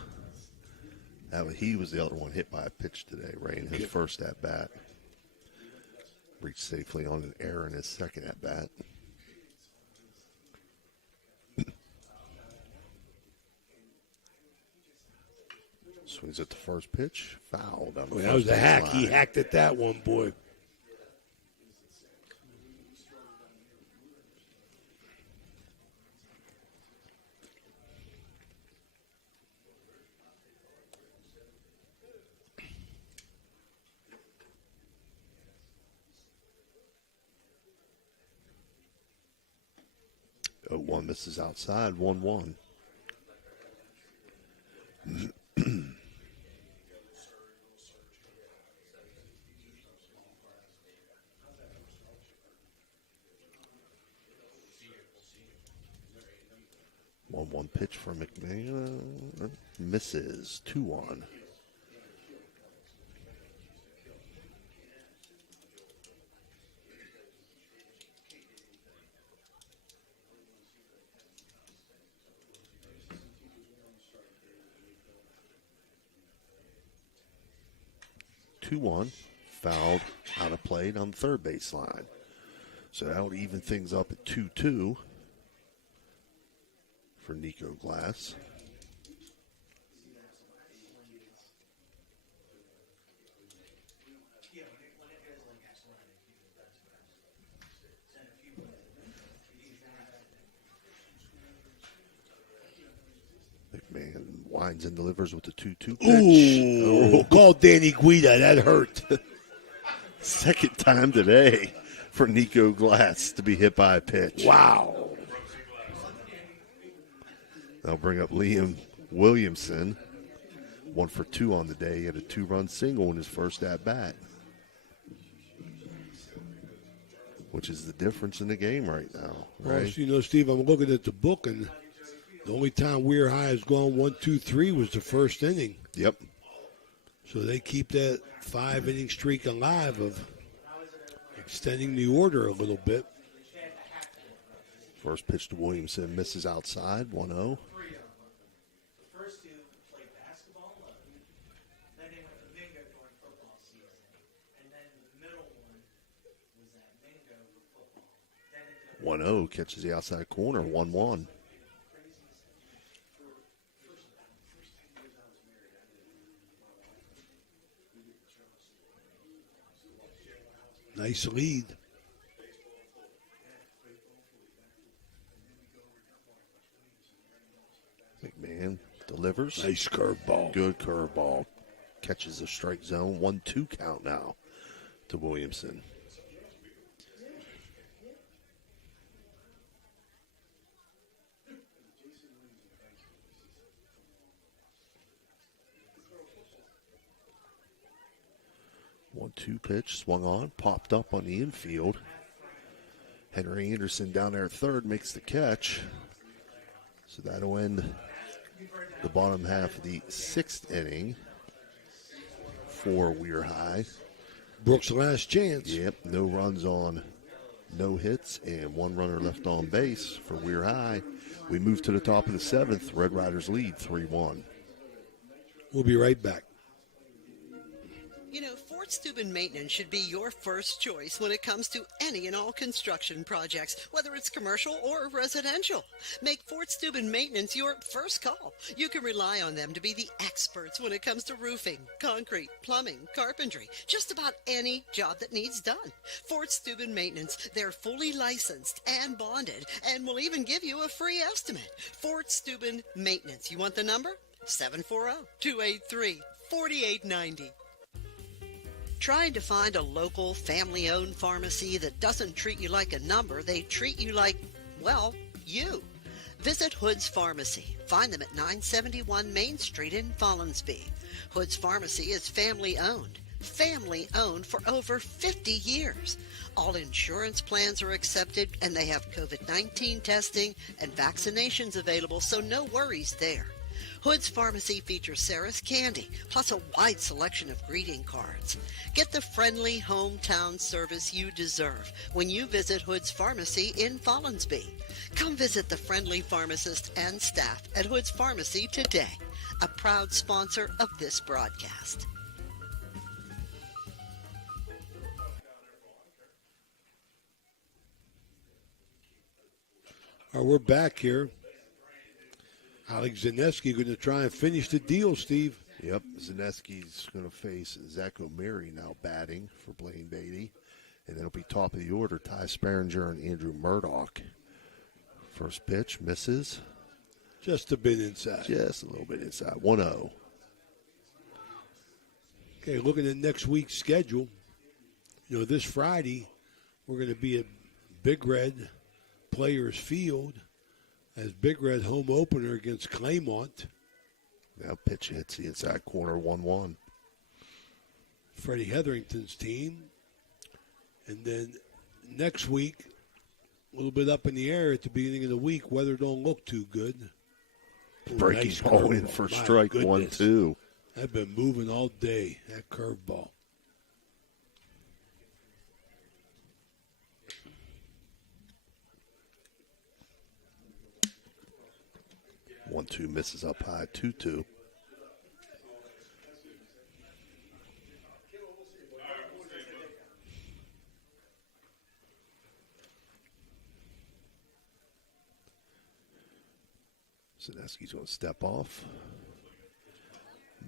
He was the other one hit by a pitch today, right in his first at bat. Reached safely on an error in his second at bat. Swings at the first pitch, fouled. That was a hack. He hacked at that one, boy. One misses outside, 1-1. 1-1 pitch for McMahon. Misses. 2-1. Fouled out of play on the third baseline. So that would even things up at 2-2 for Nico Glass. McMahon winds and delivers with the 2-2 pitch. Ooh, call Danny Guida. That hurt. Second time today for Nico Glass to be hit by a pitch. Wow. They'll bring up Liam Williamson. 1 for 2 on the day. He had a 2-run single in his first at-bat. Which is the difference in the game right now. Right? Well, you know, Steve, I'm looking at the book, and the only time Weir High has gone 1-2-3 was the first inning. Yep. So they keep that 5-inning streak alive of extending the order a little bit. First pitch to Williamson misses outside, 1-0. Catches the outside corner, 1-1. Nice lead. McMahon delivers. Nice curveball. Good curveball. Catches the strike zone. 1-2 count now to Williamson. One-two pitch, swung on, popped up on the infield. Henry Anderson down there at third makes the catch. So that'll end the bottom half of the 6th inning for Weir High. Brooks' last chance. Yep, no runs on no hits, and 1 runner left on base for Weir High. We move to the top of the 7th. Red Riders lead 3-1. We'll be right back. You know, Fort Steuben Maintenance should be your first choice when it comes to any and all construction projects, whether it's commercial or residential. Make Fort Steuben Maintenance your first call. You can rely on them to be the experts when it comes to roofing, concrete, plumbing, carpentry, just about any job that needs done. Fort Steuben Maintenance, they're fully licensed and bonded and will even give you a free estimate. Fort Steuben Maintenance. You want the number? 740-283-4890. Trying to find a local, family-owned pharmacy that doesn't treat you like a number, they treat you like, well, you. Visit Hood's Pharmacy. Find them at 971 Main Street in Follinsby. Hood's Pharmacy is family-owned. Family-owned for over 50 years. All insurance plans are accepted, and they have COVID-19 testing and vaccinations available, so no worries there. Hood's Pharmacy features Sarah's Candy, plus a wide selection of greeting cards. Get the friendly hometown service you deserve when you visit Hood's Pharmacy in Follinsby. Come visit the friendly pharmacist and staff at Hood's Pharmacy today, a proud sponsor of this broadcast. All right, we're back here. Alex Zaneski going to try and finish the deal, Steve. Yep, Zaneski's going to face Zach O'Meary now batting for Blaine Beatty. And it'll be top of the order, Ty Sparringer and Andrew Murdoch. First pitch, misses. Just a bit inside. Just a little bit inside, 1-0. Okay, looking at next week's schedule, you know, this Friday we're going to be at Big Red Players Field as Big Red home opener against Claymont. Now pitch hits the inside corner, 1-1. Freddie Hetherington's team. And then next week, a little bit up in the air at the beginning of the week. Weather don't look too good. Breaking nice ball in curveball. for My strike, goodness. 1-2. I've been moving all day, that curveball. One, two misses up high, 2-2. Zaneski's going to step off.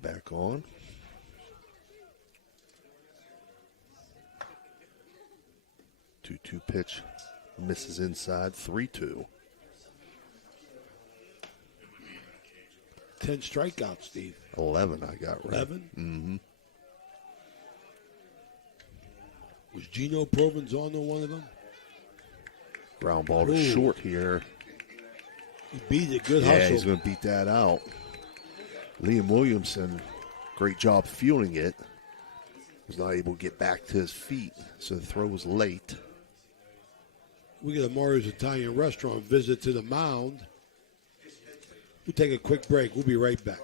Back on. Two pitch. Misses inside, 3-2. 10 strikeouts, Steve. 11 I got right. 11? Mm-hmm. Was Gino Provenzano one of them? Ground ball to Ooh. short here. He beat it. Good Yeah, hustle. he's going to beat that out. Liam Williamson, great job fielding it. Was not able to get back to his feet, so the throw was late. We get a Mario's Italian Restaurant visit to the mound. We'll take a quick break. We'll be right back.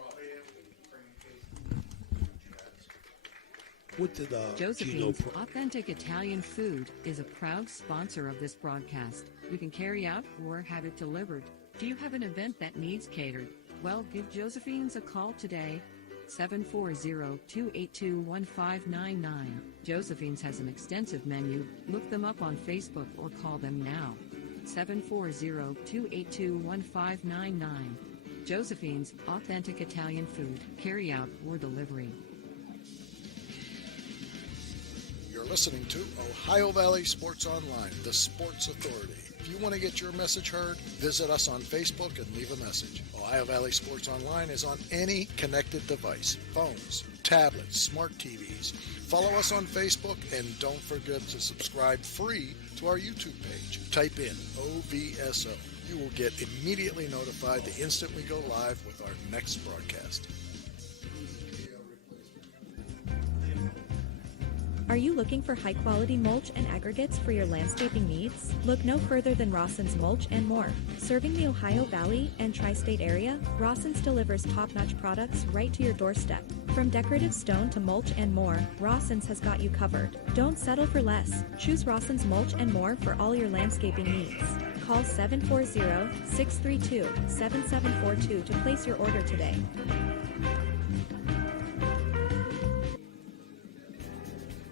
What did Gino Josephine's Authentic Italian Food is a proud sponsor of this broadcast. You can carry out or have it delivered. Do you have an event that needs catered? Well, give Josephine's a call today. 740-282-1599. Josephine's has an extensive menu. Look them up on Facebook or call them now. 740-282-1599. Josephine's Authentic Italian Food, carry out or delivery. You're listening to Ohio Valley Sports Online, the sports authority. If you want to get your message heard, visit us on Facebook and leave a message. Ohio Valley Sports Online is on any connected device, phones, tablets, smart TVs. Follow us on Facebook and don't forget to subscribe free to our YouTube page. Type in OVSO. You will get immediately notified the instant we go live with our next broadcast. Are you looking for high-quality mulch and aggregates for your landscaping needs? Look no further than Rawson's Mulch and More. Serving the Ohio Valley and tri-state area, Rawson's delivers top-notch products right to your doorstep. From decorative stone to mulch and more, Rawson's has got you covered. Don't settle for less. Choose Rawson's Mulch and More for all your landscaping needs. Call 740-632-7742 to place your order today.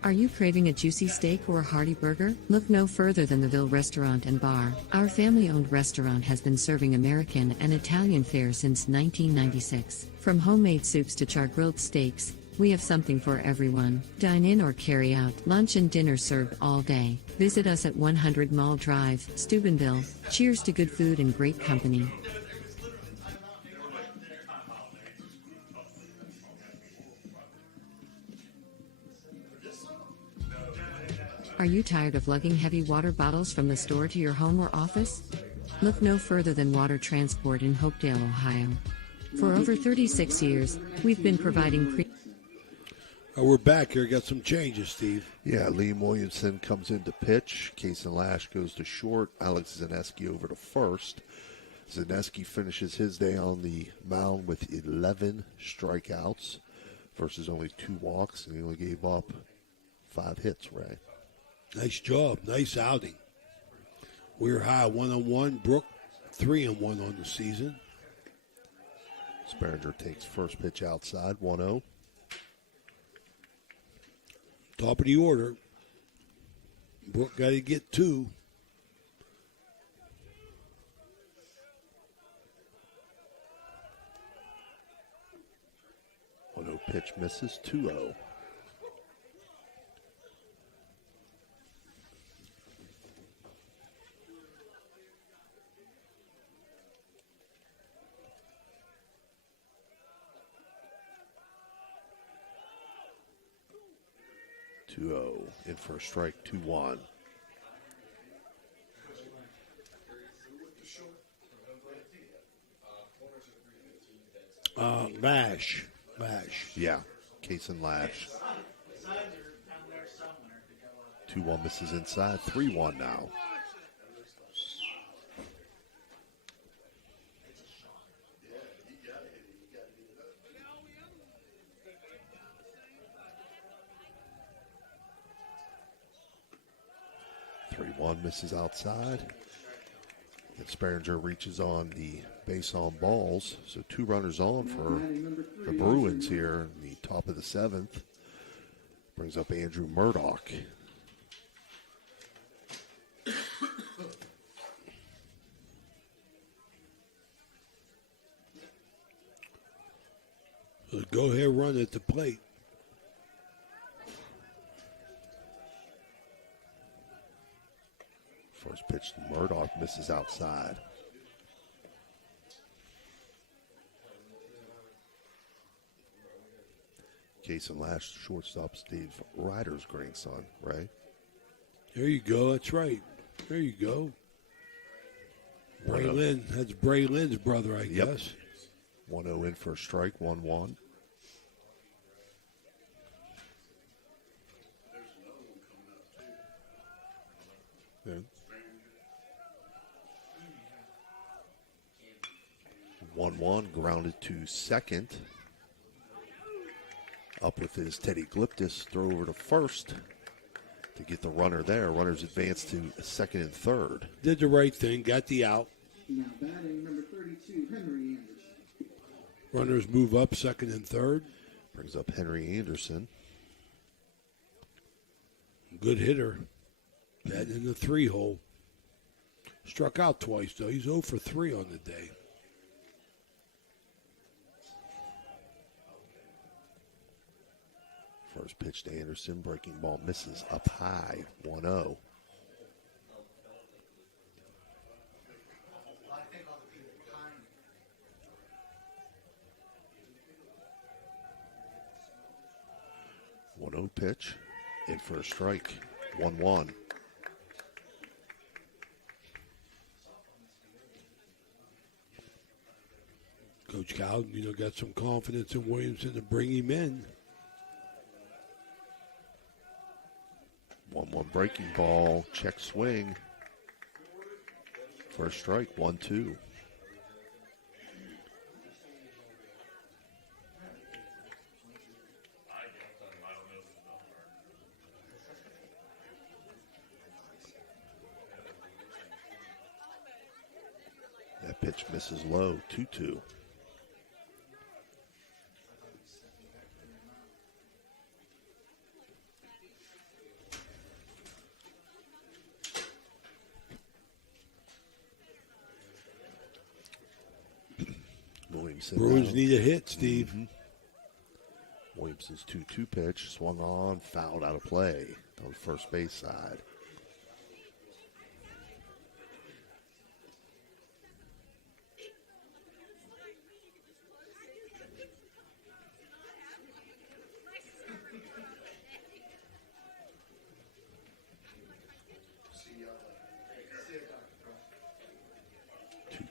Are you craving a juicy steak or a hearty burger? Look no further than the Ville Restaurant and Bar. Our family-owned restaurant has been serving American and Italian fare since 1996. From homemade soups to char-grilled steaks, we have something for everyone. Dine in or carry out. Lunch and dinner served all day. Visit us at 100 Mall Drive, Steubenville. Cheers to good food and great company. Are you tired of lugging heavy water bottles from the store to your home or office? Look no further than Water Transport in Hopedale, Ohio. For over 36 years, we've been providing We're back here. Got some changes, Steve. Yeah, Liam Williamson comes in to pitch. Kason Lash goes to short. Alex Zaneski over to first. Zaneski finishes his day on the mound with 11 strikeouts versus only 2 walks, and he only gave up 5 hits, Ray. Nice job. Nice outing. Weir high 1-1. Brooke 3-1 on the season. Sperringer takes first pitch outside, 1-0. Top of the order. Brooke got to get 2. Pitch misses, 2-0. In for a strike, 2-1. Lash. Yeah, Kason Lash. 2-1 misses inside, 3-1 now. One misses outside. And Sperringer reaches on the base on balls. So 2 runners on for the Bruins here in the top of the 7th. Brings up Andrew Murdoch. So go ahead, run at the plate. First pitch to Murdoch misses outside. Kason Lash, shortstop Steve Ryder's grandson, right? There you go. That's right. There you go. Braylon. That's Braylon's brother, I guess. 1-0 in for a strike, 1-1. Yeah. 1-1, grounded to second. Up with his Teddy Gliptis, throw over to first to get the runner there. Runners advance to second and third. Did the right thing, got the out. Now batting number 32, Henry Anderson. Runners move up second and third. Brings up Henry Anderson. Good hitter. Batting in the 3-hole. Struck out twice, though. He's 0 for 3 on the day. First pitch to Anderson. Breaking ball misses up high. 1-0. Pitch. In for a strike. 1-1. Coach Cowden, got some confidence in Williamson to bring him in. 1 breaking ball, check swing. First strike, 1-2. That pitch misses low, 2-2. Williamson Bruins now. need a hit, Steve. Mm-hmm. Williamson's 2-2 pitch, swung on, fouled out of play on the first base side.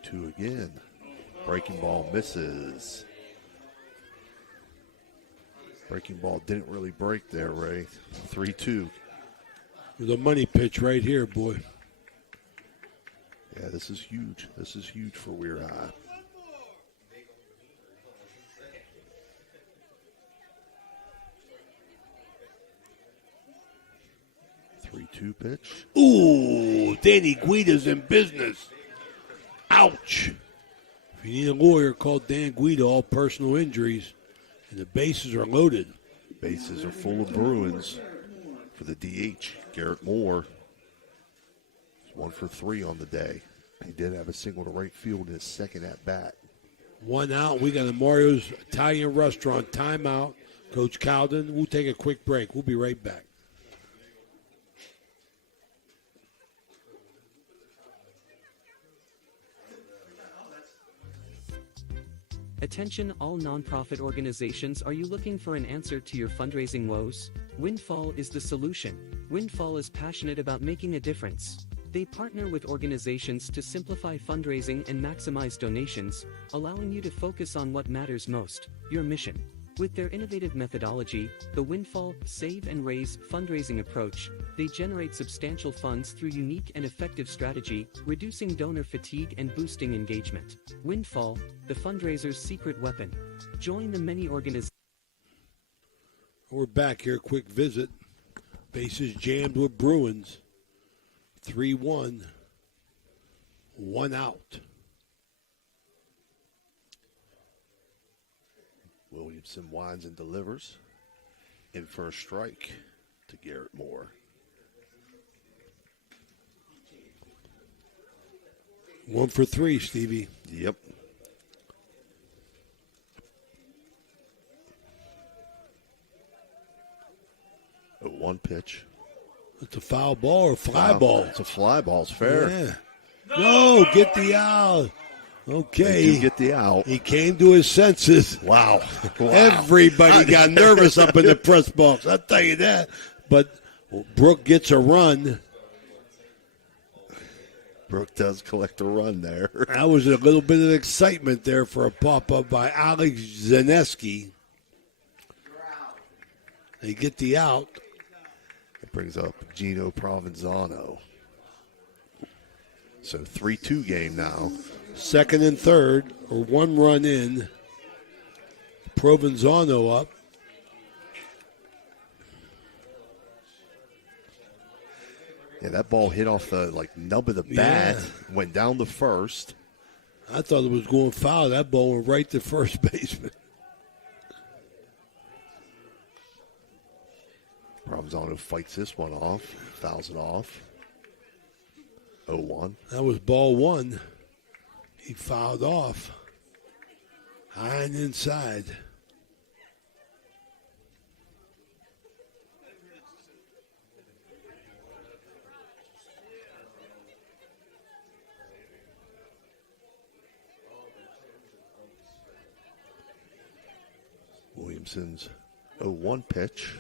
Two again. Breaking ball misses. Breaking ball didn't really break there, Ray. 3-2. The money pitch right here, boy. Yeah, this is huge. This is huge for Weir High. Three-two pitch. Ooh, Danny Guida's in business. Ouch. If you need a lawyer, call Dan Guida, all personal injuries. And the bases are loaded. Bases are full of Bruins for the DH. Garrett Moore is 1 for 3 on the day. He did have a single to right field in his second at bat. 1 out. We got a Mario's Italian Restaurant timeout. Coach Cowden, we'll take a quick break. We'll be right back. Attention all nonprofit organizations, are you looking for an answer to your fundraising woes? Windfall is the solution. Windfall is passionate about making a difference. They partner with organizations to simplify fundraising and maximize donations, allowing you to focus on what matters most, your mission. With their innovative methodology, the Windfall Save and Raise fundraising approach, they generate substantial funds through unique and effective strategy, reducing donor fatigue and boosting engagement. Windfall, the fundraiser's secret weapon. Join the many organizations. We're back here. Quick visit. Bases jammed with Bruins. 3-1. 1 out. Williamson winds and delivers. In for a strike to Garrett Moore. One for 3, Stevie. Yep. A 1 pitch. It's a foul ball or fly ball? It's a fly ball. It's fair. Yeah. No, get the out. Okay. They do get the out. He came to his senses. Wow. Everybody got nervous up in the press box. I'll tell you that. But Brooke gets a run. Brooke does collect a run there. That was a little bit of excitement there for a pop-up by Alex Zaneski. They get the out. It brings up Gino Provenzano. So 3-2 game now. Second and third, or 1 run in. Provenzano up. Yeah, that ball hit off the nub of the bat, went down the first. I thought it was going foul. That ball went right to first baseman. Provenzano fights this one off, fouls it off. 0-1. That was ball 1. He fouled off. High and inside. Williamson's 0-1 pitch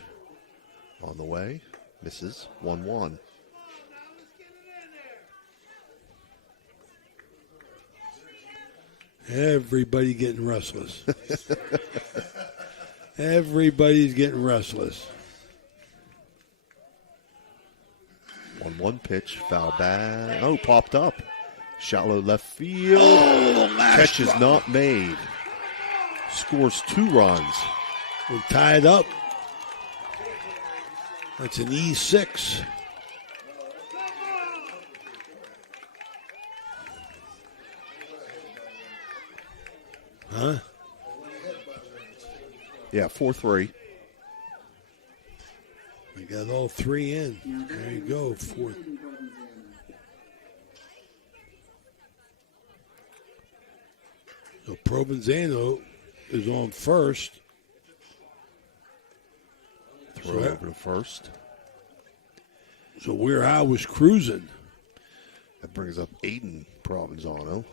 on the way. Misses 1-1. Everybody getting restless. Everybody's getting restless. 1-1 pitch, foul ball. Oh, popped up. Shallow left field. Oh, catch is not made. Scores 2 runs. We'll tie it up. That's an E6. Huh? Yeah, 4-3. We got all 3 in. There you go. 4. So Provenzano is on first. Throw over to first. So Weir High was cruising. That brings up Aiden Provenzano.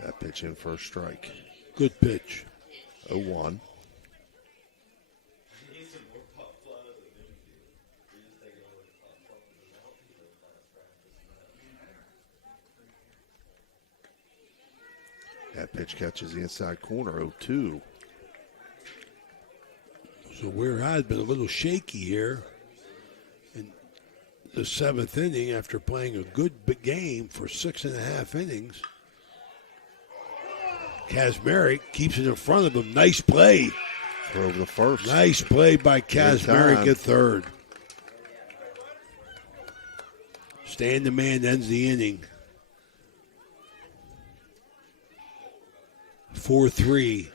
That pitch in for a strike. Good pitch. 0-1. That pitch catches the inside corner, 0-2. So Weir High has been a little shaky here in the 7th inning after playing a good game for 6.5 innings. Kazmarek keeps it in front of him. Nice play. Throw over the first. Nice play by Kazmarek at third. Stand the man ends the inning. 4-3.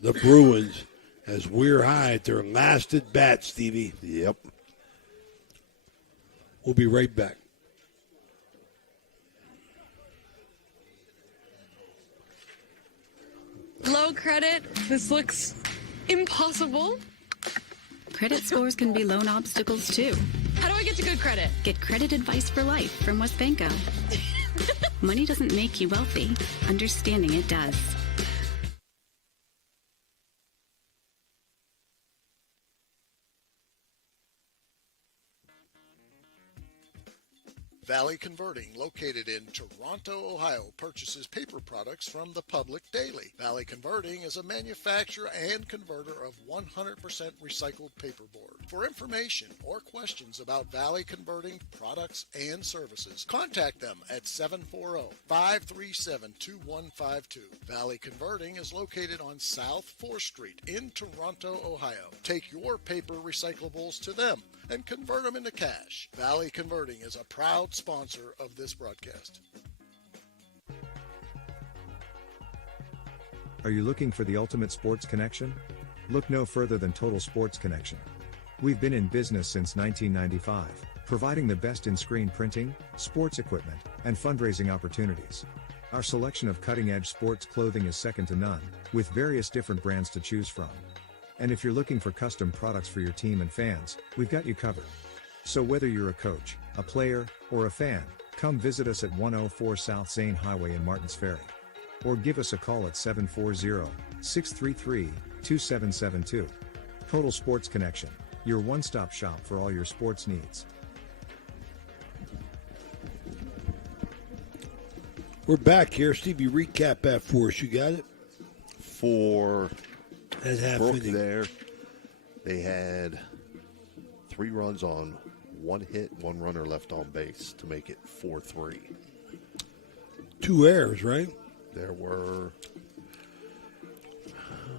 The Bruins as Weir High at their last at bat, Stevie. Yep. We'll be right back. Low credit. This looks impossible. Credit scores can be loan obstacles too. How do I get to good credit? Get credit advice for life from WesBanco. Money doesn't make you wealthy. Understanding it does. Valley Converting, located in Toronto, Ohio, purchases paper products from the public daily. Valley Converting is a manufacturer and converter of 100% recycled paperboard. For information or questions about Valley Converting products and services, contact them at 740-537-2152. Valley Converting is located on South 4th Street in Toronto, Ohio. Take your paper recyclables to them and convert them into cash. Valley Converting is a proud sponsor of this broadcast. Are you looking for the ultimate sports connection? Look no further than Total Sports Connection. We've been in business since 1995, providing the best in screen printing, sports equipment, and fundraising opportunities. Our selection of cutting-edge sports clothing is second to none, with various different brands to choose from. And if you're looking for custom products for your team and fans, we've got you covered. So whether you're a coach, a player, or a fan, come visit us at 104 South Zane Highway in Martins Ferry. Or give us a call at 740-633-2772. Total Sports Connection, your one-stop shop for all your sports needs. We're back here. Stevie, recap that for us. You got it? For that half Brooke inning there, they had 3 runs on 1 hit, 1 runner left on base to make it 4-3. 2 errors, right? There were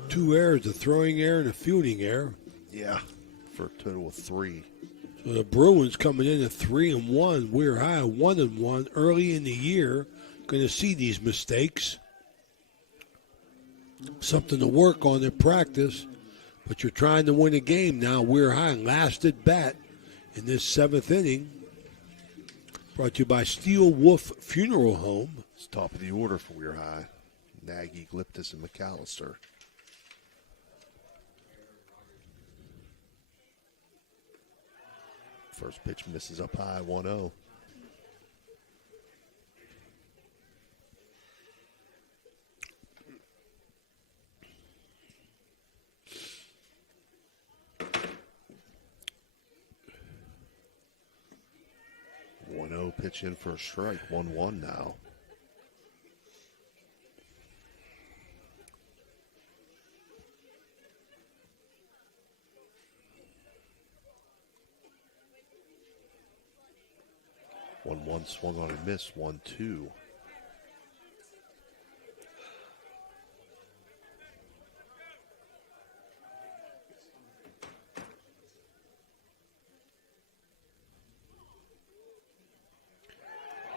2 errors, a throwing error and a fielding error. Yeah, for a total of 3. So the Bruins coming in at 3-1. Weir High 1-1 early in the year. Going to see these mistakes. Something to work on in practice, but you're trying to win a game now. Weir High last at bat in this 7th inning. Brought to you by Steel Wolf Funeral Home. It's top of the order for Weir High. Nagy, Gliptis, and McAllister. First pitch misses up high, 1-0. Pitch in for a strike, 1-1 now. 1-1 swung on and missed. 1-2.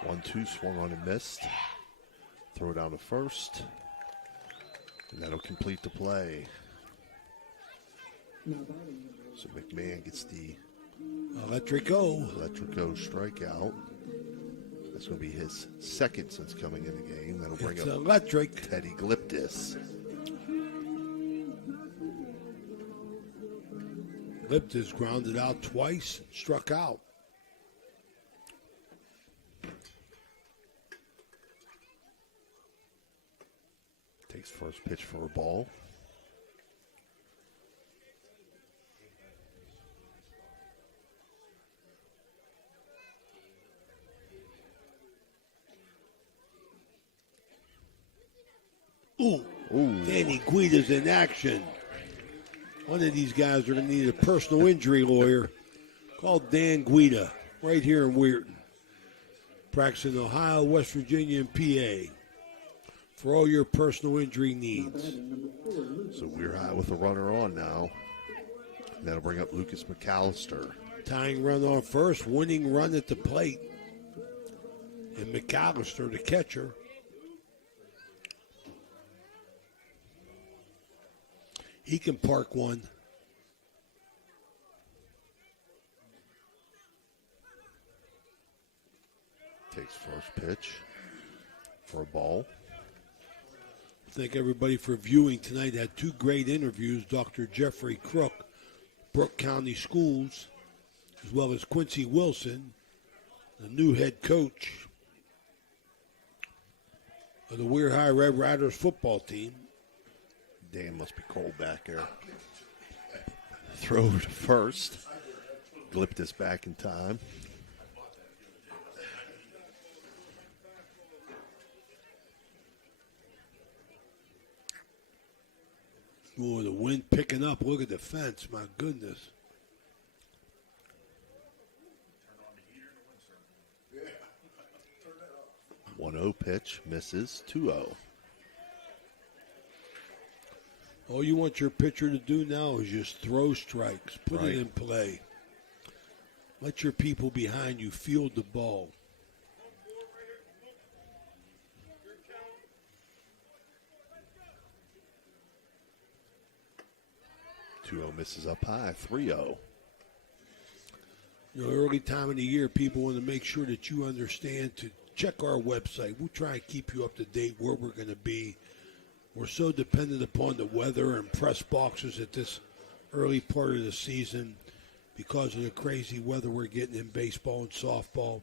One-two swung on and missed. Throw down to first. And that'll complete the play. So McMahon gets the Electrico strikeout. That's going to be his second since coming in the game. That'll bring It's up electric. Teddy Gliptis. Gliptis grounded out twice, struck out. Takes first pitch for a ball. Ooh. Danny Guida's in action. One of these guys are going to need a personal injury lawyer. Called Dan Guida, right here in Weirton. Practicing Ohio, West Virginia, and PA. For all your personal injury needs. So we're high with a runner on now. And that'll bring up Lucas McAllister. Tying run on first, winning run at the plate. And McAllister, the catcher. He can park one. Takes first pitch for a ball. Thank everybody for viewing tonight. Had two great interviews. Dr. Jeffrey Crook, Brooke County Schools, as well as Quincy Wilson, the new head coach of the Weir High Red Riders football team. Dan must be cold back there. Throw to first. Gliptis back in time. Oh, the wind picking up. Look at the fence. My goodness. Yeah. 1-0 pitch. Misses. 2-0. All you want your pitcher to do now is just throw strikes. Put it in play. Let your people behind you field the ball. Misses up high. 3-0. You know, early time of the year, people want to make sure that you understand to check our website. We'll try and keep you up to date where we're going to be. We're so dependent upon the weather and press boxes at this early part of the season because of the crazy weather we're getting in baseball and softball.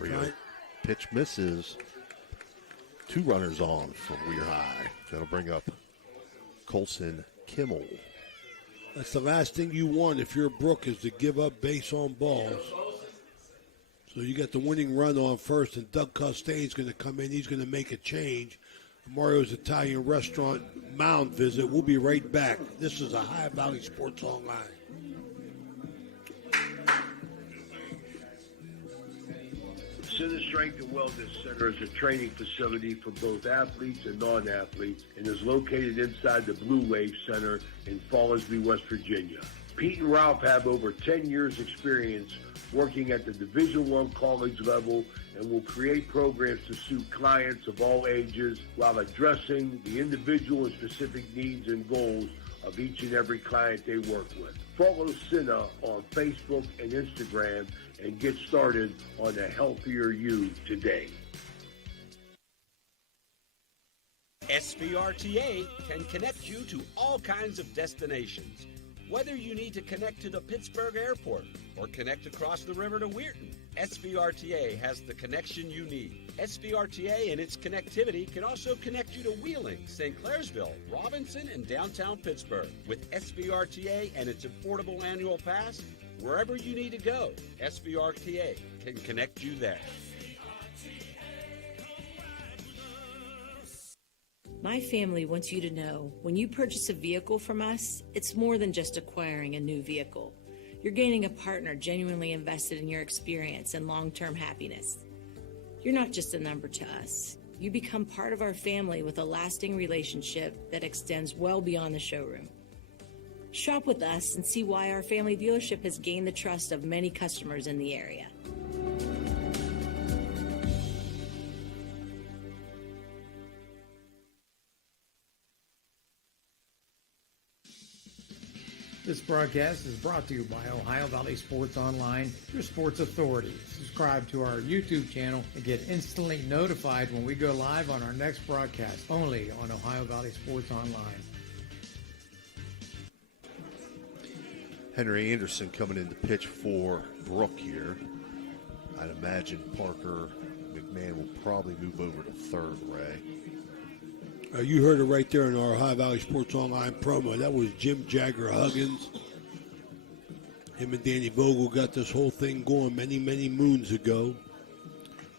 3-0. Pitch misses. 2 runners on from Weir High. That'll bring up Colson Kimmel. That's the last thing you want if you're Brooke is to give up base on balls. So you got the winning run on first, and Doug Costain's going to come in. He's going to make a change. Mario's Italian Restaurant mound visit. We'll be right back. This is a High Valley Sports Online. Center Strength and Wellness Center is a training facility for both athletes and non-athletes and is located inside the Blue Wave Center in Fallersby, West Virginia. Pete and Ralph have over 10 years experience working at the Division I college level and will create programs to suit clients of all ages while addressing the individual and specific needs and goals of each and every client they work with. Follow Cena on Facebook and Instagram and get started on a healthier you today. SVRTA can connect you to all kinds of destinations. Whether you need to connect to the Pittsburgh airport or connect across the river to Weirton, SVRTA has the connection you need. SVRTA and its connectivity can also connect you to Wheeling, St. Clairsville, Robinson, and downtown Pittsburgh. With SVRTA and its affordable annual pass, wherever you need to go, SVRTA can connect you there. My family wants you to know when you purchase a vehicle from us, it's more than just acquiring a new vehicle. You're gaining a partner genuinely invested in your experience and long-term happiness. You're not just a number to us. You become part of our family with a lasting relationship that extends well beyond the showroom. Shop with us and see why our family dealership has gained the trust of many customers in the area. This broadcast is brought to you by Ohio Valley Sports Online, your sports authority. Subscribe to our YouTube channel and get instantly notified when we go live on our next broadcast, only on Ohio Valley Sports Online. Henry Anderson coming in to pitch for Brooke here. I'd imagine Parker McMahon will probably move over to third, Ray. You heard it right there in our Ohio Valley Sports Online promo. That was Jim Jagger Huggins. Him and Danny Vogel got this whole thing going many, many moons ago.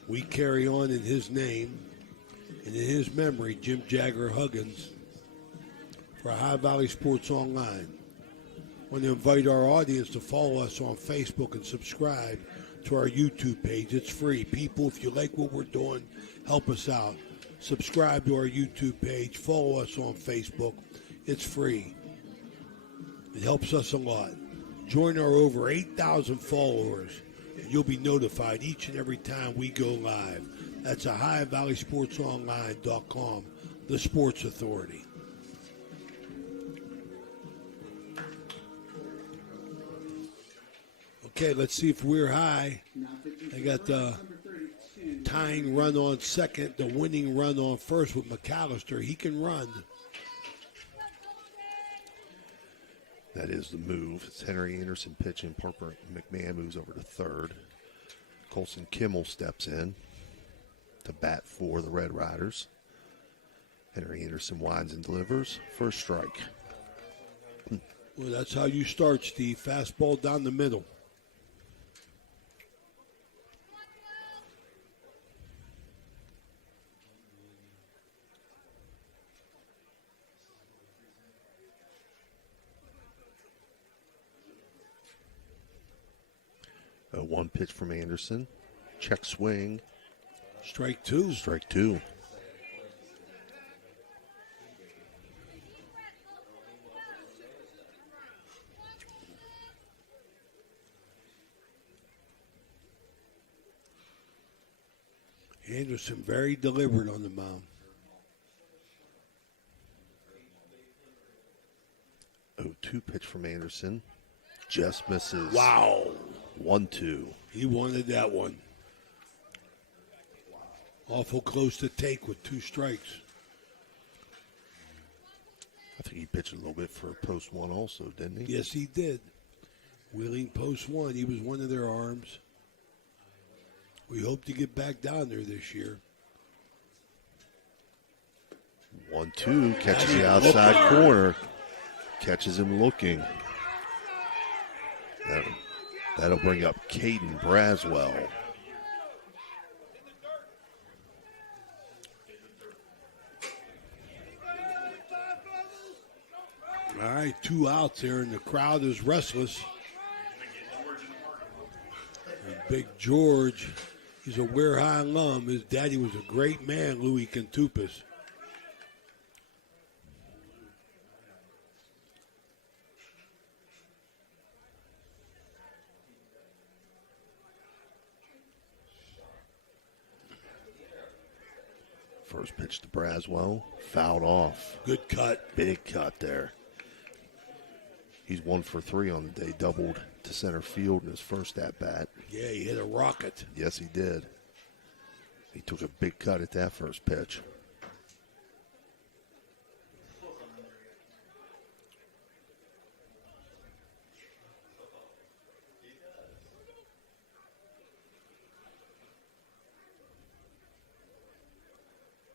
We carry on in his name and in his memory, Jim Jagger Huggins, for Ohio Valley Sports Online. I want to invite our audience to follow us on Facebook and subscribe to our YouTube page. It's free. People, if you like what we're doing, help us out. Subscribe to our YouTube page. Follow us on Facebook. It's free. It helps us a lot. Join our over 8,000 followers, and you'll be notified each and every time we go live. That's OhioValleySportsOnline.com, the Sports Authority. Okay, let's see if we're high. They got the tying run on second, the winning run on first with McAllister. He can run. That is the move. It's Henry Anderson pitching. Parker McMahon moves over to third. Colson Kimmel steps in to bat for the Red Riders. Henry Anderson winds and delivers. First strike. Well, that's how you start, Steve. Fastball down the middle. One pitch from Anderson. Check swing. Strike two. Strike two. Anderson very deliberate on the mound. 0-2 pitch from Anderson. Just misses. Wow. 1-2. He wanted that one. Awful close to take with two strikes. I think he pitched a little bit for post one also, didn't he? Yes, he did. Wheeling post one. He was one of their arms. We hope to get back down there this year. 1-2. Catches the outside corner. Catches him looking. That'll bring up Caden Braswell. All right, two outs there, and the crowd is restless. And Big George, he's a Weir High alum. His daddy was a great man, Louis Cantupas. First pitch to Braswell. Fouled off. Good cut. Big cut there. He's 1 for 3 on the day. Doubled to center field in his first at-bat. Yeah, he hit a rocket. Yes, he did. He took a big cut at that first pitch.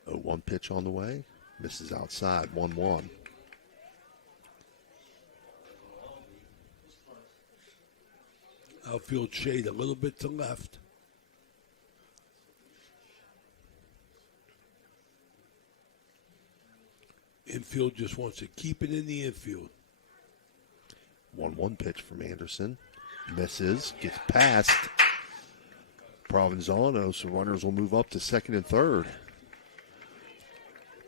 One pitch on the way. Misses outside. 1-1. Outfield shade a little bit to left. Infield just wants to keep it in the infield. 1-1 pitch from Anderson. Misses, gets past Provenzano, so runners will move up to second and third.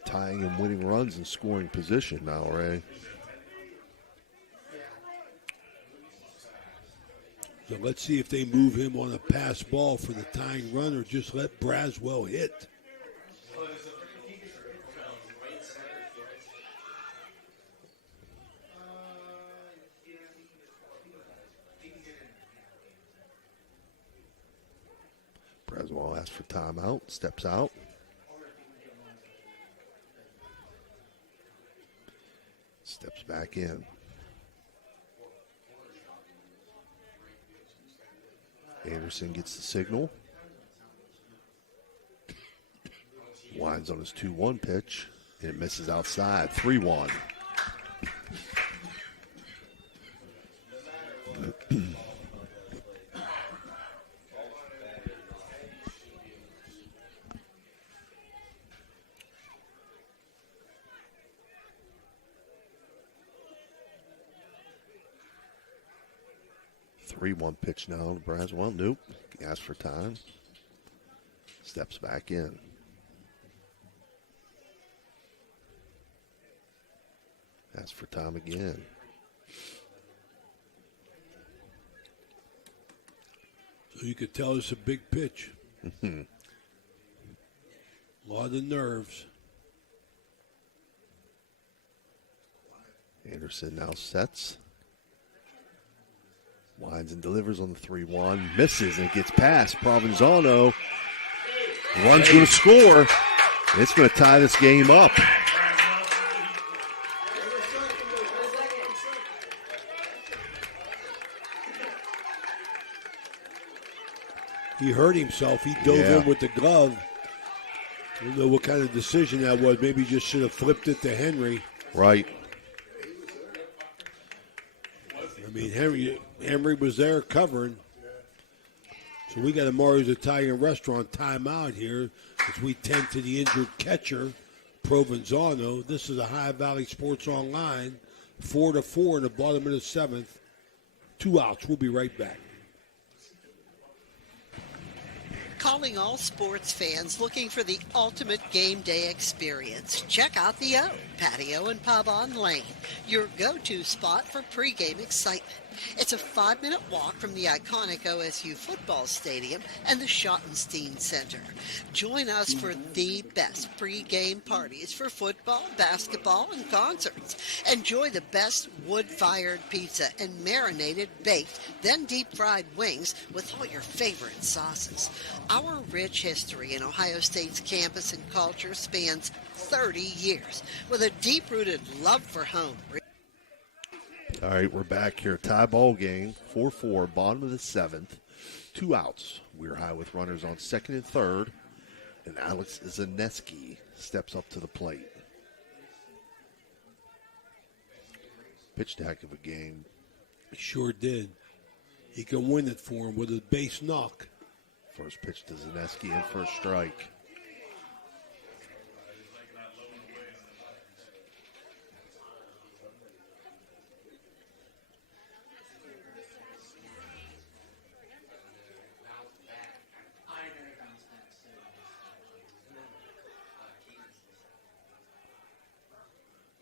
Tying and winning runs in scoring position now, Ray. So let's see if they move him on a pass ball for the tying run or just let Braswell hit. Braswell asks for timeout, steps out. Steps back in. Anderson gets the signal. Winds on his 2-1 pitch, and it misses outside. 3-1. Three-one pitch now to Braswell. Nope. Asks for time. Steps back in. Asks for time again. So you could tell it's a big pitch. A lot of nerves. Anderson now sets. Winds and delivers on the 3-1. Misses and gets past Provenzano. Runs going to score. It's going to tie this game up. He hurt himself. He dove in with the glove. I don't know what kind of decision that was. Maybe he just should have flipped it to Henry. Right. I mean, Henry was there covering. So we got a Mario's Italian Restaurant timeout here as we tend to the injured catcher, Provenzano. This is a High Valley Sports Online, 4-4 in the bottom of the seventh. 2 outs. We'll be right back. Calling all sports fans looking for the ultimate game day experience. Check out the O, Patio and Pub on Lane, your go-to spot for pregame excitement. It's a 5-minute walk from the iconic OSU football stadium and the Schottenstein Center. Join us for the best pregame parties for football, basketball, and concerts. Enjoy the best wood-fired pizza and marinated baked, then deep-fried wings with all your favorite sauces. Our rich history in Ohio State's campus and culture spans 30 years with a deep-rooted love for home. All right, we're back here. Tie ball game, 4-4, bottom of the seventh. 2 outs. We're high with runners on second and third. And Alex Zaneski steps up to the plate. Pitched a heck of a game. He sure did. He can win it for him with a base knock. First pitch to Zaneski in for a strike.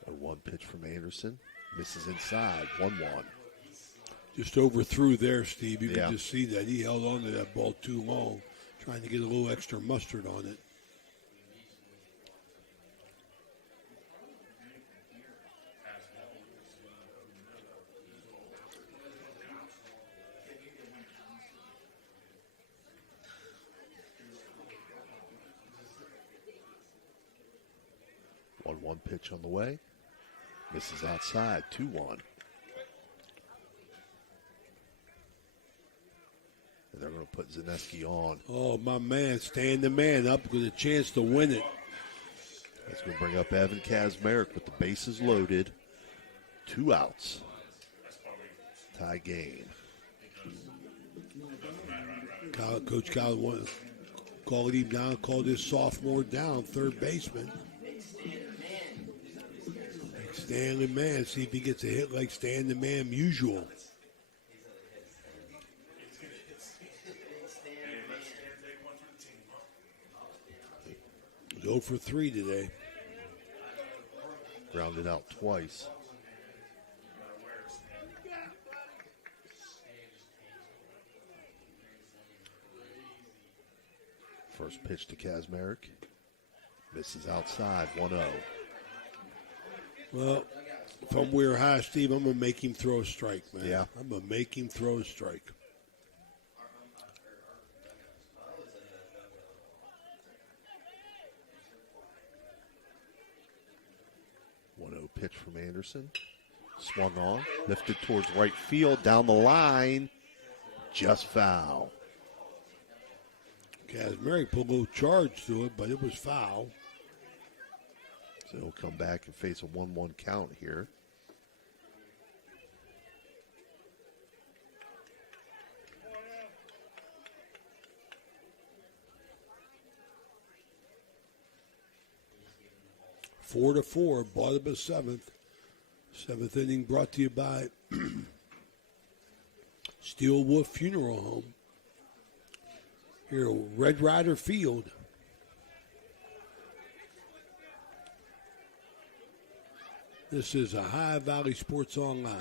A 1 pitch from Anderson. Misses inside. 1-1. Just overthrew there, Steve. You can just see that. He held on to that ball too long, trying to get a little extra mustard on it. One pitch on the way. Misses outside. 2-1. And they're going to put Zaneski on. Oh, my man, stand the man up with a chance to win it. That's going to bring up Evan Kazmarek with the bases loaded. 2 outs. Tie game. Coach Kyle called him down, called his sophomore down, third baseman. Stanley Man, see if he gets a hit like Stan the Man usual. 0 for 3 today. Grounded out twice. First pitch to Kazmarek. Misses outside, 1-0. Well, if I'm Weir High, Steve, I'm going to make him throw a strike, man. Yeah. I'm going to make him throw a strike. Pitch from Anderson. Swung on. Lifted towards right field. Down the line. Just foul. Kazmarek put a little charge to it, but it was foul. So he'll come back and face a 1-1 count here. 4-4, bottom of seventh. Seventh inning brought to you by Steelwood Funeral Home. Here at Red Rider Field. This is Ohio Valley Sports Online.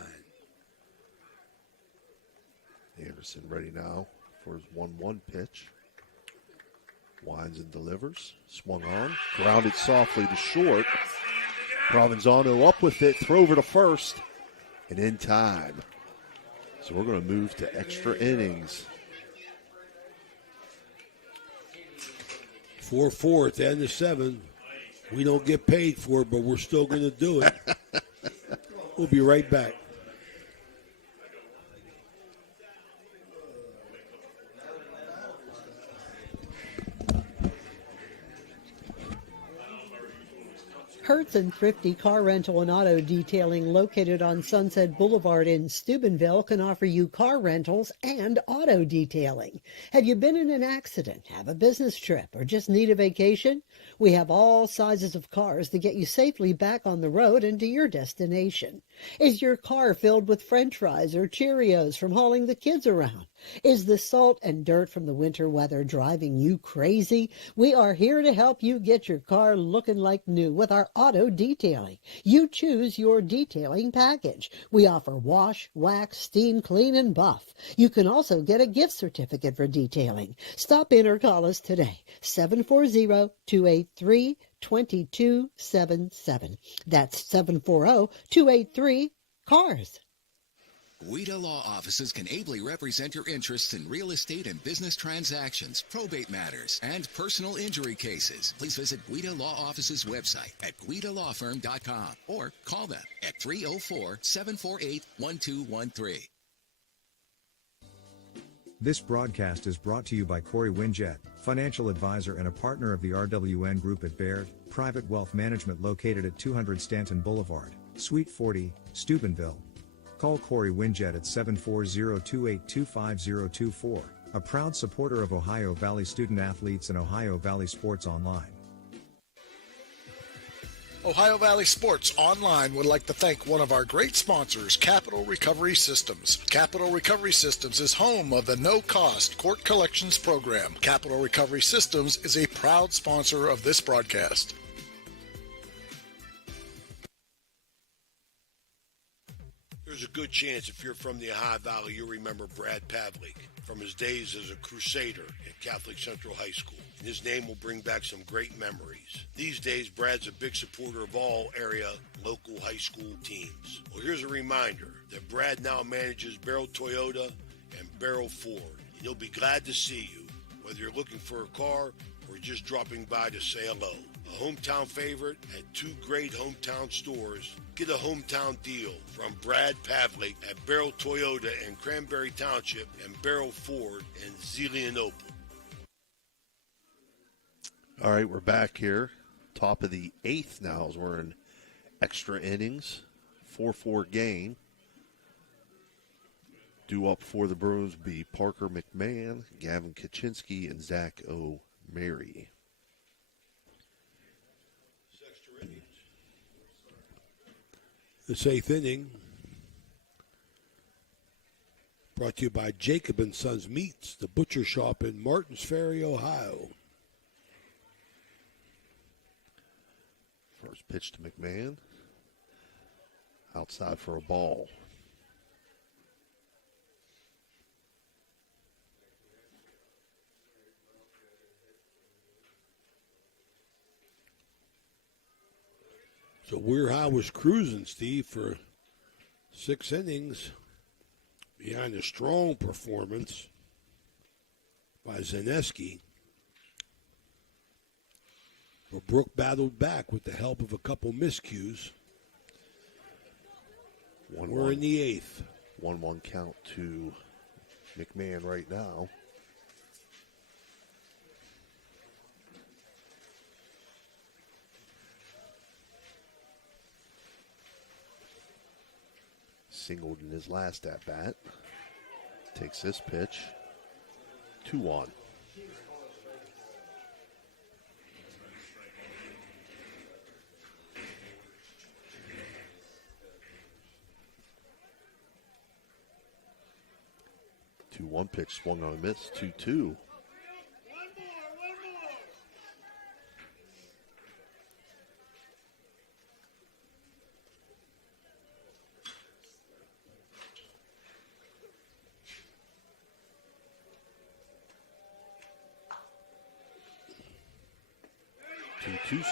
Anderson ready now for his 1-1 pitch. Winds and delivers. Swung on. Grounded softly to short. Provenzano up with it. Throw over to first. And in time. So we're going to move to extra innings. 4-4 at the end of 7. We don't get paid for it, but we're still going to do it. We'll be right back. Hertz and Thrifty Car Rental and Auto Detailing, located on Sunset Boulevard in Steubenville, can offer you car rentals and auto detailing. Have you been in an accident, have a business trip, or just need a vacation? We have all sizes of cars to get you safely back on the road and to your destination. Is your car filled with French fries or Cheerios from hauling the kids around? Is the salt and dirt from the winter weather driving you crazy? We are here to help you get your car looking like new with our auto detailing. You choose your detailing package. We offer wash, wax, steam, clean, and buff. You can also get a gift certificate for detailing. Stop in or call us today, 740-283-2277. That's 740-283-CARS. Guida Law Offices can ably represent your interests in real estate and business transactions, probate matters, and personal injury cases. Please visit Guida Law Office's website at guidalawfirm.com or call them at 304-748-1213. This broadcast is brought to you by Corey Winjet, financial advisor and a partner of the RWN Group at Baird, Private Wealth Management located at 200 Stanton Boulevard, Suite 40, Steubenville. Call Corey Winjet at 740-282-5024, a proud supporter of Ohio Valley student athletes and Ohio Valley Sports Online. Ohio Valley Sports Online would like to thank one of our great sponsors, Capital Recovery Systems. Capital Recovery Systems is home of the no-cost court collections program. Capital Recovery Systems is a proud sponsor of this broadcast. There's a good chance if you're from the Ohio Valley, you'll remember Brad Pavlik from his days as a Crusader at Catholic Central High School. And his name will bring back some great memories. These days, Brad's a big supporter of all area local high school teams. Well, here's a reminder that Brad now manages Barrel Toyota and Barrel Ford. And he'll be glad to see you, whether you're looking for a car or just dropping by to say hello. A hometown favorite at two great hometown stores. Get a hometown deal from Brad Pavlik at Barrel Toyota in Cranberry Township and Barrel Ford in Zelienople. All right, we're back here. Top of the 8th now as we're in extra innings. 4-4 game. Due up for the Bruins be Parker McMahon, Gavin Kaczynski, and Zach O'Mary. This 8th inning brought to you by Jacob & Sons Meats, the butcher shop in Martins Ferry, Ohio. First pitch to McMahon. Outside for a ball. So Weir High was cruising, Steve, for 6 innings behind a strong performance by Zaneski. But Brooke battled back with the help of a couple miscues. We're in the 8th. 1-1 count to McMahon right now. Singled in his last at-bat. Takes this pitch. 2-1. One pitch swung on a miss. 2-2.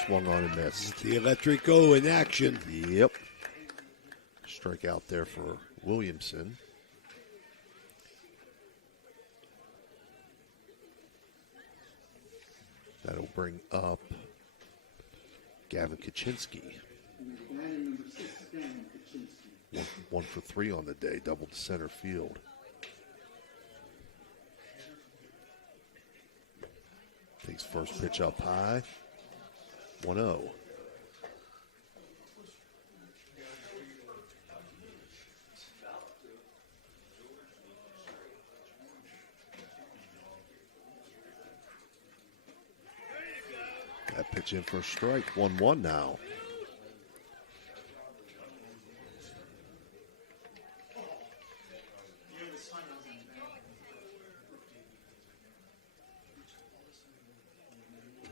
Swung on and missed. The Electrico in action. Yep. Strikeout there for Williamson. That'll bring up Gavin Kaczynski. One for 3 on the day, double to center field. Takes first pitch up high. 1-0. That pitch in for a strike. 1-1 now.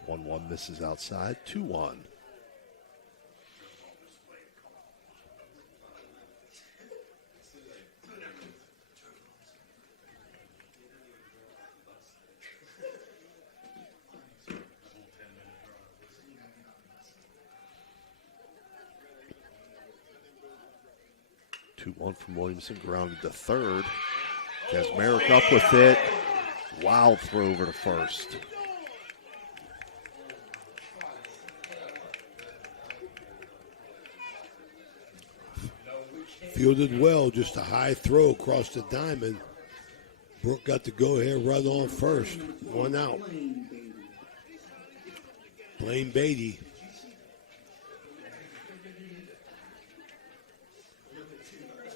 One misses outside. 2-1. From Williamson, grounded to third. Kazmarek up with it. Wild throw over to first. Fielded well, just a high throw across the diamond. Brooke got the go-ahead run on first. 1 out. Blaine Beatty.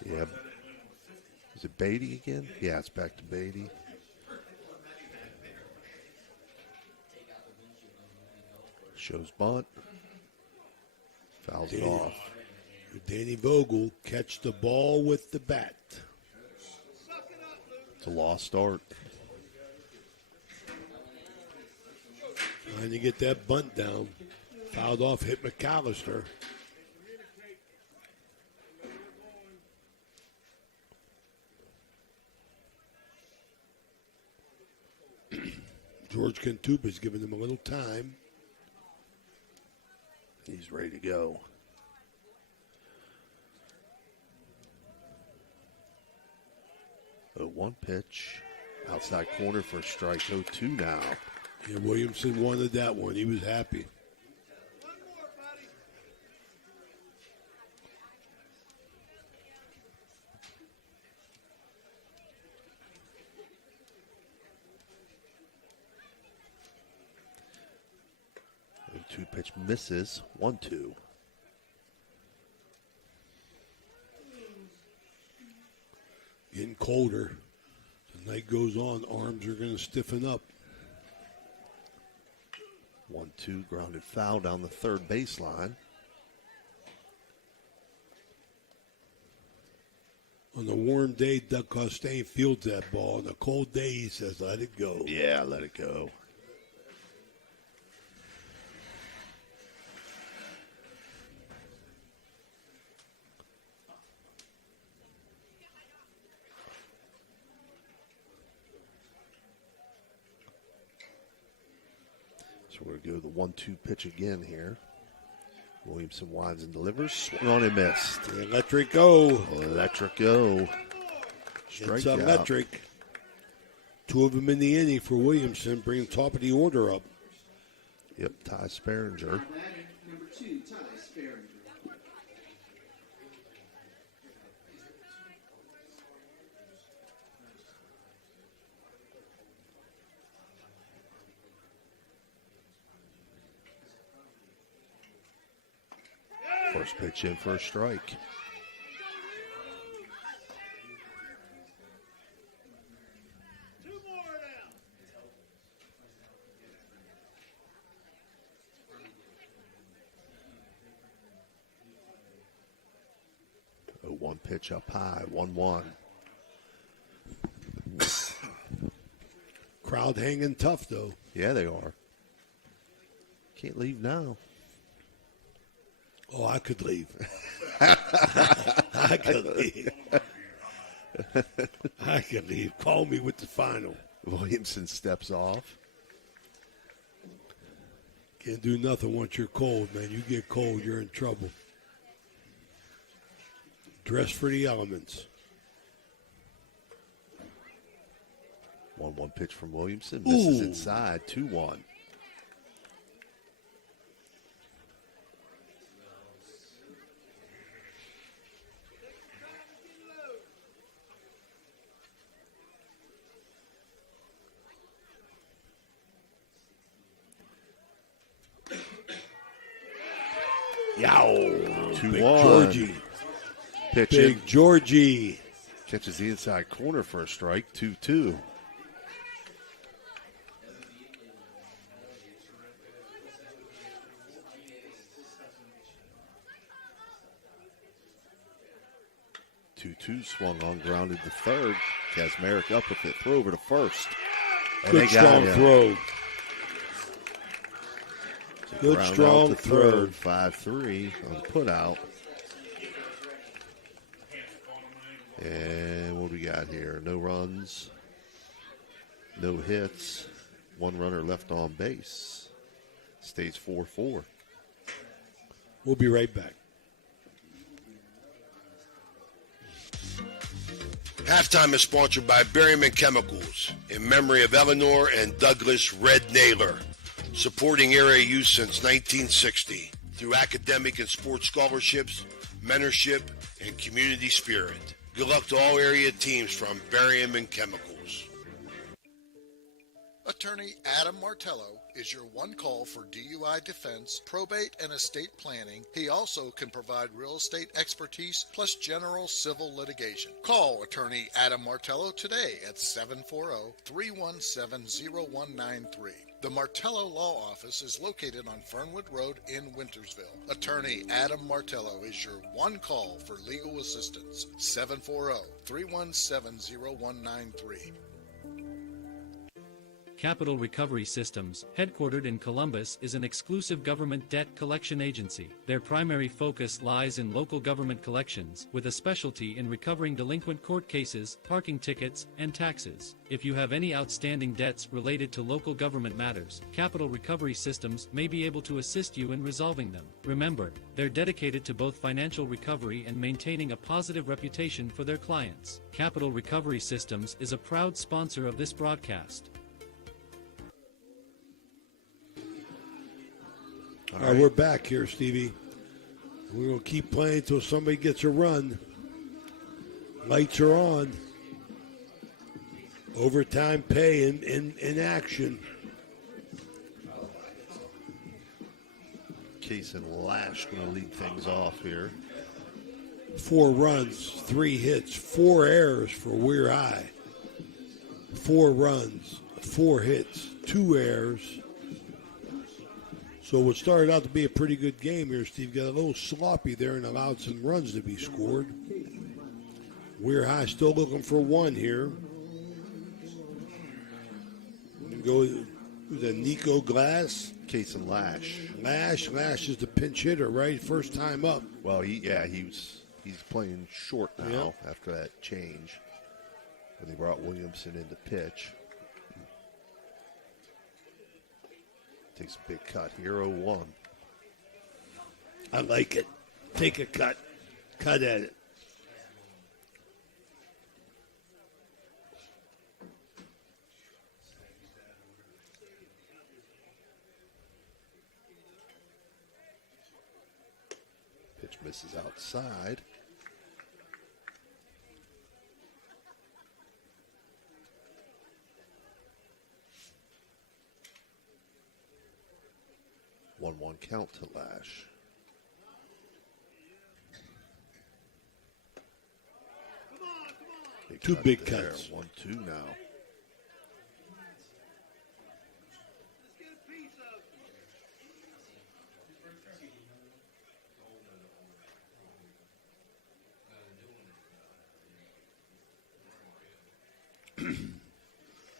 Yeah. Is it Beatty again? Yeah, it's back to Beatty. Shows bunt. Fouls it off. Danny Vogel catch the ball with the bat. It's a lost start. Trying to get that bunt down. Fouled off, hit McAllister. George Cantupa's giving him a little time. He's ready to go. Oh, 1 pitch. Outside corner for a strike. 0-2 now. Yeah, Williamson wanted that one. He was happy. Two pitch misses. 1-2. Getting colder. As the night goes on, arms are going to stiffen up. 1-2, grounded foul down the third baseline. On a warm day, Doug Costain fields that ball. On a cold day, he says, let it go. Yeah, let it go. So we're going to go the 1-2 pitch again here. Williamson winds and delivers. Swung on and missed. Electric go. Electric go. It's electric. 2 of them in the inning for Williamson, bringing top of the order up. Yep, Ty Sperringer. Number 2, Ty Sperringer. First pitch in for a strike. One pitch up high, 1-1. Crowd hanging tough, though. Yeah, they are. Can't leave now. Oh, I could leave. I could leave. I could leave. Call me with the final. Williamson steps off. Can't do nothing once you're cold, man. You get cold, you're in trouble. Dress for the elements. 1-1 pitch from Williamson. Misses inside, 2-1. Yow. 2-1. Big Georgie. Pitch Big in. Georgie. Catches the inside corner for a strike, 2-2. Swung on, grounded to third. Kazmarek up with it, throw over to first. And Good strong throw. Good strong throw. 5-3 on put out. And what do we got here? No runs, no hits, 1 runner left on base. Stays 4-4. We'll be right back. Halftime is sponsored by Berryman Chemicals in memory of Eleanor and Douglas Red Naylor, supporting area youth since 1960 through academic and sports scholarships, mentorship, and community spirit. Good luck to all area teams from Berryman Chemicals. Attorney Adam Martello is your one call for DUI defense, probate, and estate planning. He also can provide real estate expertise plus general civil litigation. Call Attorney Adam Martello today at 740-317-0193. The Martello Law Office is located on Fernwood Road in Wintersville. Attorney Adam Martello is your one call for legal assistance. 740-317-0193. Capital Recovery Systems, headquartered in Columbus, is an exclusive government debt collection agency. Their primary focus lies in local government collections, with a specialty in recovering delinquent court cases, parking tickets, and taxes. If you have any outstanding debts related to local government matters, Capital Recovery Systems may be able to assist you in resolving them. Remember, they're dedicated to both financial recovery and maintaining a positive reputation for their clients. Capital Recovery Systems is a proud sponsor of this broadcast. All right, we're back here, Stevie. We're going to keep playing until somebody gets a run. Lights are on. Overtime pay in action. Case and Lash going to lead things off here. 4 runs, 3 hits, 4 errors for Weir High. 4 runs, 4 hits, 2 errors. So what started out to be a pretty good game here, Steve, got a little sloppy there and allowed some runs to be scored. Weir High still looking for 1 here. Go with the Nico Glass. Case and Lash. Lash is the pinch hitter, right? First time up. Well, he's playing short now after that change. When they brought Williamson in to pitch. takes a big cut here, 0-1. I like it. Take a cut. Cut at it. Pitch misses outside. One count to Lash. Two big there. cuts. 1-2 now.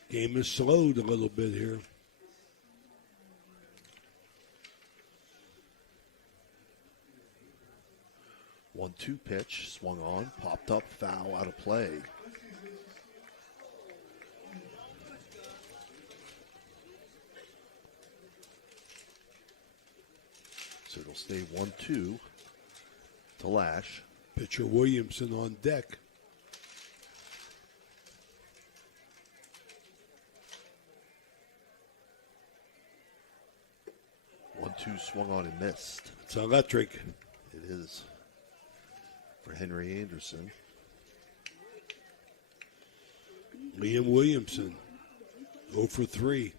Game is slowed a little bit here. One-two pitch, swung on, popped up, foul, out of play. So it'll stay 1-2 to Lash. Pitcher Williamson on deck. One-two swung on and missed. It's electric. It is for Henry Anderson. Liam Williamson, 0 for 3.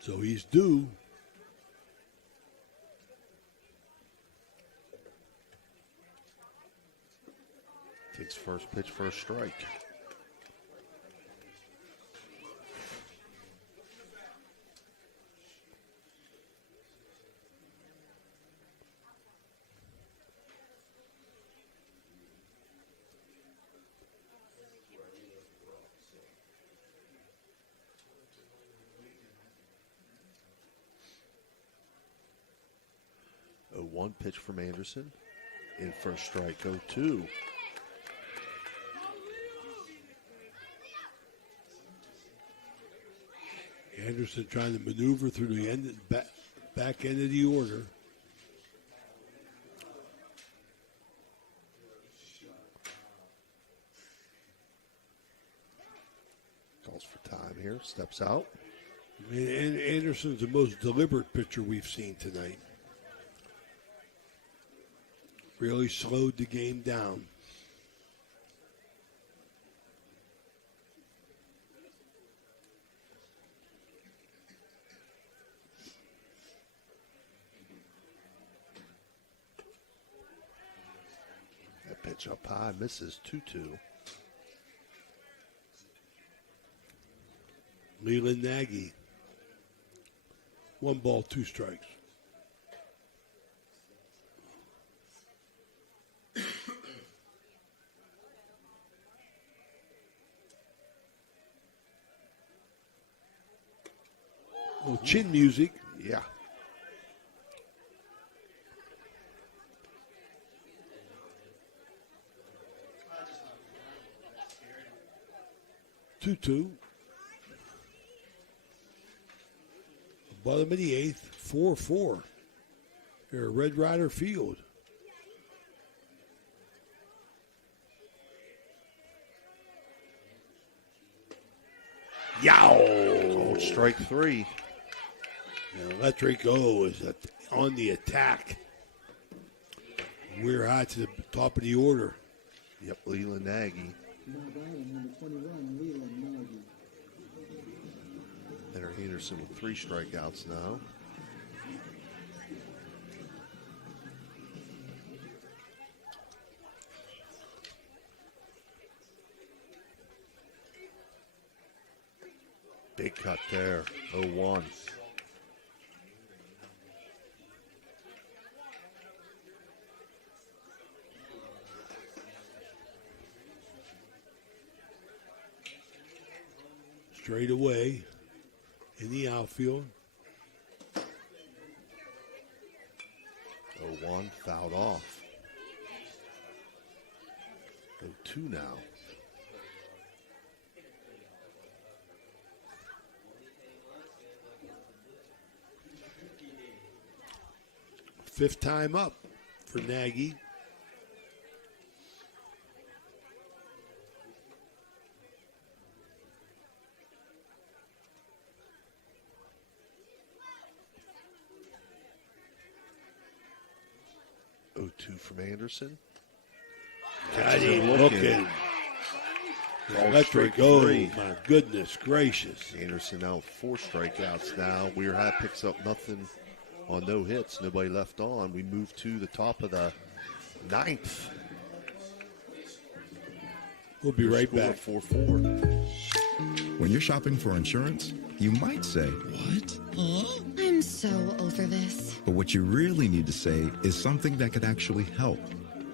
So he's due. Takes first pitch, first strike. One pitch from Anderson. In first strike, 0-2. Anderson trying to maneuver through the back end of the order. Calls for time here, steps out. And Anderson's the most deliberate pitcher we've seen tonight. Really slowed the game down. That pitch up high, misses 2-2. Leland Nagy. 1 ball, 2 strikes. Little chin music. Yeah. Two. Bottom of the 8th, 4-4. Here at Red Rider Field. Yow! Called strike 3. And Electric O is on the attack. We're high to the top of the order. Yep, Leland Nagy. Henry Anderson with 3 strikeouts now. Big cut there, 0-1. Straight away in the outfield. 1, fouled off. 0-2 now. Fifth time up for Nagy. From Anderson. Got him looking. Electric O, my goodness gracious. Anderson now with 4 strikeouts now. Weir High picks up nothing on no hits. Nobody left on. We move to the top of the 9th. We'll be right back. 4-4. When you're shopping for insurance, you might say, "What? Huh?" I'm so over this. But what you really need to say is something that could actually help.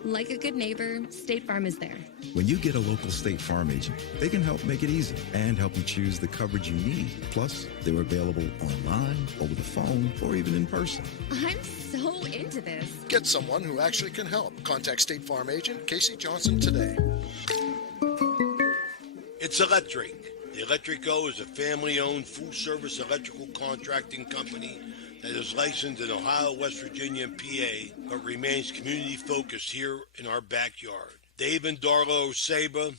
Like a good neighbor, State Farm is there. When you get a local State Farm agent, they can help make it easy and help you choose the coverage you need. Plus, they're available online, over the phone, or even in person. I'm so into this. Get someone who actually can help. Contact State Farm agent Casey Johnson today. It's electric. The Electrico is a family-owned full-service electrical contracting company that is licensed in Ohio, West Virginia, and PA, but remains community-focused here in our backyard. Dave and Darla Oseba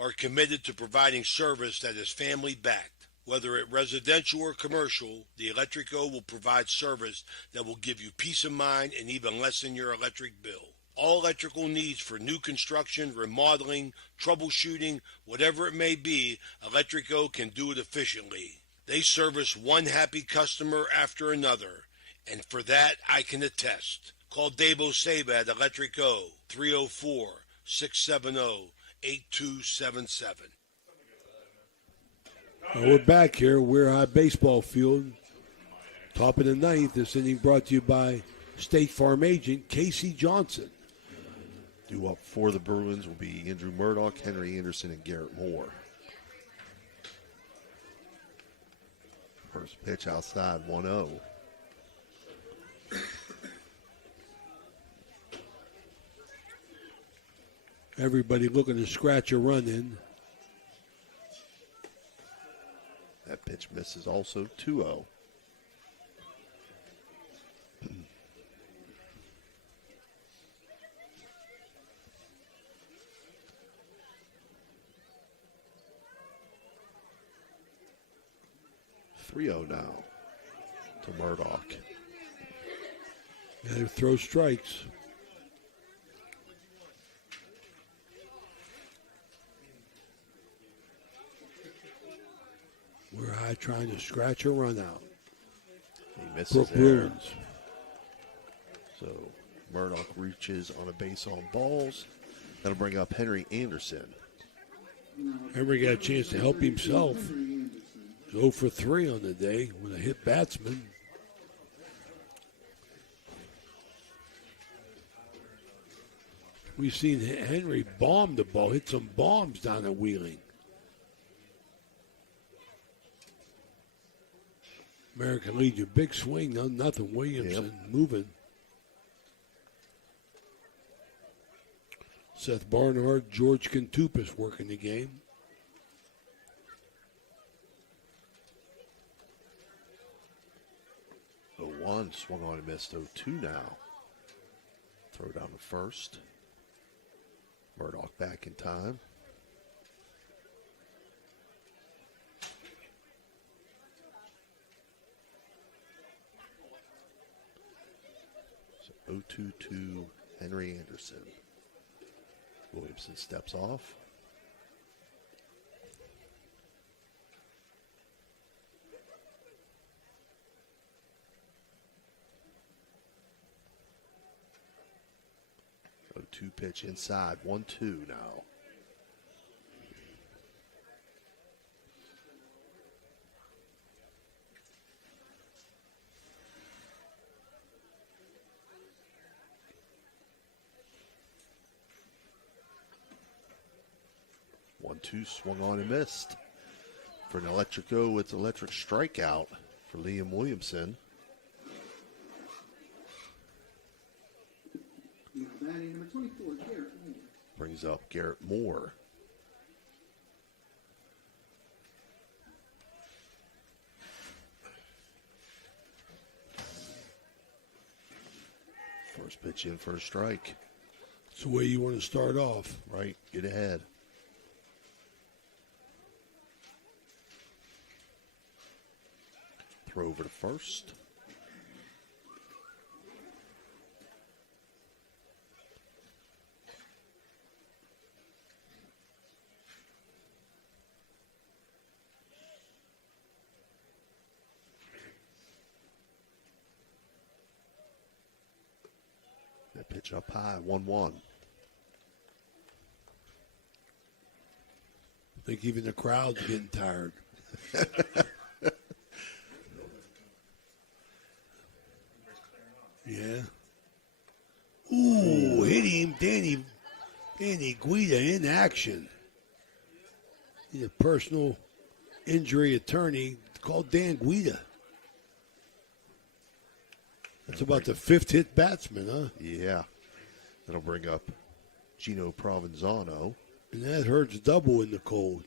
are committed to providing service that is family-backed. Whether it residential or commercial, the Electrico will provide service that will give you peace of mind and even lessen your electric bill. All electrical needs for new construction, remodeling, troubleshooting, whatever it may be, Electrico can do it efficiently. They service one happy customer after another, and for that I can attest. Call Dave Oseba at Electrico, 304-670-8277. Well, we're back here, Weir High Baseball Field. Top of the 9th. This inning brought to you by State Farm agent Casey Johnson. Due up for the Bruins will be Andrew Murdoch, Henry Anderson, and Garrett Moore. First pitch outside, 1-0. Everybody looking to scratch a run in. That pitch misses also, 2-0. Now to Murdoch. Got to throw strikes. Weir High trying to scratch a run out. He misses Brooke there. Bruins. So Murdoch reaches on a base on balls. That'll bring up Henry Anderson. Henry got a chance to help himself. 0 for 3 on the day with a hit batsman. We've seen Henry bomb the ball, hit some bombs down at Wheeling. American Legion, big swing, nothing. Williamson moving. Seth Barnard, George Kantupis working the game. One swung on and missed. 0-2 now. Throw down the first. Murdoch back in time. So 0-2 to Henry Anderson. Williamson steps off. Two pitch inside, 1-2 now. One-two swung on and missed. For an Electrico, it's electric strikeout for Liam Williamson. brings up Garrett Moore. First pitch in for a strike. It's the way you want to start off. Right, get ahead. Throw over to first. That pitch up high, 1-1. I think even the crowd's getting tired. Yeah. Ooh, hit him. Danny Guida in action. He's a personal injury attorney called Dan Guida. That's about the fifth hit batsman, huh? Yeah. That'll bring up Gino Provenzano. And that hurts double in the cold.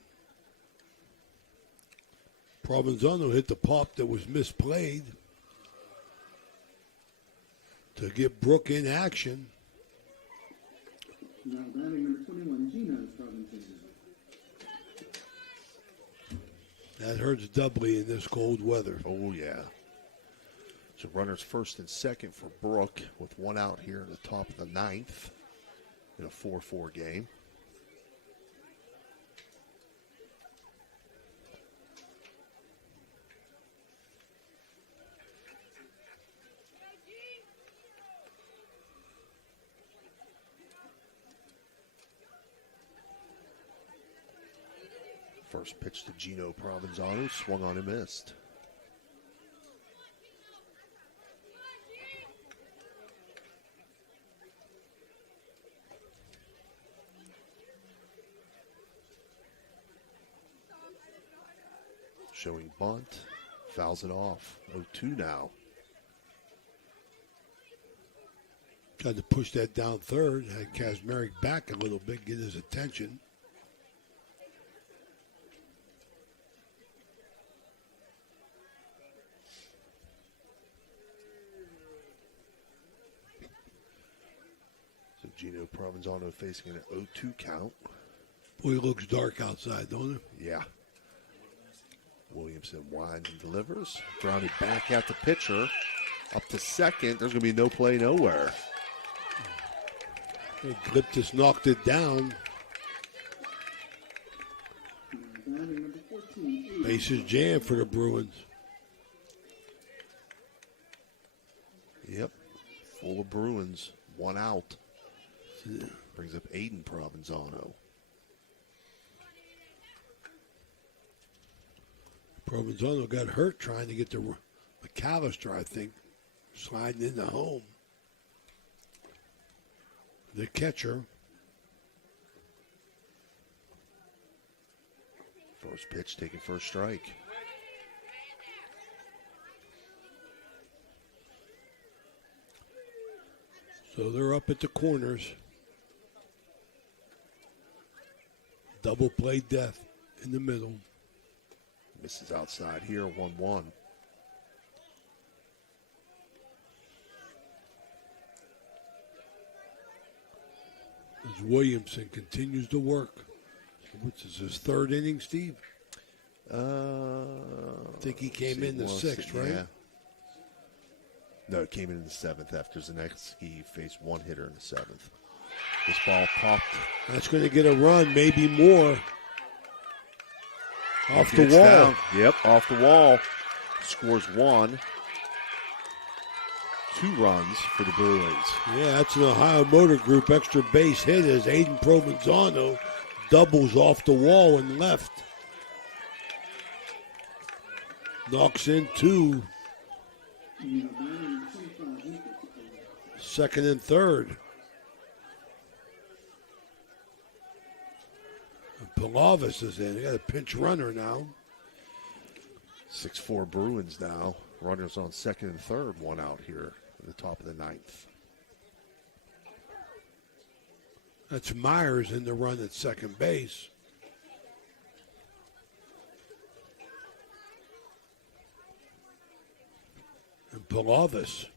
Provenzano hit the pop that was misplayed to get Brooke in action. Now batting number 21, Gino Provenzano. That hurts doubly in this cold weather. Oh, yeah. So runners first and second for Brooke with one out here in the top of the ninth in a 4-4 game. First pitch to Gino Provenzano, swung on and missed. Showing bunt, fouls it off. 0-2 now. Tried to push that down third, had Kazmarek back a little bit, get his attention. So Gino Provenzano facing an 0-2 count. Boy, it looks dark outside, don't it? Yeah. Williamson winds and delivers. Grounded back at the pitcher. Up to second. There's going to be no play nowhere. Clip just knocked it down. Batting number 14, Bases jammed for the Bruins. Yep. Full of Bruins. One out. Brings up Aiden Provenzano. Provenzano got hurt trying to get to McAllister, I think, sliding into home. The catcher. First pitch taking first strike. So they're up at the corners. Double play death in the middle. Misses outside here, 1-1. As Williamson continues to work. Which is his third inning, Steve? I think he came in the sixth, right? Yeah. No, it came in the seventh after Zaneski faced one hitter in the seventh. This ball popped. That's going to get a run, maybe more. Off the Gets wall. down. Yep, off the wall. Scores one. 2 runs for the Bruins. Yeah, that's an Ohio Motor Group extra base hit as Aiden Provenzano doubles off the wall and left. Knocks in 2. Second and third. Pilavis is in. They got a pinch runner now. 6-4 Bruins now. Runners on second and third. One out here at the top of the ninth. That's Myers in the run at second base. And Palavis.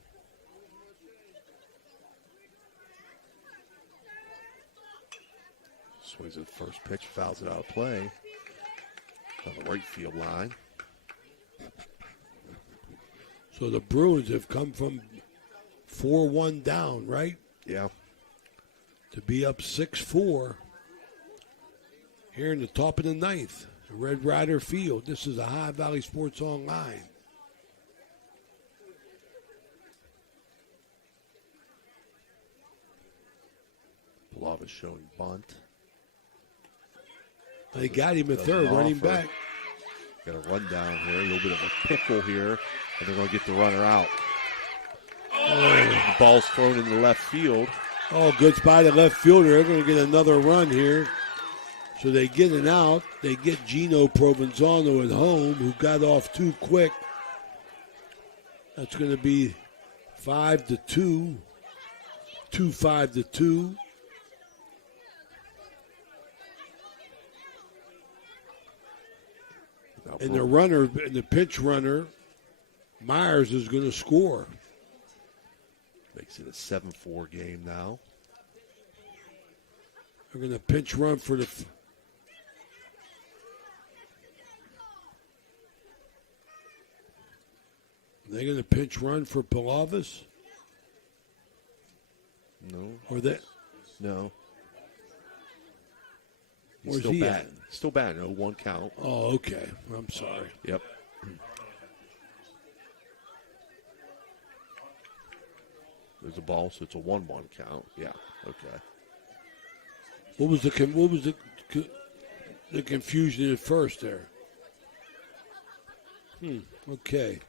Swings at the first pitch, fouls it out of play. On the right field line. So the Bruins have come from 4-1 down, right? Yeah. To be up 6-4 here in the top of the ninth, Red Rider Field. This is a High Valley Sports Online. Palavis showing bunt. They got him at third, running back. Got a run down here, a little bit of a pickle here, and they're going to get the runner out. The ball's thrown in the left field. Oh, good spot at left fielder. They're going to get another run here. So they get it out. They get Gino Provenzano at home, who got off too quick. That's going to be 5-2. 5-2. And the runner, and the pitch runner, Myers is going to score. Makes it a 7-4 game now. They're going to pinch run for the. They're going to pinch run for Palavis? No. Or that? No. He's Where's still he batting. Still batting. 0-1 count. Oh, okay. I'm sorry. Yep. There's a ball, so it's a 1-1 count. Yeah. Okay. What was the confusion at first there? Okay.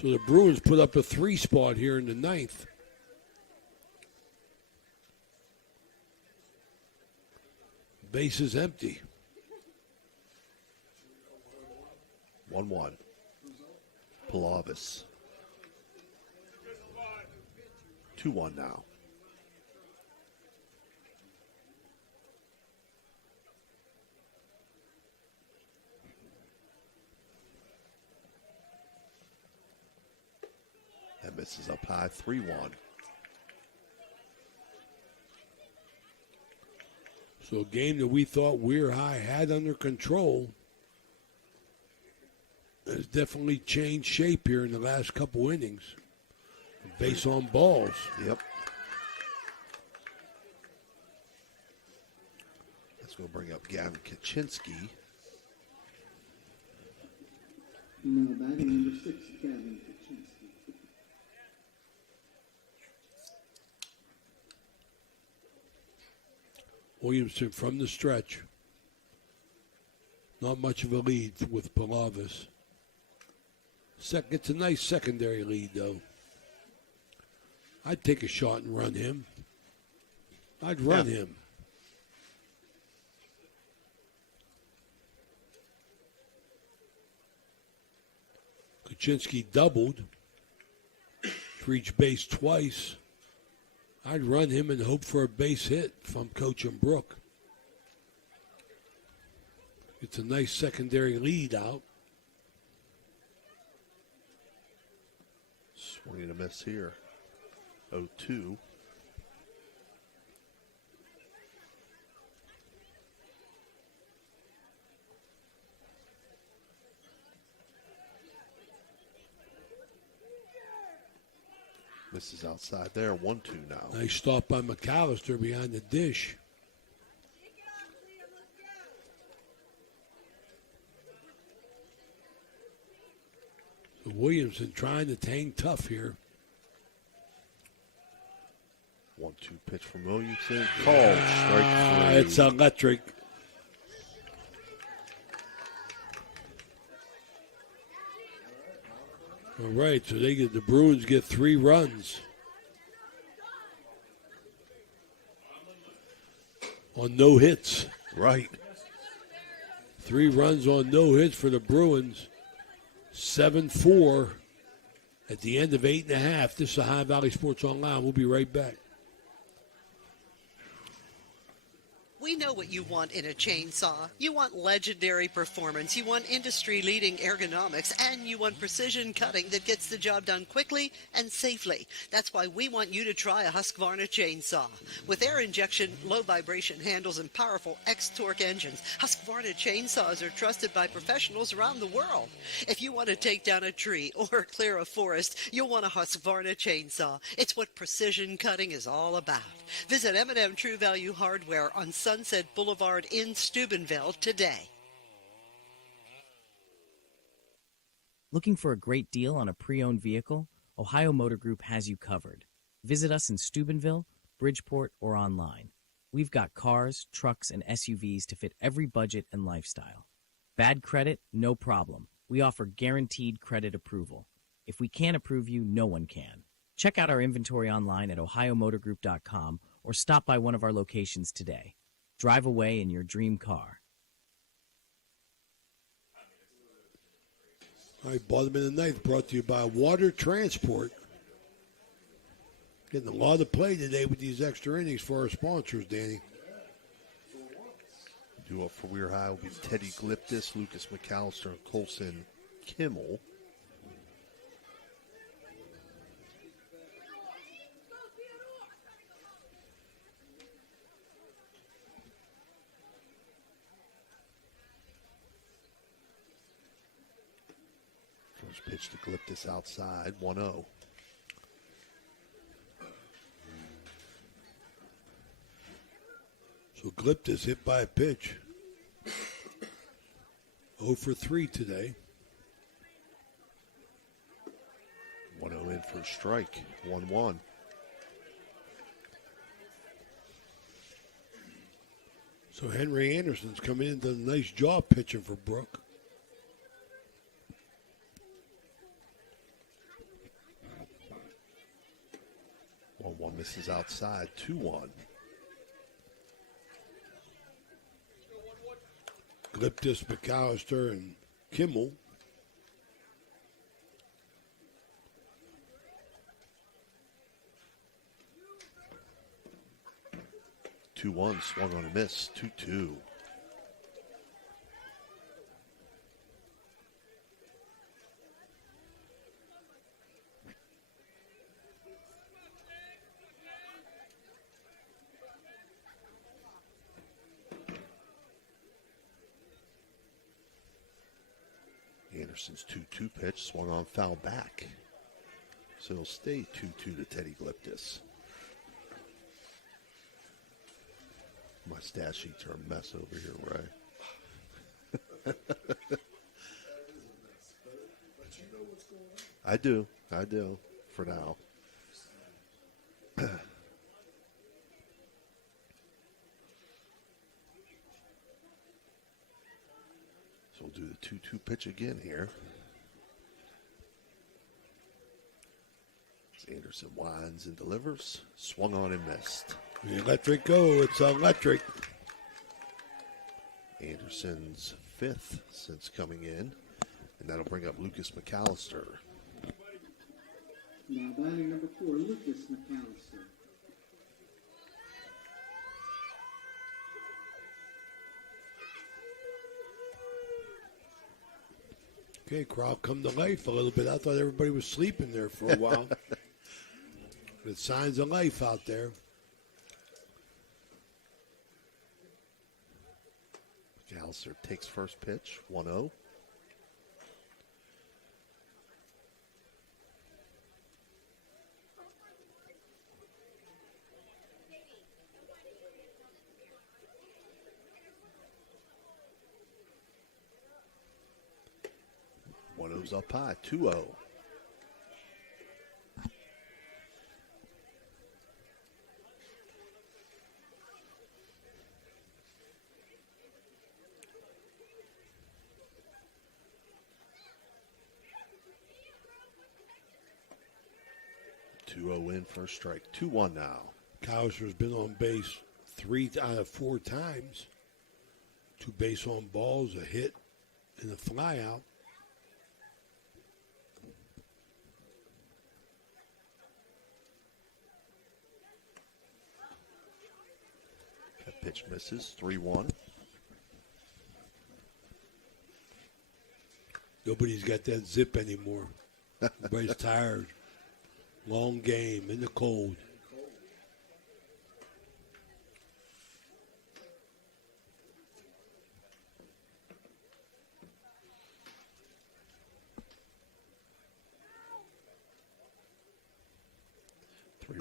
So the Bruins put up a 3 spot here in the ninth. Base is empty. 1-1. Palavis. 2-1 now. That misses up high, 3-1. So a game that we thought Weir High had under control has definitely changed shape here in the last couple innings. Base on balls. Yep. That's going to bring up Gavin Kaczynski. Now batting number 6, Gavin Kaczynski. Williamson from the stretch. Not much of a lead with Palavis. It's a nice secondary lead, though. I'd take a shot and run him. I'd run him. Kaczynski doubled. Reached base twice. I'd run him and hope for a base hit if I'm coaching Brooke. It's a nice secondary lead out. Swing and a miss here. 0-2. This is outside there. 1-2 now. Nice stop by McAllister behind the dish. So Williamson trying to hang tough here. 1-2 pitch from Williamson. Called strike 3. It's electric. All right, so the Bruins get 3 runs on no hits. Right. 3 runs on no hits for the Bruins. 7-4 at the end of 8.5. This is High Valley Sports Online. We'll be right back. We know what you want in a chainsaw. You want legendary performance, you want industry-leading ergonomics, and you want precision cutting that gets the job done quickly and safely. That's why we want you to try a Husqvarna chainsaw. With air injection, low vibration handles, and powerful X-Torque engines, Husqvarna chainsaws are trusted by professionals around the world. If you want to take down a tree or clear a forest, you'll want a Husqvarna chainsaw. It's what precision cutting is all about. Visit M&M True Value Hardware on Sunset Boulevard in Steubenville today. Looking for a great deal on a pre-owned vehicle? Ohio Motor Group has you covered. Visit us in Steubenville, Bridgeport, or online. We've got cars, trucks, and SUVs to fit every budget and lifestyle. Bad credit? No problem. We offer guaranteed credit approval. If we can't approve you, no one can. Check out our inventory online at ohiomotorgroup.com or stop by one of our locations today. Drive away in your dream car. All right, bottom of the ninth brought to you by Water Transport. Getting a lot of play today with these extra innings for our sponsors, Danny. Due up for Weir High will be Teddy Gliptis, Lucas McAllister, and Colson Kimmel. First pitch to Gliptis outside, 1-0. So Gliptis hit by a pitch. 0 for 3 today. 1-0 in for a strike, 1-1. So Henry Anderson's coming in, does a nice job pitching for Brooke. One misses outside, 2-1. Gliptis, McAllister, and Kimmel. Two one, swung on a miss, 2-2. Anderson's 2-2 pitch, swung on, foul back. So it'll stay 2-2 to Teddy Gliptis. My stat sheets are a mess over here, Ray. I do, for now. So we'll do the 2-2 pitch again here. Anderson winds and delivers. Swung on and missed. The electric go. It's electric. Anderson's fifth since coming in. And that'll bring up Lucas McAllister. Now batting number 4, Lucas McAllister. Okay, crowd come to life a little bit. I thought everybody was sleeping there for a while. There's signs of life out there. McAllister takes first pitch, 1-0. One-oh's up high, 2-0. In for a strike. 2-1 now. Cowser's been on base 3 out of 4 times. 2 base on balls, a hit, and a fly out. That pitch Pitch misses. 3-1. Nobody's got that zip anymore. Everybody's tired. Long game in the cold.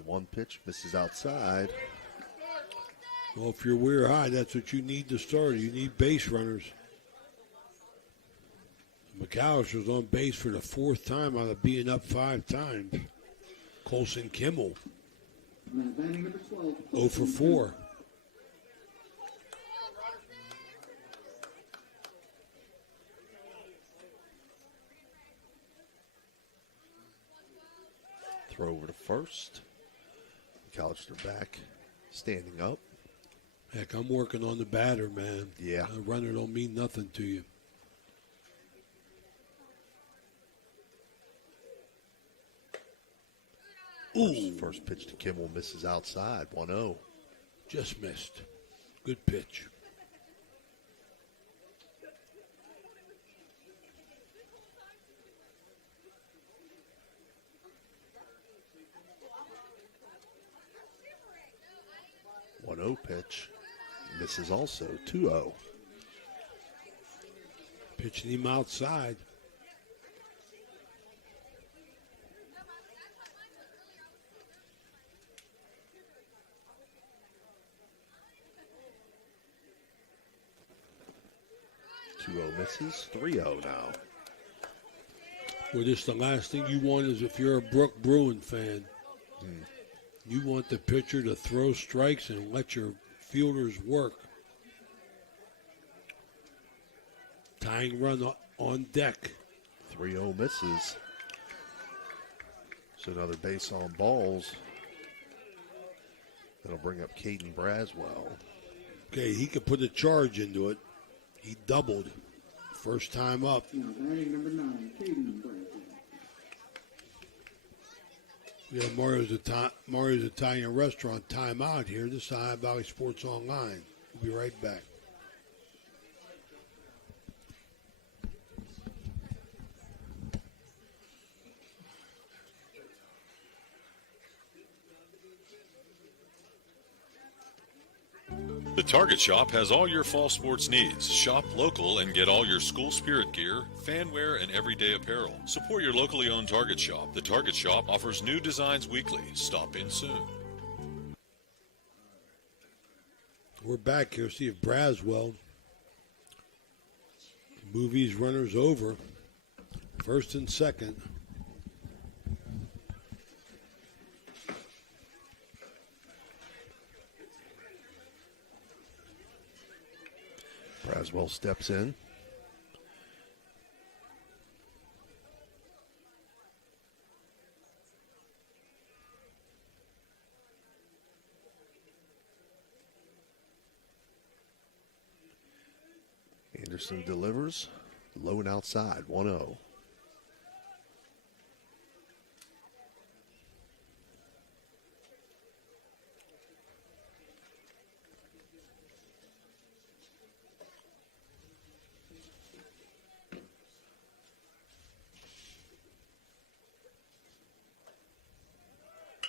One pitch misses outside. Well, if you're Weir High, that's what you need to start. You need base runners. McAllister's on base for the 4th time out of being up 5 times. Colson Kimmel, 0 for 4. Throw over to first. McAllister back, standing up. Heck, I'm working on the batter, man. Yeah. A runner don't mean nothing to you. First pitch to Kimmel misses outside. 1-0. Just missed. Good pitch. Pitch misses also. 2-0. Pitching him outside. Misses. 3-0 now. Well, just the last thing you want is if you're a Brooke Bruins fan, you want the pitcher to throw strikes and let your fielders work. Tying run on deck. 3-0 misses. So another base on balls. That'll bring up Caden Braswell. Okay, he could put a charge into it. He doubled. First time up. Now batting number 9, Caden Braswell. Yeah, Mario's Italian Restaurant timeout here. This is Ohio Valley Sports Online. We'll be right back. The Target Shop has all your fall sports needs. Shop local and get all your school spirit gear, fan wear, and everyday apparel. Support your locally owned Target Shop. The Target Shop offers new designs weekly. Stop in soon. We're back here. See if Braswell movies runners over. First and second. Braswell steps in. Anderson delivers. Low and outside. 1-0.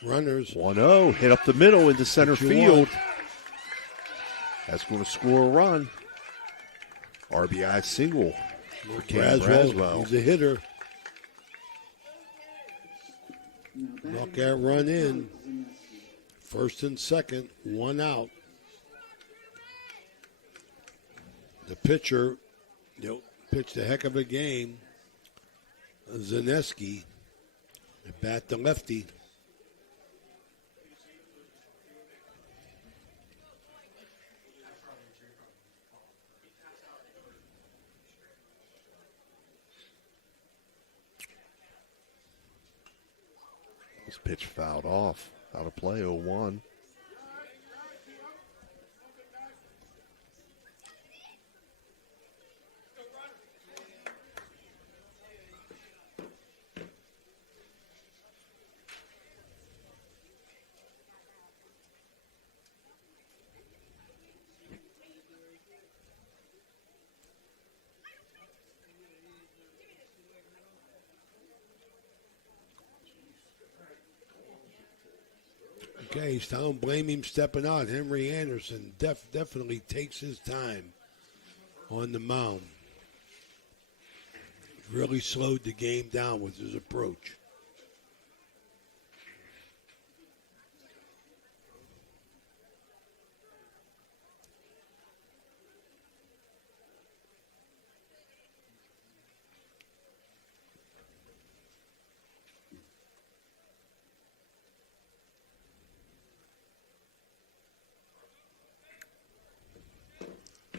Runners. 1-0. Hit up the middle into center What you field. want. That's going to score a run. RBI single for Caden Braswell. He's a hitter. Knock that run in. First and second, 1 out. The pitcher pitched a heck of a game. Zaneski, bat the lefty. This pitch fouled off. Out of play, 0-1. Okay, so I don't blame him stepping out. Henry Anderson definitely takes his time on the mound. Really slowed the game down with his approach.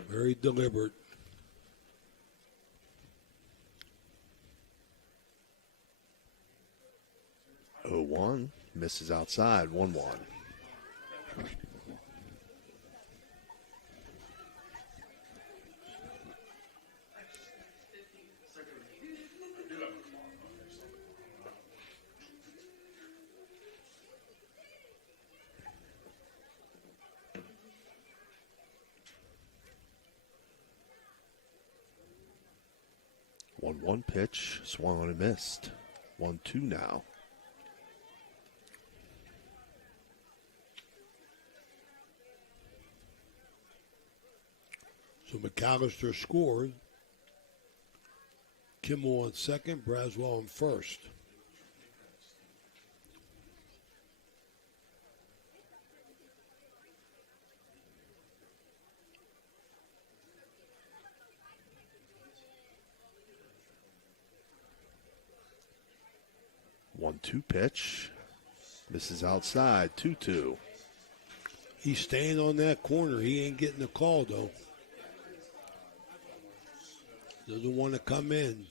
Very deliberate. Oh, 1 misses outside. 1-1. One pitch, swung on and missed. 1-2 now. So McAllister scored. Kimmel on second, Braswell on first. One-two pitch. Misses outside. 2-2. He's staying on that corner. He ain't getting the call, though. Doesn't want to come in.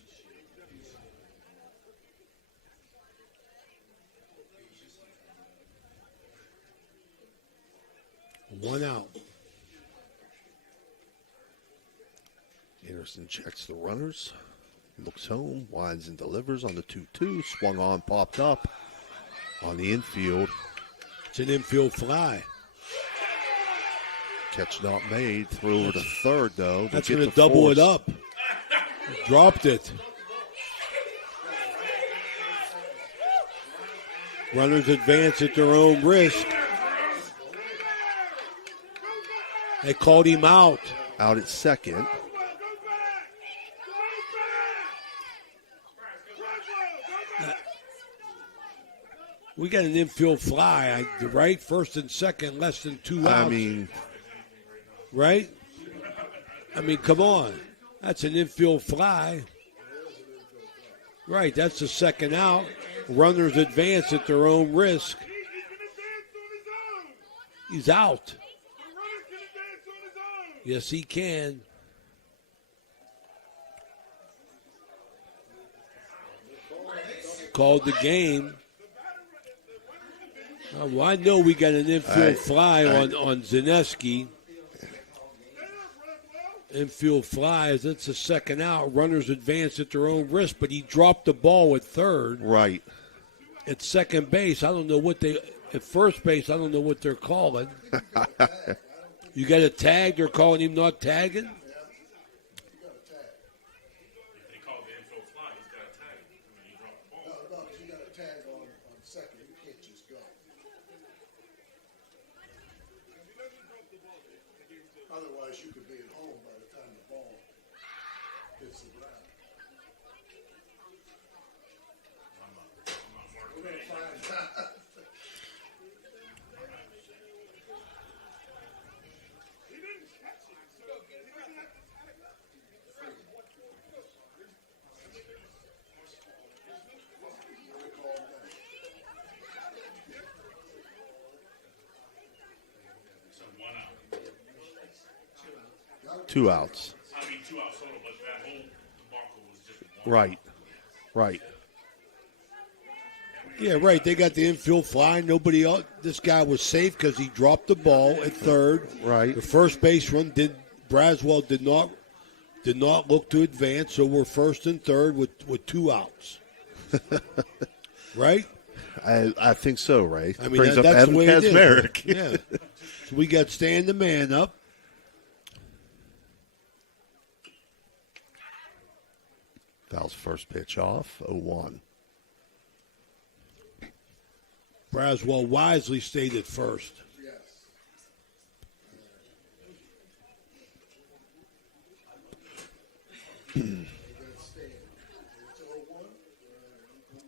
One out. Anderson checks the runners. Looks home. Winds and delivers on the 2-2. Swung on, popped up on the infield. It's an infield fly. Catch not made. Threw over to third, though. That's going to double it up. Dropped it. Runners advance at their own risk. They called him out. Out at second. We got an infield fly, right? First and second, less than 2 outs. I mean, right? I mean, come on. That's an infield fly. Right, that's the second out. Runners advance at their own risk. He's out. Yes, he can. Called the game. Well, I know we got an infield fly on Zaneski. Infield flies. That's the second out. Runners advance at their own risk, but he dropped the ball at third. Right. At second base, I don't know what they. At first base, I don't know what they're calling. You got a tag. They're calling him not tagging. Otherwise, you could be at home by the time the ball hits the ground. We're going to find out. Two outs. I mean, 2 outs total, but that whole debacle was just Right. Right. Yeah, right. They got the infield fly. Nobody else. This guy was safe because he dropped the ball at third. Right. The first base run Braswell did not look to advance, so we're first and third with 2 outs. Right? I think so, Ray. I mean, brings up that's Evan the way it is. Kazmarek. Yeah. So we got Stan the man up. Fouls first pitch off, 0-1. Braswell wisely stayed at first. It's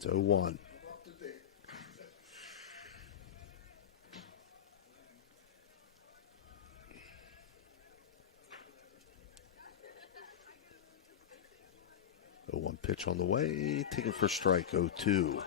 0-1. One pitch on the way, taken for strike, 0-2.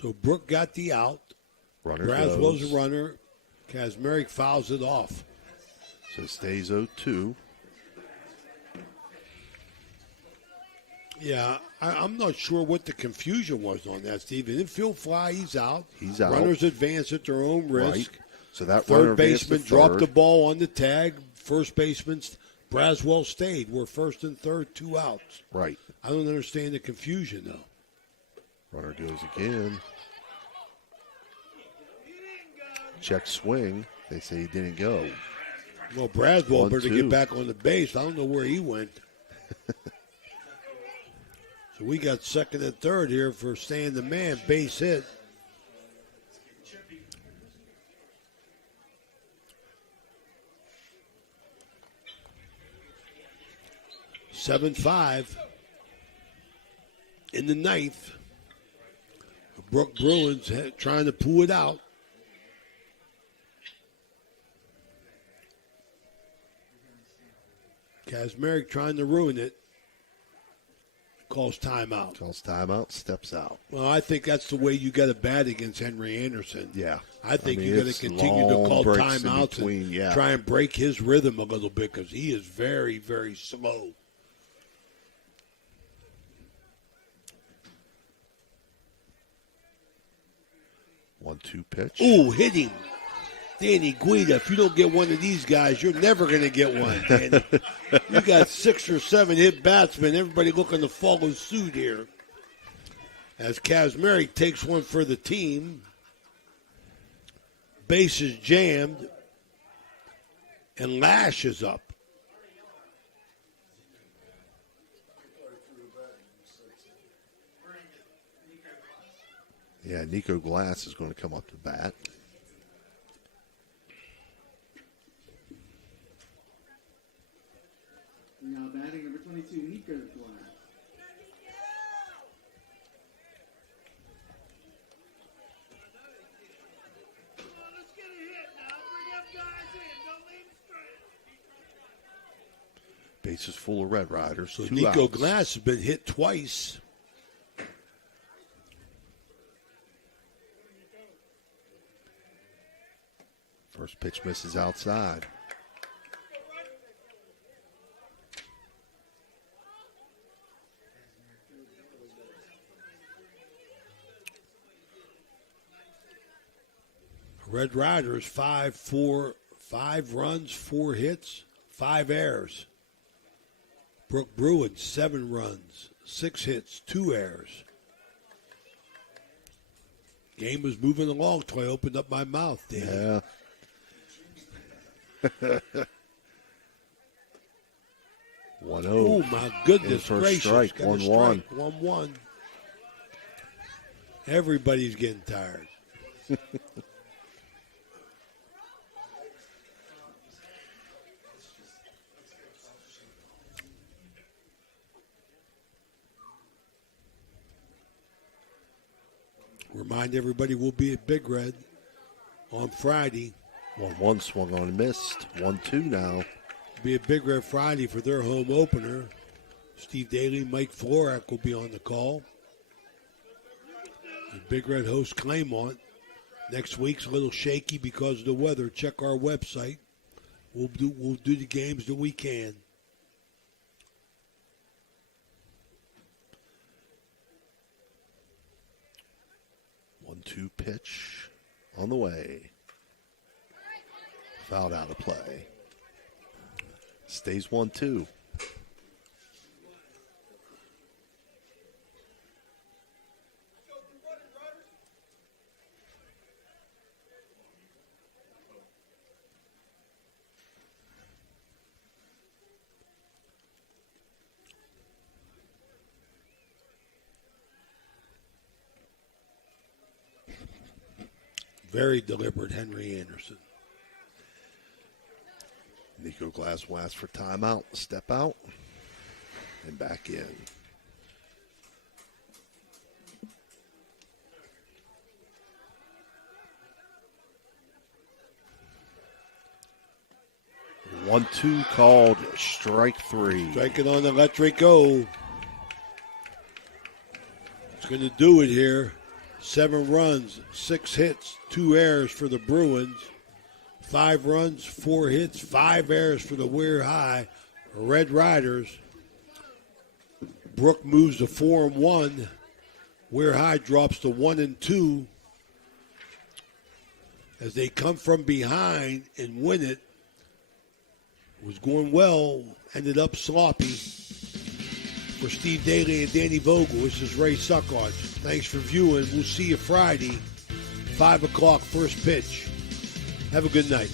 So Brooke got the out. Runner Braswell's goes. a runner. Kazmarek fouls it off. So it stays 0-2. Yeah, I'm not sure what the confusion was on that, Steve. Infield fly, he's out. He's out. Runners advance at their own risk. Right. So that runner third advanced baseman to dropped third. the ball on the tag. First baseman, Braswell stayed. We're first and third, 2 outs. Right. I don't understand the confusion, though. Runner goes again. Check swing. They say he didn't go. Well, Braswell better 1-2. get back on the base. I don't know where he went. So we got second and third here for staying the man. Base hit. Seven 5 in the ninth. Brooke Bruins trying to pull it out. Kazmarek trying to ruin it. Calls timeout. Calls timeout, steps out. Well, I think that's the way you got to bat against Henry Anderson. Yeah. I think mean, you got to it's continue to long call breaks in timeouts between, and yeah. try and break his rhythm a little bit because he is very, very slow. 1-2 pitch. Ooh, hit him. Danny Guida, if you don't get one of these guys, you're never going to get one, Danny. You got 6 or 7 hit batsmen. Everybody looking to follow suit here. As Kazmarek takes one for the team. Base is jammed. And Lash is up. Yeah, Nico Glass is going to come up to bat. Now batting number 22, Nico Glass. Base is full of Red Riders. So 2 Nico outs. Glass has been hit twice. First pitch misses outside. Red Riders, 5 runs, 4 hits, 5 errors. Brooke Bruins, 7 runs, 6 hits, 2 errors. Game was moving along till I opened up my mouth, Dan. Yeah. 1-0. Oh, my goodness In for a gracious. strike, Got a 1-1. 1-1. Everybody's getting tired. Remind everybody we'll be at Big Red on Friday. 1-1 swung on and missed. 1-2 now. Be at Big Red Friday for their home opener. Steve Daly, Mike Florak will be on the call. And Big Red hosts Claymont. Next week's a little shaky because of the weather. Check our website. We'll do the games that we can. One-two pitch on the way. Fouled out of play. Stays 1-2. Very deliberate, Henry Anderson. Nico Glass will ask for timeout, step out, and back in. One-two called, strike three. Striking on the let Drake go. It's going to do it here. 7 runs, 6 hits, 2 errors for the Bruins. 5 runs, 4 hits, 5 errors for the Weir High Red Riders. Brooke moves to 4-1. Weir High drops to 1-2 as they come from behind and win it. Was going well, ended up sloppy. For Steve Daly and Danny Vogel, this is Ray Suckards. Thanks for viewing. We'll see you Friday, 5 o'clock, first pitch. Have a good night.